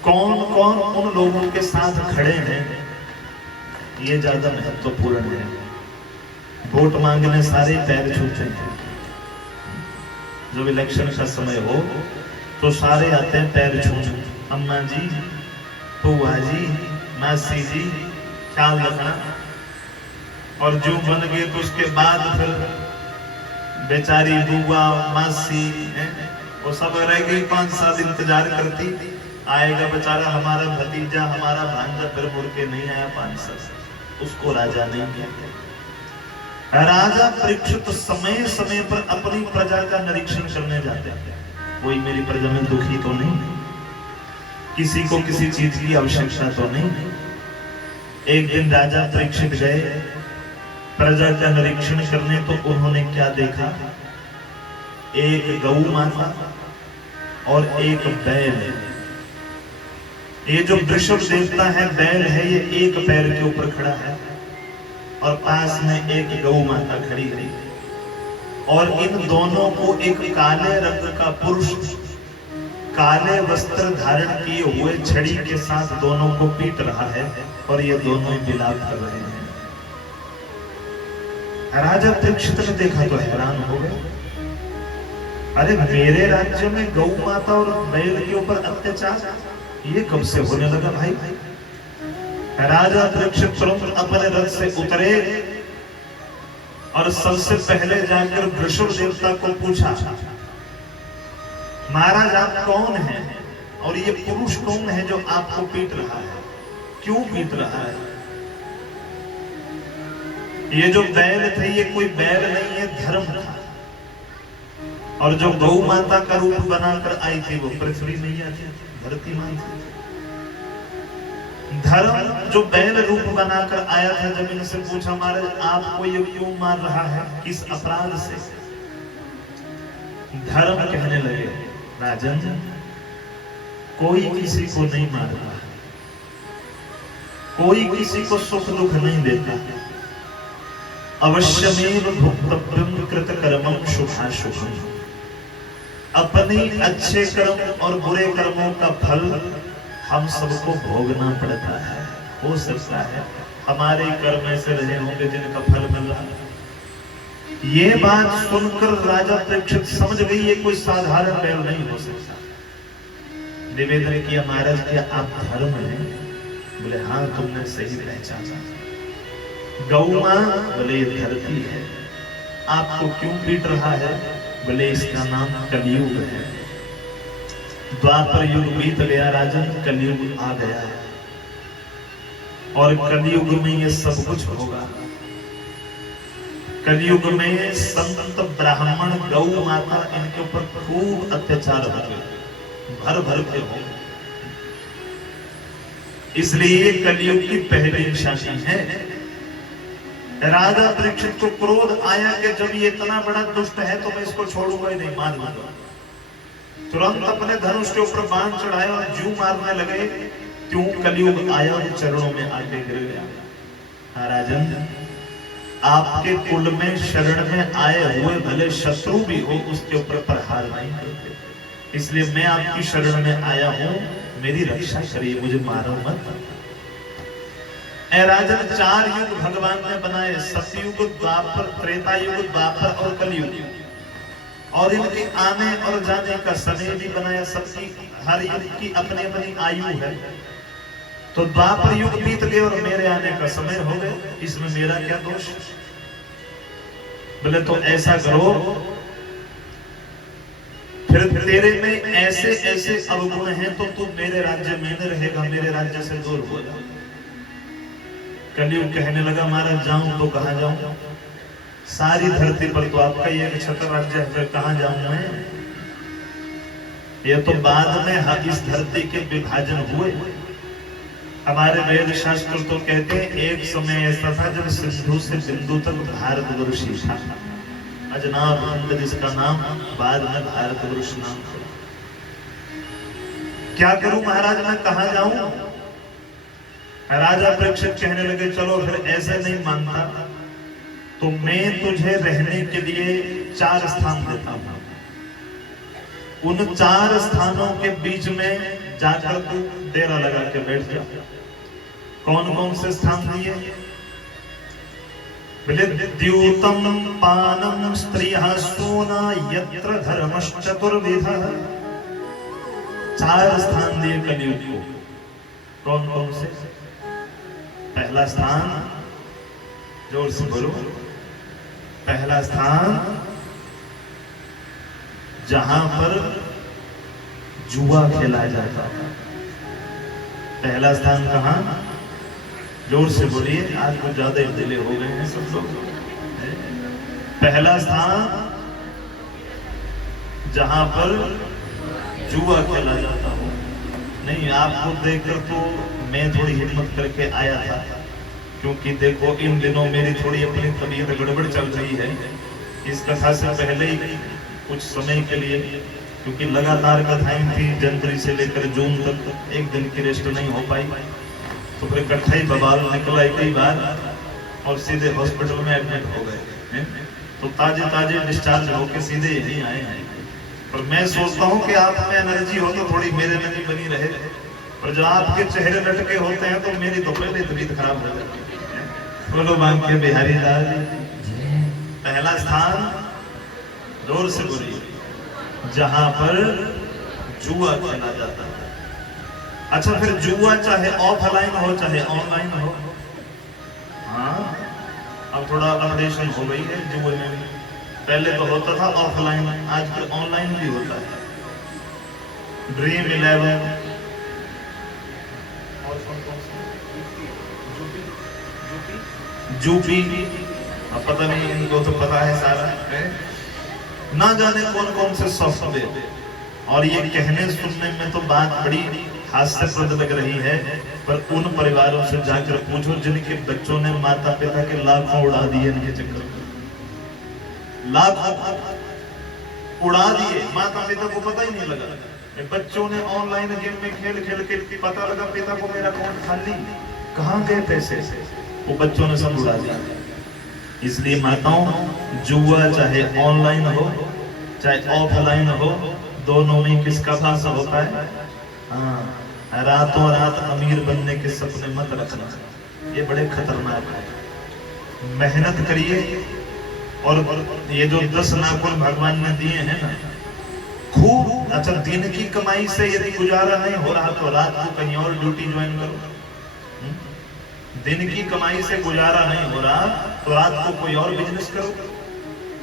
कौन कौन उन लोगों के साथ खड़े हैं, ये ज्यादा महत्वपूर्ण है। वोट मांगने सारे पैर छूते हैं। जब इलेक्शन का समय हो तो सारे आते हैं पैर छूने, अम्मा जी, बुआ जी, मासी जी, ख्याल रखना। और जो बन गए तो उसके बाद फिर बेचारी बुआ, मासी वो सब रह गई, 5 साल इंतजार करती, आएगा बेचारा हमारा भतीजा, हमारा भांजा, फिर मुड़ के नहीं आया 5 साल, उसको राजा नहीं कहते। राजा परीक्षित समय समय पर अपनी प्रजा का निरीक्षण करने जाते हैं। कोई मेरी प्रजा में दुखी तो नहीं, किसी को किसी चीज की आवश्यकता तो नहीं। एक दिन राजा परीक्षित गए प्रजा का निरीक्षण करने, तो उन्होंने क्या देखा? एक गौ माता और एक बैल। ये जो वृषभ देवता है, बैल है, ये एक पैर के ऊपर खड़ा है और पास में एक गौ माता खड़ी है, और इन दोनों को एक काले रंग का पुरुष काले वस्त्र धारण किए हुए छड़ी के साथ दोनों को पीट रहा है, और ये दोनों विलाप कर रहे हैं। राजा परीक्षित ने देखा तो हैरान हो गए। अरे मेरे राज्य में गौ माता और बैल के ऊपर अत्याचार ये कब से होने लगा भाई? राजा परीक्षित तुरंत अपने रथ से उतरे और सबसे पहले जाकर वृषभ देवता को पूछा, महाराज आप कौन हैं और ये पुरुष कौन है जो आपको पीट रहा है? क्यों पीट रहा है? ये जो बैल थे ये कोई बैल नहीं है, धर्म था। और जो गौ माता का रूप बनाकर आई थी वो पृथ्वी मैया थी, धरती मां थी। धर्म जो बैल रूप बनाकर आया था, जब इनसे पूछा महाराज आपको ये क्यों मार रहा है, किस अपराध से? धर्म कहने लगे, राजन कोई किसी को नहीं मारता, कोई किसी को सुख दुख नहीं देता। अवश्यमेव भुक्तव्यं कृतकर्मं शुभाशुभम्। अपने अच्छे कर्म और बुरे कर्मों का फल हम सबको भोगना पड़ता है। हो सकता है हमारे कर्म ऐसे रहे होंगे जिनका फल मिल रहा है। ये बात सुनकर राजा परीक्षित समझ गई ये कोई साधारण बैल नहीं हो सकता। निवेदन किया, महाराज क्या आप धर्म हैं? बोले हाँ तुमने सही पहचाना। गौ मां? बोले ये धरती है। आपको क्यों पीट रहा है? बोले इसका नाम कलयुग है। द्वापर युग बीत गया राजन, कलयुग आ गया है और कलयुग में ये सब कुछ होगा। कलयुग में संत ब्राह्मण गौ माता इनके ऊपर खूब अत्याचार होंगे, भर भर के होंगे। इसलिए ये कलयुग की पहली निशानी है। राजा परीक्षित को क्रोध आया कि जब ये इतना बड़ा दुष्ट है तो मैं इसको छोड़ूंगा ही नहीं, मार दूंगा। तुरंत अपने धनुष के ऊपर बाण चढ़ाए और जू मारने लगे। क्यों? कलयुग आया और चरणों में आके गिर गया। हाँ राजन, आपके कुल में शरण में आए हुए भले शत्रु भी हो, उसके ऊपर प्रहार नहीं करते। इसलिए मैं आपकी शरण में आया हूं, मेरी रक्षा करिए, मुझे मारो मत। राजन, 4 युग भगवान ने बनाए, सतयुग, द्वापर, त्रेता युग, द्वापर और कलयुग, और इनके आने और जाने का समय भी बनाया। सबकी, हर युग की अपनी अपनी आयु है। तो द्वापर युग बीत गए और मेरे आने का समय हो गए, इसमें मेरा क्या दोष? बोले तो ऐसा करो, फिर तेरे में ऐसे ऐसे अवगुण हैं तो तू मेरे राज्य में नहीं रहेगा, मेरे राज्य से दूर हो जा। कलयुग कहने लगा, महाराज जाऊं तो कहां जाऊं? सारी धरती पर तो आपका ही एक छत्र राज्य है, फिर कहां जाऊं मैं? ये तो बाद में इस धरती के विभाजन हुए। हमारे वेद शास्त्र तो कहते हैं एक समय ऐसा था जब सिंधु से बिंदु तक भारतवर्ष ही था। अजनाब जिसका नाम बाद में भारतवर्ष नाम था। क्या करूं महाराज, मैं कहां जाऊं? राजा परीक्षित कहने लगे, चलो फिर ऐसे नहीं मानता तो मैं तुझे रहने के लिए 4 स्थान देता हूं। उन 4 स्थानों के बीच में जाकर तू डेरा लगा के बैठ जा। कौन कौन से स्थान दिए? बोले, द्यूतम पानम स्त्रियः सोना यत्र धर्मश्चतुर्विधः। 4 स्थान दिए कलयुग को। कौन कौन से? पहला स्थान, जोर से बोलो, पहला स्थान जहां पर जुआ खेला जाता है। पहला स्थान कहां? जोर से बोलिए, आज कुछ ज्यादा दिले हो गए हैं सब लोग। पहला स्थान जहां पर जुआ खेला जाता हो। नहीं, आपको देखकर तो मैं थोड़ी हिम्मत करके आया था, क्योंकि देखो इन दिनों मेरी थोड़ी अपनी तबीयत गड़बड़ चल रही है। इस कथा से पहले ही कुछ समय के लिए, क्योंकि लगातार कथाएं थी, जनवरी से लेकर जून तक एक दिन की रेस्ट नहीं हो पाई, तो फिर इकट्ठा ही बवाल निकला कई बार और सीधे हॉस्पिटल में एडमिट हो गए। तो ताजे ताजे डिस्चार्ज होकर सीधे यहीं आए हैं। पर मैं सोचता हूँ कि आप में एनर्जी हो तो थोड़ी मेरे में भी बनी रहे, और जब आपके चेहरे लटके होते हैं तो मेरी तो पहले तबीयत खराब हो जाती है। बोलो मांग के बिहारी लाल। पहला स्थान, जोर से बोलिए, जहां पर जुआ खेला जाता है। अच्छा, फिर जुआ चाहे ऑफलाइन हो चाहे ऑनलाइन हो। हाँ, अब थोड़ा अपडेशन हो गई है जुए में। पहले तो होता था ऑफलाइन, आजकल ऑनलाइन भी होता है। ड्रीम 11 और जूपी, अब पता नहीं, इनको तो पता है सारा है, ना जाने कौन कौन से सॉफ्टवेयर। और ये कहने सुनने में तो बात बड़ी हास्यास्पद लग रही है, पर उन परिवारों से जाकर पूछो जिनके बच्चों ने माता पिता के लाखों उड़ा दिए इनके चक्कर में। लाखों उड़ा दिए, माता पिता को पता ही नहीं लगा। बच्चों ने ऑनलाइन गेम में खेल खेल के पता लगा पिता को मेरा अकाउंट खाली, कहां गए पैसे, वो बच्चों ने सब उड़ा दिया। इसलिए माताओं, जुआ चाहे ऑनलाइन हो चाहे ऑफलाइन हो, दोनों में किसका भाषा होता है? हाँ, रातों रात अमीर बनने के सपने मत रखना, ये बड़े खतरनाक है। मेहनत करिए, और ये जो 10 नाखून भगवान ने दिए हैं ना, खूब। अच्छा, दिन की कमाई से यदि गुजारा नहीं हो रहा तो रात को कहीं और ड्यूटी ज्वाइन करो। दिन की कमाई से गुजारा नहीं हो रहा तो रात को कोई और बिजनेस करो,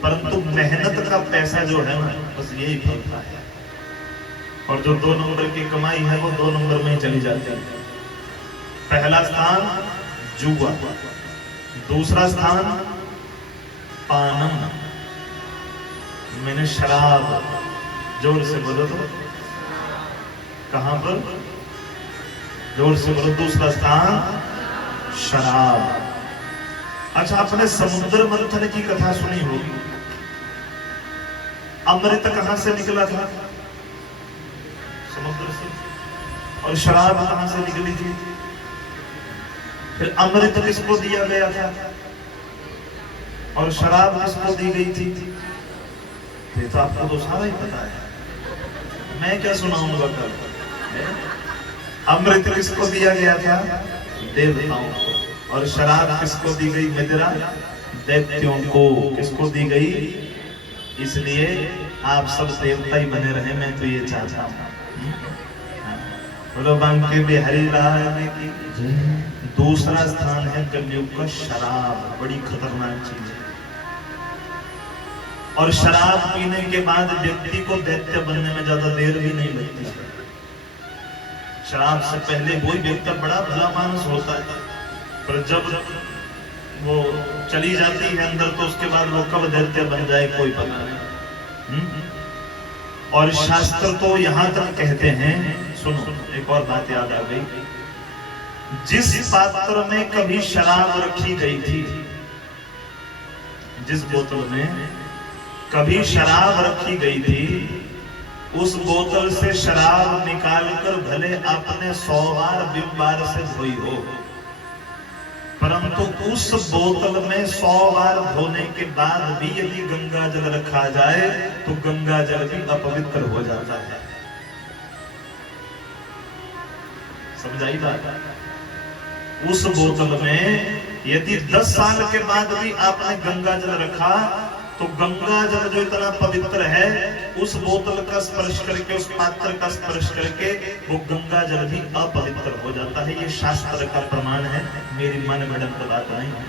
परंतु मेहनत का पैसा जो है ना, बस यही फलता है। और जो 2 नंबर की कमाई है वो 2 नंबर में ही चली जाती है। पहला स्थान जुआ, दूसरा स्थान पानम, मैंने शराब। जोर से बोलो तो, कहां पर? जोर से बोलो। दूसरा स्थान शराब। अच्छा, आपने समुद्र मंथन की कथा सुनी होगी। अमृत कहां से निकला था? समुद्र से। और शराब कहां से निकली थी? फिर अमृत किसको दिया गया था और शराब किसको दी गई थी? ये तो आपको तो सारा ही पता है, मैं क्या सुनाऊंगा कल। अमृत किसको दिया गया था? देवताओं को। और शराब किसको दी गई? मदिरा दैत्यों को। किसको दी गई? इसलिए आप सब देवता ही बने रहे, मैं तो ये चाहता हूं। बोलो बांके बिहारी लाल की। दूसरा स्थान है कलयुग का शराब। बड़ी खतरनाक चीज है। और शराब पीने के बाद व्यक्ति को दैत्य बनने में ज्यादा देर भी नहीं लगती। शराब से पहले वही व्यक्ति बड़ा भला मानस होता है, पर जब वो चली जाती है अंदर तो उसके बाद वो कब दैत्य बन जाए कोई पता नहीं। और शास्त्र तो यहां तक कहते हैं, सुनो एक और बात याद आ गई। जिस पात्र में कभी शराब रखी गई थी, जिस बोतल में कभी शराब रखी गई थी, उस बोतल से शराब निकालकर भले आपने 100 बार 20 बार से धोई हो, परंतु उस बोतल में 100 बार धोने के बाद भी यदि गंगा जल रखा जाए तो गंगा जल भी अपवित्र हो जाता है। समझाई बात? उस बोतल में यदि 10 साल के बाद भी आपने गंगा जल रखा तो गंगा जल जो इतना पवित्र है, उस बोतल का स्पर्श करके, उस पात्र का स्पर्श करके वो गंगा जल भी अपवित्र हो जाता है। ये शास्त्र का प्रमाण है, मेरी मन गढ़ंत बात नहीं है।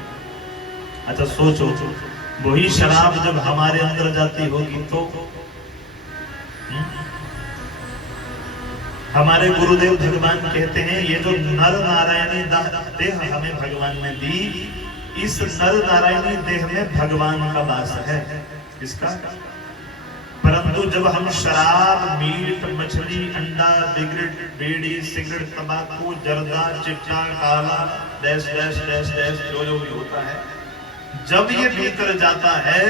अच्छा सोचो, वही शराब जब हमारे अंदर जाती होगी तो हमारे गुरुदेव भगवान कहते हैं, ये जो नर नारायणी देह हमें भगवान ने दी, इस नर नारायणी देह में भगवान का वास है। इसका परंतु जब हम शराब, मीट, मछली, अंडा, सिगरेट, बीड़ी, सिगरेट, तंबाकू, जर्दा, चिट्टा, काला, डैश डैश डैश डैश जो भी होता है, जब ये भीतर जाता है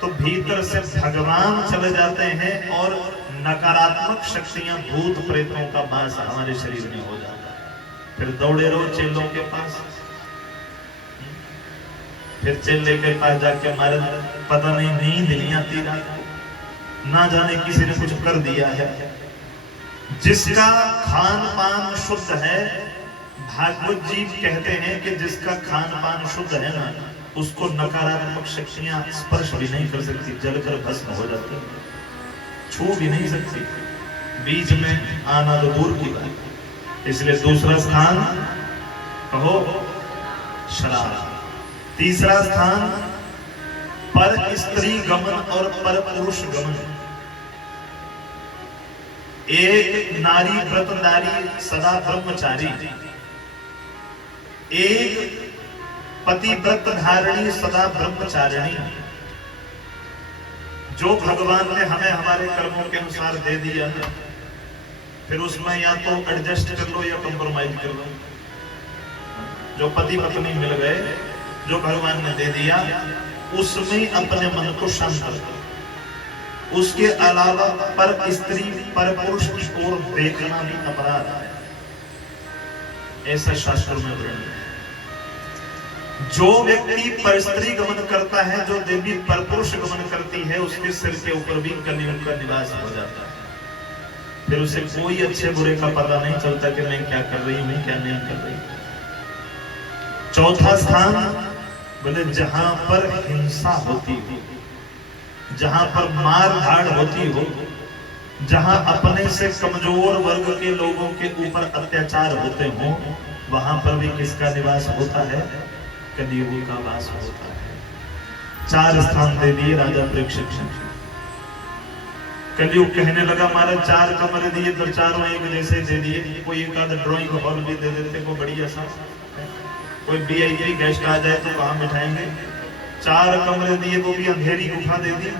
तो भीतर से भगवान चले जाते हैं और नकारात्मक शक्तियां, भूत प्रेतों का वास हमारे शरीर में हो जाता है। फिर दौड़े रहो चेलों के पास, फिर चेले के पास जाके हमारे पता नहीं नींद नहीं आती रात को, ना जाने किसी ने कुछ कर दिया है। जिसका खान पान शुद्ध है, भागवत जी कहते हैं कि जिसका खान पान शुद्ध है ना, उसको नकारात्मक शक्तियां स्पर्श भी नहीं कर सकती, जलकर भस्म हो जाती, छू भी नहीं सकती, बीच में आना तो दूर की बात। इसलिए दूसरा स्थान कहो शराब। तीसरा स्थान पर स्त्री गमन और पर पुरुष गमन। एक नारी व्रतधारी सदा ब्रह्मचारी, एक पति व्रत धारिणी सदा ब्रह्मचारिणी। जो भगवान ने हमें हमारे कर्मों के अनुसार दे दिया, फिर उसमें या तो एडजस्ट कर लो या कंप्रोमाइज कर लो। जो पति पत्नी मिल गए, जो भगवान ने दे दिया, उसमें अपने मन को शांत रखो। उसके अलावा पर स्त्री पर पुरुष की ओर देखना भी अपराध है, ऐसा शास्त्र में वर्णन है। जो व्यक्ति पर स्त्री गमन करता है, जो देवी पर पुरुष गमन करती है, उसके सिर के ऊपर भी कलयुग का निवास हो जाता है। फिर उसे कोई अच्छे बुरे का पता नहीं चलता कि मैं क्या कर रही हूं, क्या नहीं कर रही। चौथा स्थान बोले जहां पर हिंसा होती हो, जहां पर मार धाड़ होती हो, जहां अपने से कमजोर वर्ग के लोगों के ऊपर अत्याचार होते हो, वहां पर भी किसका निवास होता है? कलयुग का वास होता है। 4 स्थान दे दिए राजा परीक्षित। कलयुग कहने लगा महाराज 4 कमरे दिए तो चारों एक जैसे दे दिए, कोई एक आधा ड्राइंग हॉल भी दे देते को बढ़िया सा, कोई वीआईपी गेस्ट आ जाए तो कहां बिठाएंगे। 4 कमरे दिए वो भी अंधेरी गुफा दे दी,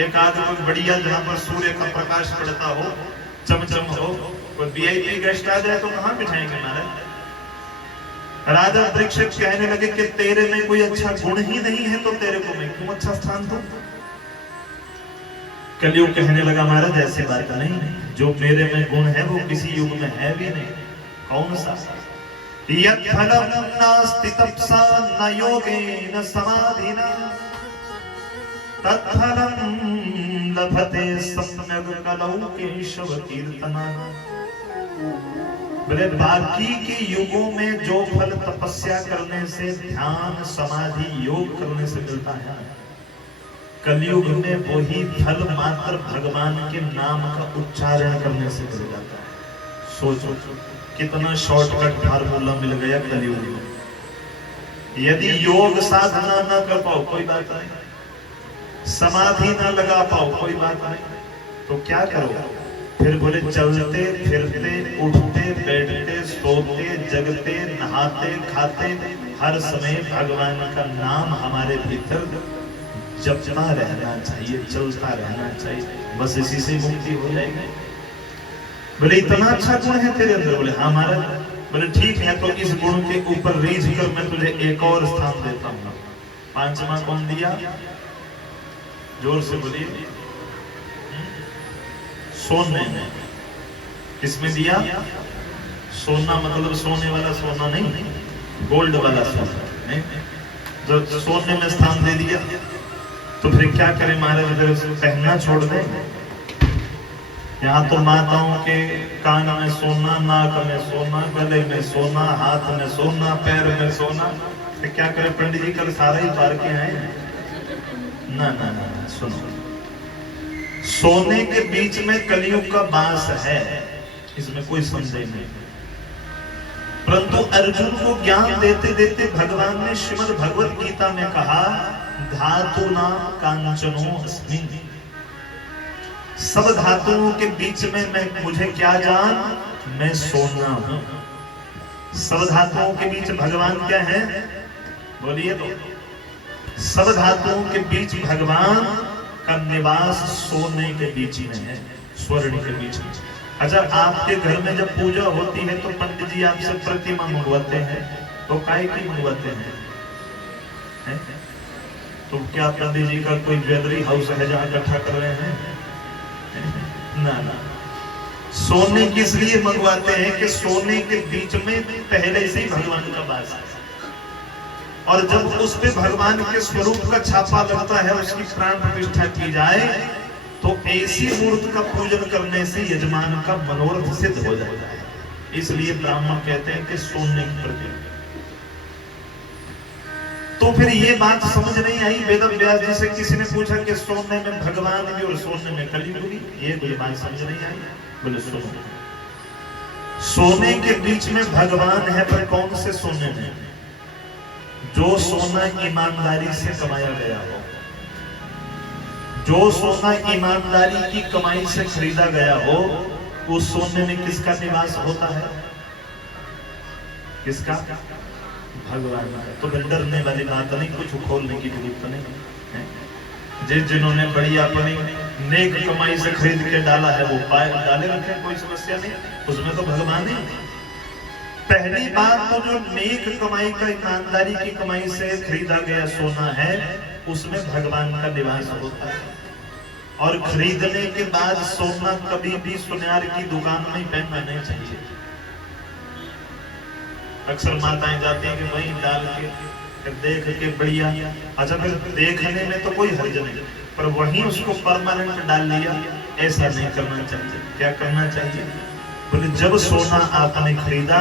एक आध कोई बढ़िया जहां पर सूर्य का प्रकाश पड़ता हो, चमचम हो, कोई वीआईपी गेस्ट आ जाए तो कहां बिठाएंगे महाराज? राजा परीक्षित कहने लगे कि तेरे में कोई अच्छा गुण ही नहीं है तो तेरे को मैं क्यों अच्छा स्थान दूं? कलयुग कहने लगा महाराज ऐसी बात नहीं, जो मेरे में गुण है वो किसी युग में है भी नहीं। कौन सा? यत् फलं नास्ति तपसा न योगेन समाधिना तत्फलं लभते सम्यक् कलौ केशव कीर्तना। बोले बाकी के युगों में जो फल तपस्या करने से, ध्यान समाधि योग करने से मिलता है, कलयुग में वही फल मात्र भगवान के नाम का उच्चारण करने से मिल जाता है। सोचो कितना शॉर्टकट फार्मूला मिल गया कलयुग में। यदि योग साधना ना कर पाओ कोई बात नहीं, समाधि ना लगा पाओ कोई बात नहीं, तो क्या करो? फिर बोले चलते फिरते उठते बैठते सोते जगते नहाते खाते हर समय भगवान का नाम हमारे भीतर जपता रहना चाहिए, चलता रहना चाहिए, बस इसी से मुक्ति हो जाएगी। बोले इतना अच्छा गुण है तेरे अंदर? बोले हाँ महाराज। बोले ठीक है, तो इस गुण के ऊपर रीझ कर मैं तुझे एक और स्थान देता हूँ। पांचवा कौन दिया? जोर से बोलिए। सोने में। किसमें दिया? सोना मतलब सोने वाला सोना नहीं, गोल्ड वाला सोना नहीं, जो सोने में स्थान दे दिया तो फिर क्या करें महाराज? अगर उसको पहनना छोड़ दें? यहाँ तो माताओं के कान में सोना, नाक में सोना, गले में सोना, हाथ में सोना, पैर में सोना, तो क्या करें? पंडित जी कल सारा ही उतार के आए। ना ना ना, सुनो, सोने के बीच में कलयुग का वास है, इसमें कोई संदेह नहीं। परंतु अर्जुन को ज्ञान देते देते भगवान ने श्रीमद् भगवत गीता में कहा, धातु नाम कांचनो अस्मि। सब धातुओं के बीच में मैं, मुझे क्या जान? मैं सोना हूं। सब धातुओं के बीच भगवान क्या है? बोलिए तो। सब धातुओं के बीच भगवान का निवास सोने के बीच में है, स्वर्ण के बीच में। अच्छा, आपके घर में जब पूजा होती है तो पंडित जी आपसे प्रतिमा मंगवाते हैं, तो काय की मंगवाते हैं? तो क्या पंडित जी का कोई ज्वेलरी हाउस है जहां इकट्ठा कर रहे हैं? ना ना, सोने किस लिए मंगवाते हैं कि सोने के बीच में पहले से ही भगवान का वास है, और जब उस पे भगवान के स्वरूप का छापा लगता है, उसकी प्राण प्रतिष्ठा की जाए, तो ऐसी मूर्ति का पूजन करने से यजमान का मनोरथ सिद्ध हो जाता है। इसलिए ब्राह्मण कहते हैं कि सोने की प्रतिमा। तो फिर ये बात समझ नहीं आई वेद व्यास जी से किसी ने पूछा कि सोने में भगवान भी और सोने में कलयुग भी, ये कोई बात समझ नहीं आई। बोले सुनो, सोने के बीच में भगवान है, पर कौन से सोने में? जो सोना ईमानदारी से कमाया गया हो, जो सोना ईमानदारी की कमाई से खरीदा गया हो, उस सोने में किसका निवास होता है? किसका? भगवान का। तो डरने वाली बात नहीं, कुछ खोलने की जरूरत नहीं है। जिन्होंने बड़ी अपनी नेक कमाई से खरीद के डाला है वो पाए डाले रखे, कोई समस्या नहीं, उसमें तो भगवान ही। पहली बात तो जो नेक कमाई का, ईमानदारी की कमाई से खरीदा गया सोना है, उसमें भगवान का निवास होता है। और खरीदने के बाद सोना कभी भी सुनार की दुकान में पहनना नहीं चाहिए। अक्सर माताएं जाती हैं कि वहीं डाल के देख के बढ़िया, अच्छा फिर देखने में तो कोई हर्ज नहीं, पर वहीं उसको परमानेंट डाल लिया, ऐसा नहीं करना चाहिए। क्या करना चाहिए? बोले जब सोना आपने खरीदा,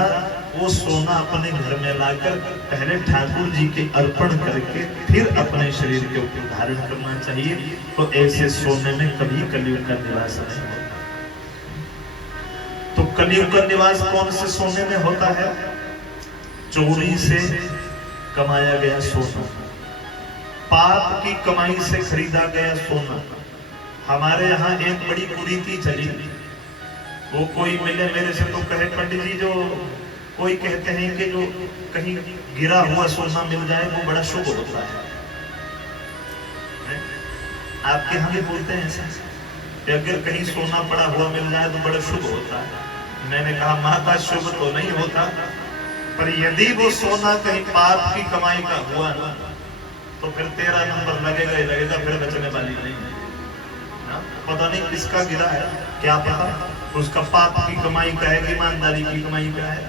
वो सोना अपने घर में लाकर पहले ठाकुर जी के अर्पण करके फिर अपने शरीर के ऊपर धारण करना चाहिए। तो ऐसे सोने में कभी कलयुग का निवास नहीं होता। तो कलयुग का निवास कौन से सोने में होता है? चोरी से कमाया गया सोना, पाप की कमाई से खरीदा गया सोना। हमारे यहाँ एक बड़ी कुरीति चली, वो कोई मिले मेरे से तो कहे, पंडित जी जो कोई कहते हैं कि जो कहीं गिरा हुआ सोना मिल जाए वो बड़ा शुभ होता है। आपके यहाँ भी बोलते हैं ऐसा कि अगर कहीं सोना पड़ा हुआ मिल जाए तो बड़ा शुभ होता है। मैंने कहा माता शुभ तो नहीं होता, पर यदि वो सोना कहीं पाप की कमाई का हुआ ना तो फिर तेरा नंबर लगेगा ही लगेगा, फिर बचने वाली नहीं है। हाँ? पता नहीं किसका गिरा है, क्या पता उसका पाप की कमाई का है कि ईमानदारी की कमाई का है।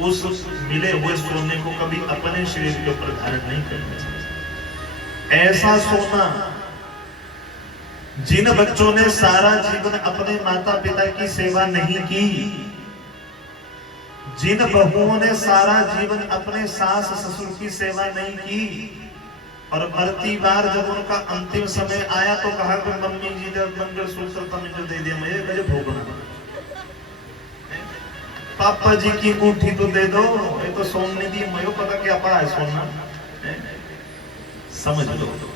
उस मिले हुए सोने को कभी अपने शरीर के ऊपर धारण नहीं करना चाहिए। ऐसा सोना, जिन बच्चों ने सारा जीवन अपने माता पिता की सेवा नहीं की, जिन बहुओं ने सारा जीवन अपने सास ससुर की सेवा नहीं की, और मरती बार जब उनका अंतिम समय आया तो कहा कि मम्मी जी जब मंगलसूत्र तो मुझे दे दिया, मुझे भोगना, पापा जी की अंगूठी तो दे दो, ये तो सोने दी, मुझे पता क्या पड़ा है सोना, समझ लो।